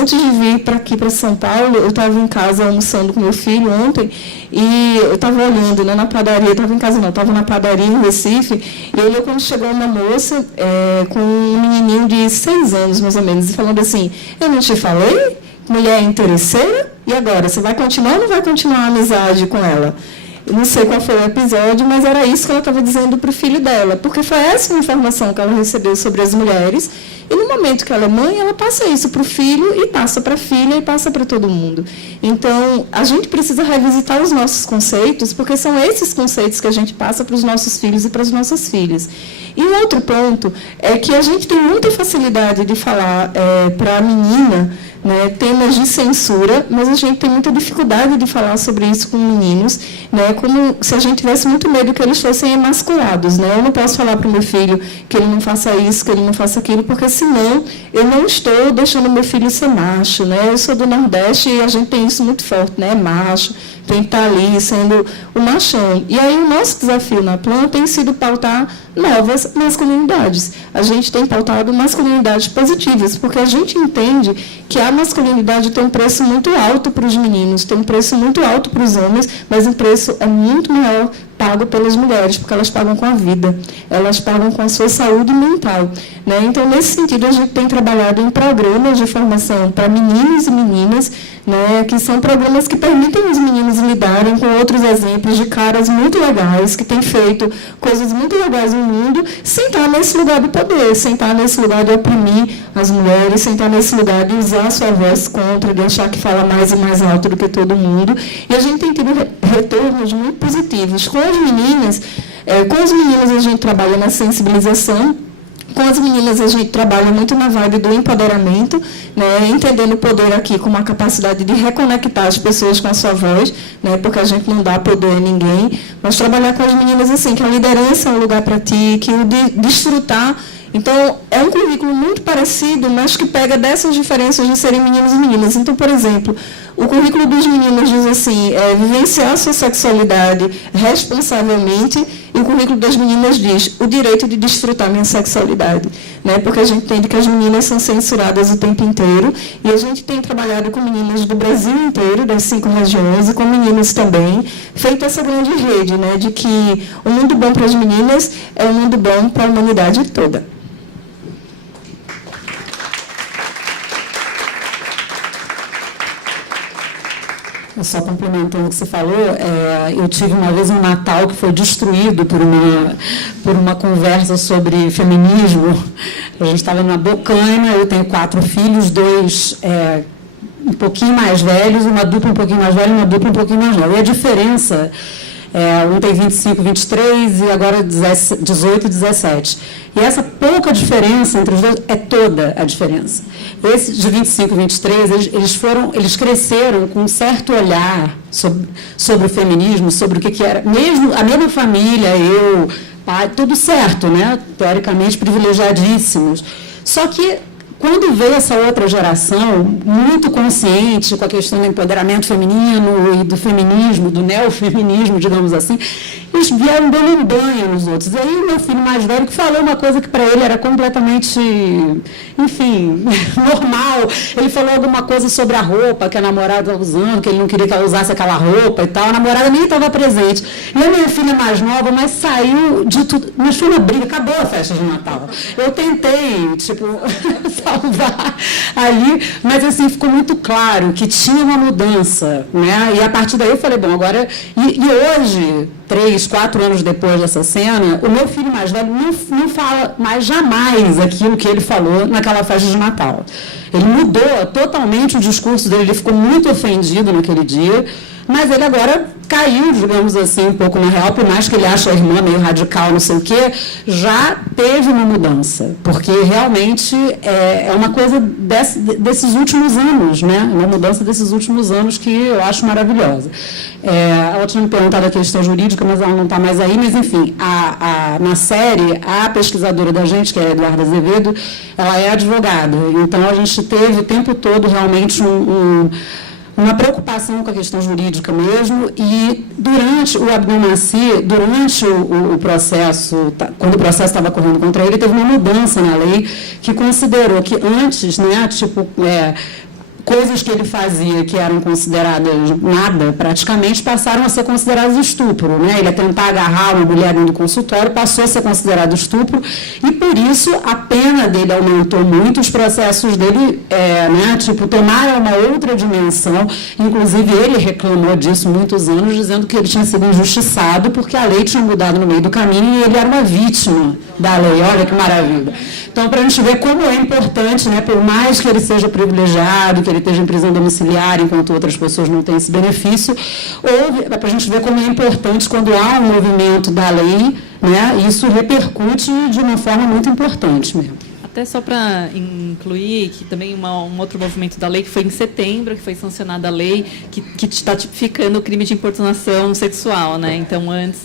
Antes de vir aqui para São Paulo, eu estava em casa almoçando com meu filho ontem e eu estava olhando, né, na padaria, estava em casa não, estava na padaria em Recife, e olhou quando chegou uma moça com um menininho de 6 anos, mais ou menos, e falando assim: eu não te falei? Mulher interesseira? E agora, você vai continuar ou não vai continuar a amizade com ela? Eu não sei qual foi o episódio, mas era isso que ela estava dizendo para o filho dela, porque foi essa informação que ela recebeu sobre as mulheres, e no momento que ela é mãe, ela passa isso para o filho, e passa para a filha, e passa para todo mundo. Então, a gente precisa revisitar os nossos conceitos, porque são esses conceitos que a gente passa para os nossos filhos e para as nossas filhas. E um outro ponto é que a gente tem muita facilidade de falar para a menina, né, temas de censura, mas a gente tem muita dificuldade de falar sobre isso com meninos, né, como se a gente tivesse muito medo que eles fossem emasculados. Né? Eu não posso falar para o meu filho que ele não faça isso, que ele não faça aquilo, porque senão eu não estou deixando meu filho ser macho. Né? Eu sou do Nordeste e a gente tem isso muito forte, né? Macho, tem que estar ali sendo o machão. E aí o nosso desafio na Plan tem sido pautar novas masculinidades. A gente tem pautado masculinidades positivas, porque a gente entende que a masculinidade tem um preço muito alto para os meninos, tem um preço muito alto para os homens, mas o preço é muito maior pago pelas mulheres, porque elas pagam com a vida, elas pagam com a sua saúde mental, né? Então, nesse sentido, a gente tem trabalhado em programas de formação para meninos e meninas, né, que são programas que permitem os meninos lidarem com outros exemplos de caras muito legais, que têm feito coisas muito legais no mundo, sem estar nesse lugar do poder, sem estar nesse lugar de oprimir as mulheres, sem estar nesse lugar de usar a sua voz contra, de achar que fala mais e mais alto do que todo mundo. E a gente tem tido retornos muito positivos. Com as meninas, com os meninos a gente trabalha na sensibilização. Com as meninas, a gente trabalha muito na vibe do empoderamento, né, entendendo o poder aqui como a capacidade de reconectar as pessoas com a sua voz, né, porque a gente não dá poder a ninguém, mas trabalhar com as meninas assim, que a liderança é um lugar para ti, que o de desfrutar. Então, é um currículo muito parecido, mas que pega dessas diferenças de serem meninos e meninas. Então, por exemplo, o currículo dos meninos diz assim, vivenciar a sua sexualidade responsavelmente, e o currículo das meninas diz o direito de desfrutar minha sexualidade, né? Porque a gente entende que as meninas são censuradas o tempo inteiro, e a gente tem trabalhado com meninas do Brasil inteiro, das 5 regiões, e com meninos também, feito essa grande rede, né, de que o mundo bom para as meninas é um mundo bom para a humanidade toda. Só complementando o que você falou, eu tive uma vez um Natal que foi destruído por uma conversa sobre feminismo. A gente estava numa bocaina, eu tenho 4 filhos, 2 um pouquinho mais velhos, uma dupla um pouquinho mais velha e uma dupla um pouquinho mais nova. E a diferença, um tem 25, 23 e agora 18 e 17. E essa pouca diferença entre os dois é toda a diferença. Esses de 25 e 23, eles cresceram com um certo olhar sobre o feminismo, sobre o que era, mesmo a mesma família, eu, pai, tudo certo, né? Teoricamente privilegiadíssimos. Só que quando veio essa outra geração, muito consciente com a questão do empoderamento feminino e do feminismo, do neofeminismo, digamos assim, eles vieram dando um banho nos outros. E aí o meu filho mais velho que falou uma coisa que para ele era completamente, enfim, normal. Ele falou alguma coisa sobre a roupa que a namorada estava usando, que ele não queria que ela usasse aquela roupa e tal. A namorada nem estava presente. E a minha filha mais nova, mas saiu de tudo. Mas foi uma briga, acabou a festa de Natal. Eu tentei, salvar ali, mas assim, ficou muito claro que tinha uma mudança, né? E a partir daí eu falei, bom, agora... E hoje, 3, 4 anos depois dessa cena, o meu filho mais velho não fala mais jamais aquilo que ele falou naquela festa de Natal. Ele mudou totalmente o discurso dele, ele ficou muito ofendido naquele dia, mas ele agora caiu, digamos assim, um pouco na real, por mais que ele ache a irmã meio radical, não sei o quê, já teve uma mudança, porque realmente é uma coisa desses últimos anos, né? Uma mudança desses últimos anos que eu acho maravilhosa. Ela tinha me perguntado a questão jurídica, mas ela não está mais aí, mas, enfim, na série, a pesquisadora da gente, que é a Eduarda Azevedo, ela é advogada, então a gente teve o tempo todo realmente uma preocupação com a questão jurídica mesmo, e durante o Abdelmaci, durante o processo, quando o processo estava correndo contra ele, teve uma mudança na lei que considerou que antes, né, coisas que ele fazia que eram consideradas nada, praticamente, passaram a ser consideradas estupro, né? Ele ia tentar agarrar uma mulher dentro do consultório, passou a ser considerado estupro, e por isso a pena dele aumentou muito, os processos dele, tomaram uma outra dimensão, inclusive ele reclamou disso muitos anos, dizendo que ele tinha sido injustiçado porque a lei tinha mudado no meio do caminho e ele era uma vítima da lei. Olha que maravilha. Então, para a gente ver como é importante, né, por mais que ele seja privilegiado, que ele esteja em prisão domiciliar, enquanto outras pessoas não têm esse benefício, para a gente ver como é importante quando há um movimento da lei, né, isso repercute de uma forma muito importante mesmo. Até só para incluir que também um outro movimento da lei, que foi em setembro, que foi sancionada a lei, que está tipificando o crime de importunação sexual, né? Então, antes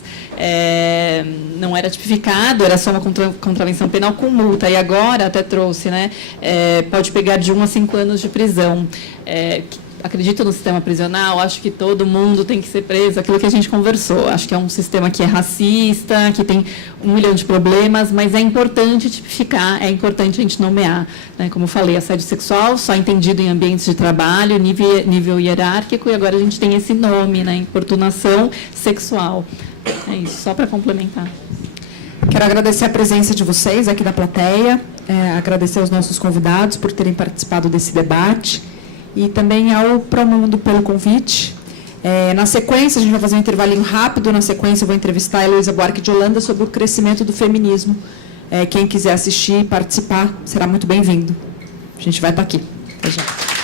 não era tipificado, era só uma contravenção penal com multa, e agora até trouxe, né? Pode pegar de 1 a 5 anos de prisão. acredito no sistema prisional, acho que todo mundo tem que ser preso, aquilo que a gente conversou. Acho que é um sistema que é racista, que tem 1 milhão de problemas, mas é importante tipificar, é importante a gente nomear. Né? Como eu falei, assédio sexual só entendido em ambientes de trabalho, nível hierárquico, e agora a gente tem esse nome, né? Importunação sexual. É isso, só para complementar. Quero agradecer a presença de vocês aqui da plateia, agradecer aos nossos convidados por terem participado desse debate e também ao Promundo pelo convite. Na sequência, a gente vai fazer um intervalinho rápido. Na sequência, eu vou entrevistar a Heloísa Buarque de Holanda sobre o crescimento do feminismo. Quem quiser assistir e participar será muito bem-vindo. A gente vai estar aqui. Até já.